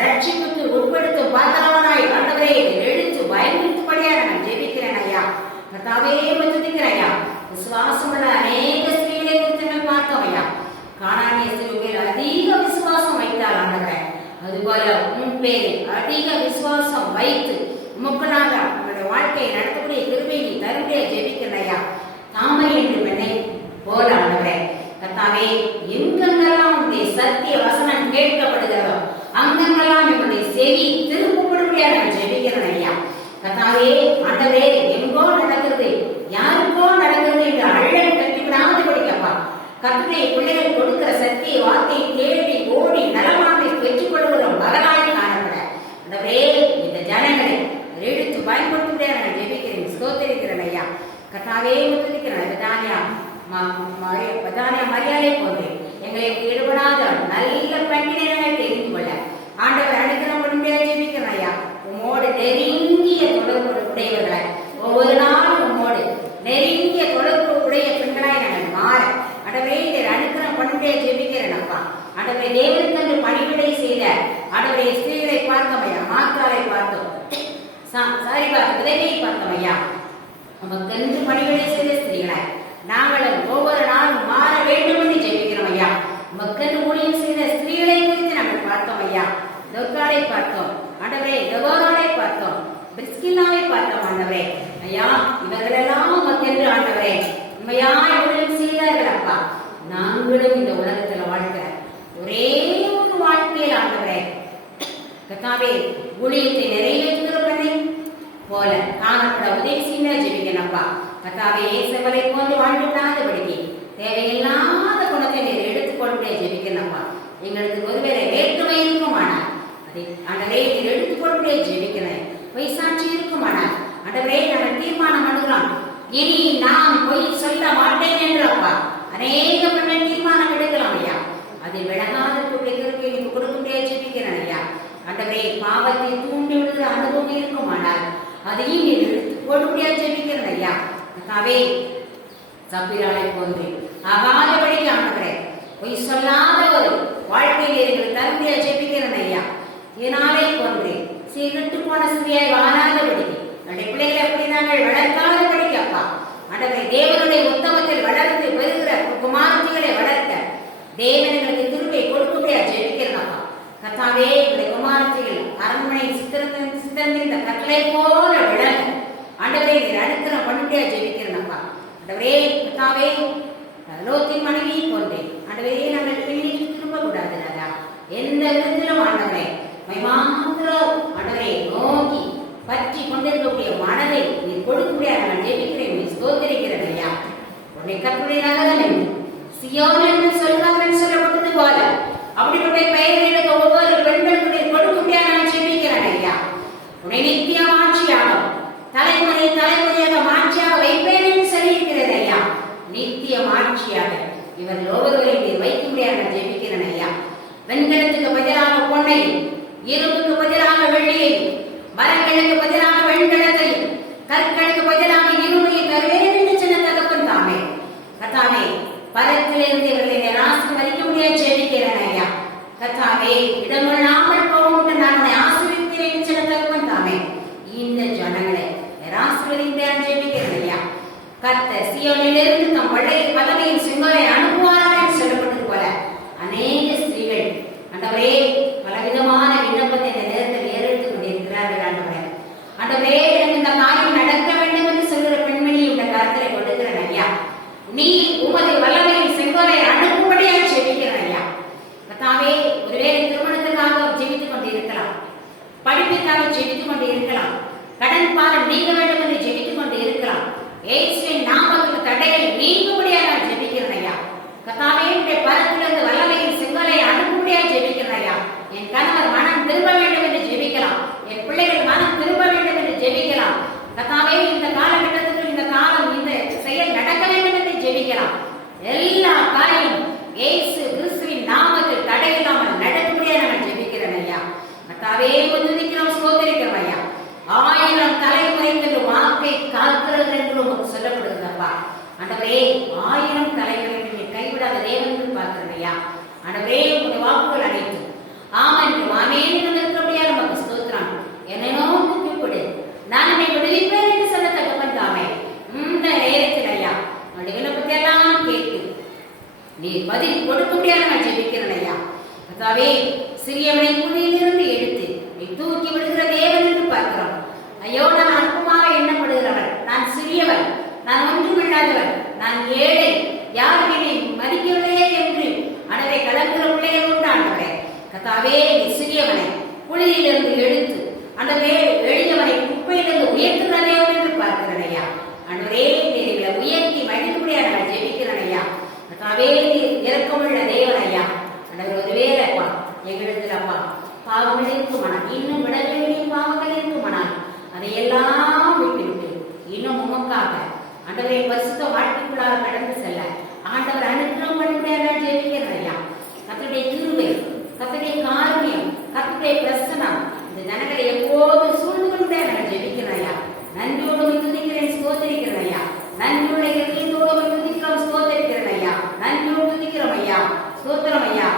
ரட்சிப்புக்கு உட்படுத்தும் பாத்திரவனாய் ஆண்டவரே எடுத்து பயன்படுத்தும்படியா நான் ஜெபிக்கிறேன் ஐயா. கர்த்தாவே துதிக்கிறேன் ஐயா. விசுவாசமுள்ள அநேக ஸ்திரீகளை குறித்து நாங்கள் பார்த்தோம் ஐயா. கானானிய ஸ்திரீ மேல் அதிக விசுவாசம் வைத்தார் ஆண்டவரே. அதுபோல உன் பேரில் அதிக விசுவாசம் வைத்து உமக்குள்ளாக உங்களுடைய வாழ்க்கையை நடத்தக்கூடிய கிருபையை தருடைய ஜெபிக்கிறேன் ஐயா. தாமரை என்று பெண்ணை போல ஆண்டவரே கர்த்தாவே எங்கெங்கெல்லாம் உங்களுடைய சத்திய வசனம் கேட்கப்படுகிறதோ அங்கெங்கெல்லாம் எங்களுடைய செவி திருப்பப்படும்படியா நான் ஜெபிக்கிறேன் ஐயா. கர்த்தாவே ஆண்டவரே எங்கோ நடக்கிறது யாருக்கோ நடக்கிறது என்று அழல் கட்டிவிடாது படிக்கப்பா கர்த்தருடைய பிள்ளைகள் கொடுக்கிற சத்திய வார்த்தையை கேள்வி ஓடி நலமானதை பெற்றுக் கொள்கிற மகனாய் காணப்பட ஆண்டவரே இந்த ஜனங்களை எடுத்து பயன்படுத்த நான் ஜெபிக்கிறேன் ஸ்தோத்திரிக்கிறேன் ஐயா. கர்த்தாவே துதிக்கிறேன். பதானியா மரியாதை போன்று எங்களை ஈடுபடாத நல்ல பெண்ணினை நாங்கள் தெரிந்து கொள்ள ஆண்டவர் அனுக்கிரகம் பண்ணும்படியா ஜெபிக்கிறேன் ஐயா. உம்மோடு நெருங்கிய தொடர்பு உடையவர்களாய் ஒவ்வொரு நாளும் உம்மோடு நெருங்கிய தொடர்பு உடைய பெண்களாய் நாங்கள் மாற ஆண்டவரே இதை அனுக்கிரகம் பண்ணும்படியா ஜெபிக்கிறேன் அப்பா. ஆண்டவரை தேவனுக்கு பணிவிடை செய்த ஆண்டவரை ஸ்திரீகளை பார்த்தோம் ஐயா. மாற்றாரை பார்த்தோம் உதவியை பார்த்தோம் ஐயா. நமக்கு பணிவிடை செய்த ஸ்திரீகளாய் நாங்களும் ஒவ்வொரு நாளும் மாற வேண்டும் என்று ஜெபிக்கிறோம் ஐயா. மக்கள் ஊழியம் செய்த ஸ்திரீகளை குறித்து நாங்கள் பார்த்தோம் ஐயா. தொக்காரை பார்த்தோம் ஆண்டவரே, டெபோராவை பார்த்தோம், பிரிஸ்கில்லாவை பார்த்தோம் ஆண்டவரே. ஐயா இவர்களெல்லாம் மக்கள் ஆண்டவரே உண்மையாய் ஊழியம் செய்தார்கள் அப்பா. நாங்களும் இந்த உலகத்துல வாழ்க்கிற ஒரே ஒரு வாழ்க்கையில் ஆண்டவரே கர்த்தாவே ஊழியத்தை நிறைவேற்றுகிற பண்ணி போல காணப்பட உதவி செய்ய ஜெபிக்கணப்பா. கர்த்தாவே இயேசுவை போன்று வாழ்ந்துட்டாதபடிக்கு தேவையில்லாத குணத்தை நீர் எடுத்துக்கொண்டே ஜெபிக்கணப்பா. எங்களுக்கு ஒருவேளை வேற்றுமை இருக்குமானால் அதை ஆண்டவரே நீர் எடுத்துக்கொண்டே ஜெபிக்கிறேன். பொய் சாட்சி இருக்குமானால் ஆண்டவரே நாங்கள் தீர்மானம் பண்ணுகிறோம் இனி நான் பொய் சொல்ல மாட்டேன் என்று அப்பா அநேக பெண்கள் தீர்மானம் எடுக்கலாம் ஐயா. அதில் விலகாத பிள்ளைகளுக்கு எனக்கு கொடுக்கவே ஜெபிக்கிறேன் ஐயா. ஆண்டவரே பாவத்தை தூண்டி விடுகிற அனுபவம் இருக்குமானால் அதையும் நீர் எடுத்து கொடுப்படியா ஜெபிக்கிறேன் ஐயா. கர்த்தாவே சப்பீராளை போன்று ஆகாதபடிக்கு ஆண்டவரே பொய் சொல்லாத ஒரு வாழ்க்கையில் எங்களுக்கு தரும்படியா ஜெபிக்கிறேன் ஐயா. இதனாலே போன்று சீர்கெட்டு போன ஸ்திரியாய் வாழாதபடிக்கு நம்முடைய பிள்ளைகளை எப்படி நாங்கள் வளர்க்காதபடிக்கு அப்பா ஆண்டவரே தேவனுடைய உத்தமத்தில் வளர்ந்து பெறுகிற குமாரத்திகளை வளர்க்க தேவனுக்கு கிருபை கொடுப்படியா ஜெபிக்கிறேன் அப்பா. கர்த்தாவே இந்த குமாரத்திகள் அரண்மனை சித்தரிந்த கட்டளை போல விளங்க ஆண்டவரே நீர் அனுக்கிரகம் பண்ணும்படியா ஜெபிக்கிறேன் அப்பா. ஆண்டவரே கர்த்தாவே லோத்தின் மனைவி போன்றே ஆண்டவரே நாங்கள் பின்னிட்டு திரும்ப கூடாது ராஜா. எந்த விதத்திலும் ஆண்டவரே மைமாத்திரம் ஆண்டவரை நோக்கி பற்றி கொண்டிருக்கக்கூடிய மனதை நீர் கொடுக்கக்கூடிய நான் ஜெபிக்கிறேன். நீ ஸ்தோத்திரிக்கிறேன் ஐயா. உன்னை கர்த்தருடைய நகரம் சியோன் என்று சொல்வார்கள் சொல்லப்பட்டது போல அப்படிப்பட்ட பெயர்களுக்கு ஒவ்வொரு பெண்களுக்கு கொடுக்கக்கூடிய நான் ஜெபிக்கிறேன் ஐயா. உன்னை நித்திய மாட்சியாகும் தலைமுறை தலைமுறையாக மாட்சியாக வைப்பேன் என்று சொல்லியிருக்கிறது ஐயா. நித்திய மாட்சியாக இவர் ஒவ்வொருவரையும் நீர் வைக்க முடியாது ஜெபிக்கிறேன் ஐயா. வெண்கலத்துக்கு பதிலாக பொன்னையும் இரும்புக்கு பதிலாக வெள்ளியையும் மரங்களுக்கு பதிலாக வெண்கலத்தையும் கற்களுக்கு பதிலாக இரும்பையும் தருவேன் என்று சொன்ன தகப்பன் தாமே. கர்த்தாவே பரத்திலிருந்து இவர்களை ஆசீர்வதிக்க முடியாது ஜெபிக்கிறேன் ஐயா. கர்த்தாவே இடமில்லாமல் போகும் நான் உன்னை ஆசீர்வதிக்கிறேன் என்று சொன்ன தகப்பன் தாமே. இந்த ஜனங்களை ஆசீர்வதித்தேன் ஜெபிக்கிறேன் ஐயா. கர்த்தர் சீயோனிலிருந்து தம் வல்லமையின் சிங்கரை அனுப்புவார்கள் என்று சொல்லப்பட்டது போல அநேக ஸ்திரீகள் ஆண்டவரே பலவிதமான விண்ணப்பத்தை இந்த நேரத்தில் ஏறெடுத்துக் கொண்டிருக்கிறார்கள் ஆண்டவரே. ஆண்டவரே எனக்கு இந்த காரியம் நடக்க வேண்டும் என்று சொல்கிற பெண்மணி இந்த கருத்தை கொடுக்கிறேன் ஐயா. நீ உமது வல்லமையின் செங்கோலை அனுப்பும்படியாக ஜெபிக்கிறேன் ஐயா. கர்த்தாவே ஒருவேளை திருமணத்துக்காக ஜெபித்துக் கொண்டு இருக்கலாம், படிப்பிற்காக ஜெபித்துக் கொண்டு இருக்கலாம், கடன் பாரம் நீங்க வேண்டும் என்று ஜெபித்துக் கொண்டு இருக்கலாம். இயேசுவின் நாமத்தில் தடையை நீங்கும்படியாக நான் ஜெபிக்கிறேன் ஐயா. கர்த்தாவே உடைய பரத்திலிருந்து வல்லமையின் செங்கோலை அனுப்பும்படியாக ஜெபிக்கிறேன் ஐயா. என் கணவர் மனம் திரும்ப வேண்டும் என்று ஜெபிக்கலாம், என் பிள்ளைகள் மனம் வாக்கை காக்கிறது என்று உங்களுக்கு சொல்லப்படுகிறப்பா. ஆண்டவரே 1000 தலைவரை நீங்க கைவிடாத தேவன் என்று பார்க்கிறதையா. ஆண்டவரே உங்களுடைய வாக்குகள் அனைத்தும் ஆமென் ஆமென் என்று இருக்கிறபடியா நமக்கு ஸ்தோத்திரம். என்னை நோக்கி கூப்பிடு, நான் என்னை விடுவிப்பேன் என்று சொல்ல தகப்பன் தாமே. இந்த நேரத்தில் ஐயா உங்களுடைய விண்ணப்பத்தை எல்லாம் கேட்டு நீ பதில் கொடுக்க முடியாது நான் ஜெபிக்கிறேன் ஐயா. கர்த்தாவே சிறியவனை குழியிலிருந்து எடுத்து நீ தூக்கி விடுகிற தேவன் என்று பார்க்கிறோம். ஐயோ நான் அற்பமாக எண்ணப்படுகிறவன், நான் சிறியவன், நான் ஒன்றுமில்லாதவன், நான் ஏழை, யாரும் என்னை மதிக்கவில்லையே என்று அடவை கலங்குற பிள்ளைகள் உண்டு ஆண்டவரே. கர்த்தாவே நீ சிறியவனை குழியிலிருந்து எடுத்து ஆண்டவரே எளியவனை குப்பையிலிருந்து உயர்த்துகிற தேவன் என்று பார்க்கிறேன் ஐயா. ஆண்டவரே நீரை உயர்த்தி மகிழ்ச்சியாக நான் ஜெபிக்கிறேன் ஐயா. கர்த்தாவே நீர் இரக்கமுள்ள தேவன் ஐயா. ஆண்டவர் ஒருவேளை அப்பா எங்களிடத்தில் அப்பா பாவங்கள் இருக்குமானால், இன்னும் விட வேண்டிய பாவங்கள் இருக்குமானால் அதையெல்லாம் விட்டுவிட்டு இன்னும் உமக்காக ஆண்டவரை பரிசுத்த வாழ்க்கைக்குள்ளாக கடந்து செல்ல ஆண்டவர் அனுகிரகம் பண்ணுகிறார் ஜெபிக்கிறேன் ஐயா. கர்த்தருடைய கிருபை, கர்த்தருடைய காருண்யம், கர்த்தருடைய பிரசன்னம் இந்த ஜனங்களை எப்போதும் சூழ்ந்து கொண்டே நான் ஜெபிக்கிறேன் ஐயா. நன்றியோடு துதிக்கிறேன், ஸ்தோத்திரிக்கிறேன் ஐயா. நன்றியோட இதயத்தோடு துதிக்கிறோம், ஸ்தோத்திரிக்கிறேன் ஐயா. நன்றியோடு துதிக்கிறோம் ஐயா, ஸ்தோத்திரம் ஐயா.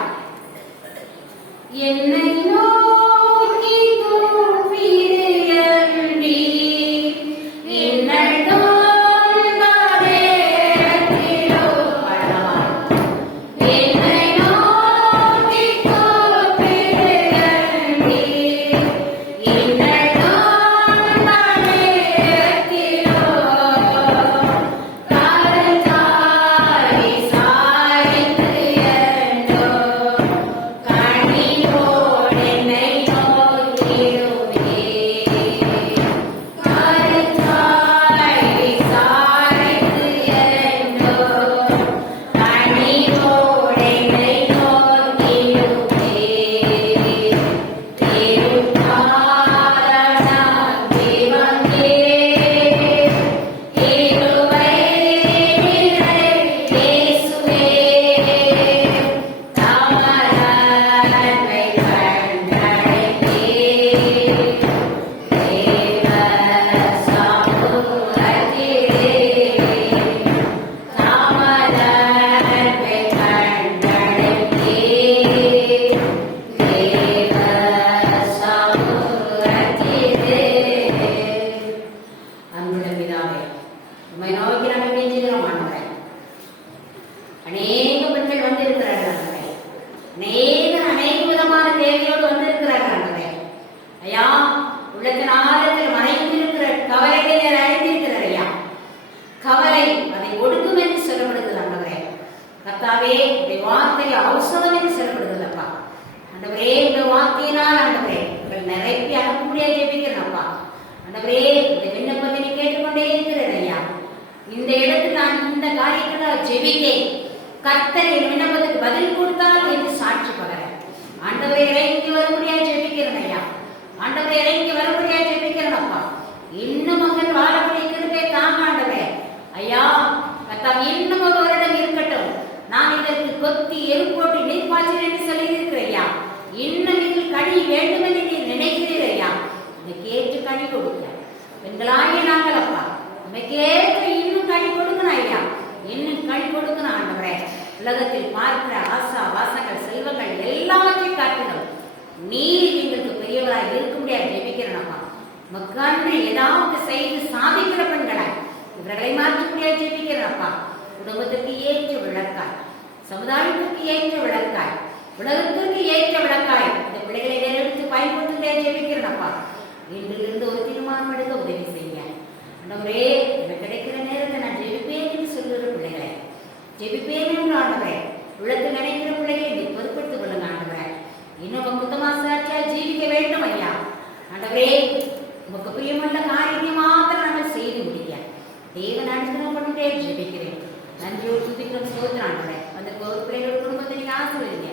என்னை நோக்கி கூப்பிடு அன்பி, என்னைத்தான் காதேற்றிடோ பரவாய். என்னை நோக்கி கூப்பிடு அன்பி, என்னைத்தான் காதேற்றிடோ காலத்தாய் சாய்த்து என்றோ கண்ணியோடு என்னை நோக்கிடுமே. காலத்தாய் சாய்த்து என்றோ கண்ணியோடு என்னை நோக்கிடுமே. திருக்காரணம் தேவனே, இருவை நிறை இயேசுவே, தாமரை கண்டடைந்தே தேவ சமூகத்திலே. தாமரை கண்டடைந்தே தேவ சமூகத்திலே. அன்புள்ள பிதாவே, உம்மை நோக்கி நாங்கள் கெஞ்சுகிறோம் ஆண்டவரே. அநேக பெண்கள் வந்திருக்கிறார்கள் ஆண்டவரே. அநேக விதமான தேவையோடு வந்திருக்கிறார்கள் ஆண்டவரே. ஐயா உள்ளத்தின் ஆழத்தில் மறைந்திருக்கிற கவலைகளை நீர் அறிந்திருக்கிறார் ஐயா. கவலை அதை ஒடுக்கும் என்று சொல்லப்படுகிறது ஆண்டவரே. கர்த்தாவே உடைய வார்த்தை அவசரம் என்று சொல்லப்படுகிறதப்பா. ஆண்டவரே இந்த வார்த்தையினால் ஆண்டவரே உங்கள் நிறைப்பி அனுப்ப முடியாது ஜெபிக்கிறேன்ப்பா. ஆண்டவரே இந்த விண்ணப்பத்தை நீ கேட்டுக்கொண்டே இருக்கிறேன் ஐயா. இந்த இடத்தில் நான் இந்த காரியத்துக்காக ஜெபித்தேன், கர்த்தர் என் விண்ணப்பத்துக்கு பதில் கொடுத்தால் என்று சாட்சி பகறேன். ஆண்டவரை இறங்கி வரும்படியா ஜெபிக்கிறேன் ஐயா. ஆண்டவரை இறங்கி வரும்படியா ஜெபிக்கிறேன் அப்பா. இன்னும் மகன் வாழக்கூடிய கிருபை தாங்க ஆண்டவரே. ஐயா கர்த்தாவே இன்னும் ஒரு வருடம் இருக்கட்டும், நான் இதற்கு கொத்தி எருப்போட்டு நீர்ப்பாய்ச்சல் என்று சொல்லி இருக்கிறேன் ஐயா. இன்னும் இதில் கனி வேண்டும் என்று நீ நினைக்கிறீர் ஐயா. இதை கேட்டு கனி கொடுக்க பெண்களாகிய நாங்கள் அப்பா உண்மை கேட்டு இன்னும் கனி கொடுக்கணும் ஐயா. இன்னும் கனி கொடுக்கணும் ஆண்டவரே. உலகத்தில் பார்க்கிற ஆசா வாசங்கள் செல்வங்கள் எல்லாவற்றையும் காட்டினோம் நீர் எங்களுக்கு பெரியவராக இருக்க முடியாது ஜெபிக்கிறேன்ப்பா. மக்கள் ஏதாவது செய்து சாதிக்கிற பெண்களாய் இவர்களை மாற்ற முடியாது ஜெபிக்கிறேன்ப்பா. குடும்பத்திற்கு ஏற்ற விளக்காய், சமுதாயத்திற்கு ஏற்ற விளக்காய், உலகத்திற்கு ஏற்ற விளக்காய் இந்த பிள்ளைகளை எடுத்து பயன்படுத்த ஜெபிக்கிறேன்ப்பா. இன்றிலிருந்து ஒரு தீர்மானம் எடுக்க உதவி செய்ய ஆண்டவரே. எனக்கு கிடைக்கிற நேரத்தை நான் ஜெபிப்பேன் என்று சொல்லுற பிள்ளைகளை ஜெபிப்பேன் என்று ஆண்டவரே. உள்ளத்தில் நினைக்கிற பிள்ளைகளை நீ பொறுப்படுத்திக் கொள்ளுங்க ஆண்டவரே. இன்னும் முத்தமா சாட்சியா ஜீவிக்க வேண்டும் ஐயா. ஆண்டவரே உமக்கு பிரியமுள்ள காரியத்தை மாத்திரம் நாங்கள் செய்து முடிக்க தேவன் அனுகிரகம் பண்ணிட்டே ஜெபிக்கிறேன். நன்றியோடு துதிக்கிறோம், ஸ்தோத்திரம் ஆண்டவரே. அந்த பிள்ளைகளோட குடும்பத்தை நீங்க ஆசீர்வதிங்க,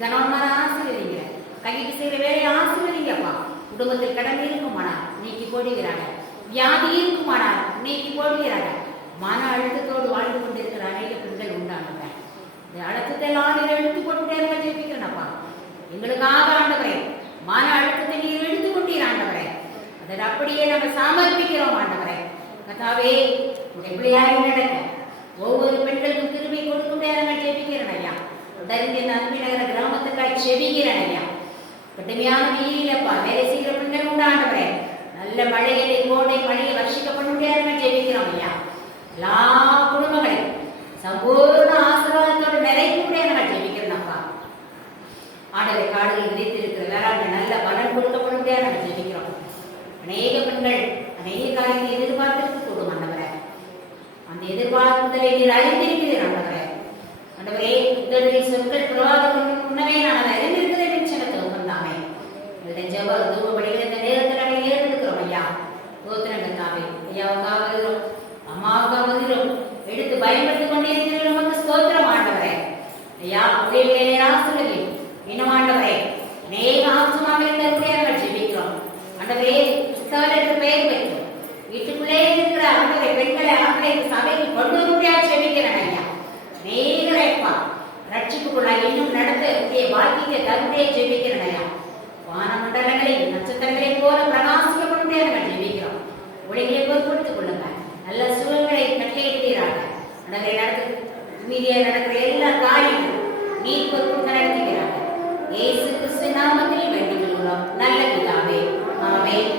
கணவன்மார ஆசீர்வதிங்க, கைக்கு செய்கிற வேலையை ஆசீர்வதிங்கப்பா. குடும்பத்தில் கடன் இருக்குமானா நீக்கி போடுகிறாங்க, வியாதி இருக்குமானா நீக்கி போடுகிறாங்க. மன அழுத்தத்தோடு வாழ்ந்து கொண்டிருக்கிற அநேக பெண்கள் உண்டானவங்க. இந்த அழுத்தத்தை எல்லாம் நீர் எடுத்து கொண்டே ஜெபிக்கிறேன்ப்பா. எங்களுக்காக ஆண்டவரே மன அழுத்தத்தை நீர் எடுத்து கொண்டீர் ஆண்டவரே. அதை அப்படியே நாங்கள் சமர்ப்பிக்கிறோம் ஆண்டவரே. கர்த்தாவே உடைய பிள்ளையாய் நடக்க ஒவ்வொரு பெண்களுக்கும் கிருபை கொடுக்கும் நாங்கள் ஜெபிக்கிறேன் ஐயா. உடனே நம்பி நகர கிராமத்துக்காய் செபிக்கிறேன் ஐயா. கடுமையான வெயிலப்பா வேலை செய்கிற பெண்கள் உண்டாண்டவரே நல்ல மழைகளை கோடை மழையை வர்ஷிக்கப்பட முடியாத ஜெபிக்கிறோம் ஐயா. எல்லா குடும்பங்களையும் சம்பூர்ண ஆசீர்வாதத்தோடு நிறைய நாங்கள் ஜெபிக்கிறோம் அப்பா. ஆடலை காடுகள் விதைத்திருக்கிற வேளாண்மை நல்ல பலன் கொடுக்கப்பட முடியாத நாங்கள் ஜெபிக்கிறோம். அநேக பெண்கள் அநேக காரியத்தை எதிர்பார்த்திருக்க கூடும் ஆண்டவரே. அந்த எதிர்பார்ப்புதலை நீர் அறிந்திருக்கிறீர் ஆண்டவரே. ஆண்டவரே உதவியின் சொற்கள் பிரவாகம் முன்னமே நான் அதை அறிந்திருக்கிறேன் என்று தோன்றாமே. உங்களுடைய ஜெப தூபப்படிகள் இந்த நேரத்தில் நாங்கள் ஏறெடுக்கிறோம் ஐயா. தோத்திரங்கள் தாவே ஐயாவுக்காக அம்மாவுக்காக எடுத்து பயன்படுத்திக் கொண்டே இருக்கிற நமக்கு ஸ்தோத்திரம் ஆண்டவரே. ஐயா உதவிகளை ஆசிரியர்களே இன்னும் ஆண்டவரே அநேக ஆத்மாக இருந்த ஜெபிக்கிறோம் ஆண்டவரே. புஸ்தகத்திற்கு பெயர் வைக்கும் வீட்டுக்குள்ளே இருக்கிற ஆண்டவரை பெண்களை ஆண்களை சபைக்கு கொண்டு முடியாது ஜெபிக்கிறேன் ஐயா. நேரப்பா ரட்சிப்புக்குள்ளாய் இன்னும் நடத்த வாழ்க்கையை தகுதியை ஜெபிக்கிறேன் ஐயா. வானமண்டலங்களை நட்சத்திரங்களை போல பிரகாசிக்கப்பட முடியாது ஜெபிக்கிறோம். உலகிலே பொறுப்படுத்திக் கொள்ளுங்க. நல்ல சூழல்களை கட்டளையிடுகிறாங்க. நடக்கிற நடத்த மீதியா நடக்கிற எல்லா காரியங்களும் நீர் பொறுப்பு நடத்துகிறாங்க. இயேசு கிறிஸ்து நாமத்தில் வேண்டிக் கொள்கிறோம் நல்ல பிதாவே. ஆமென்.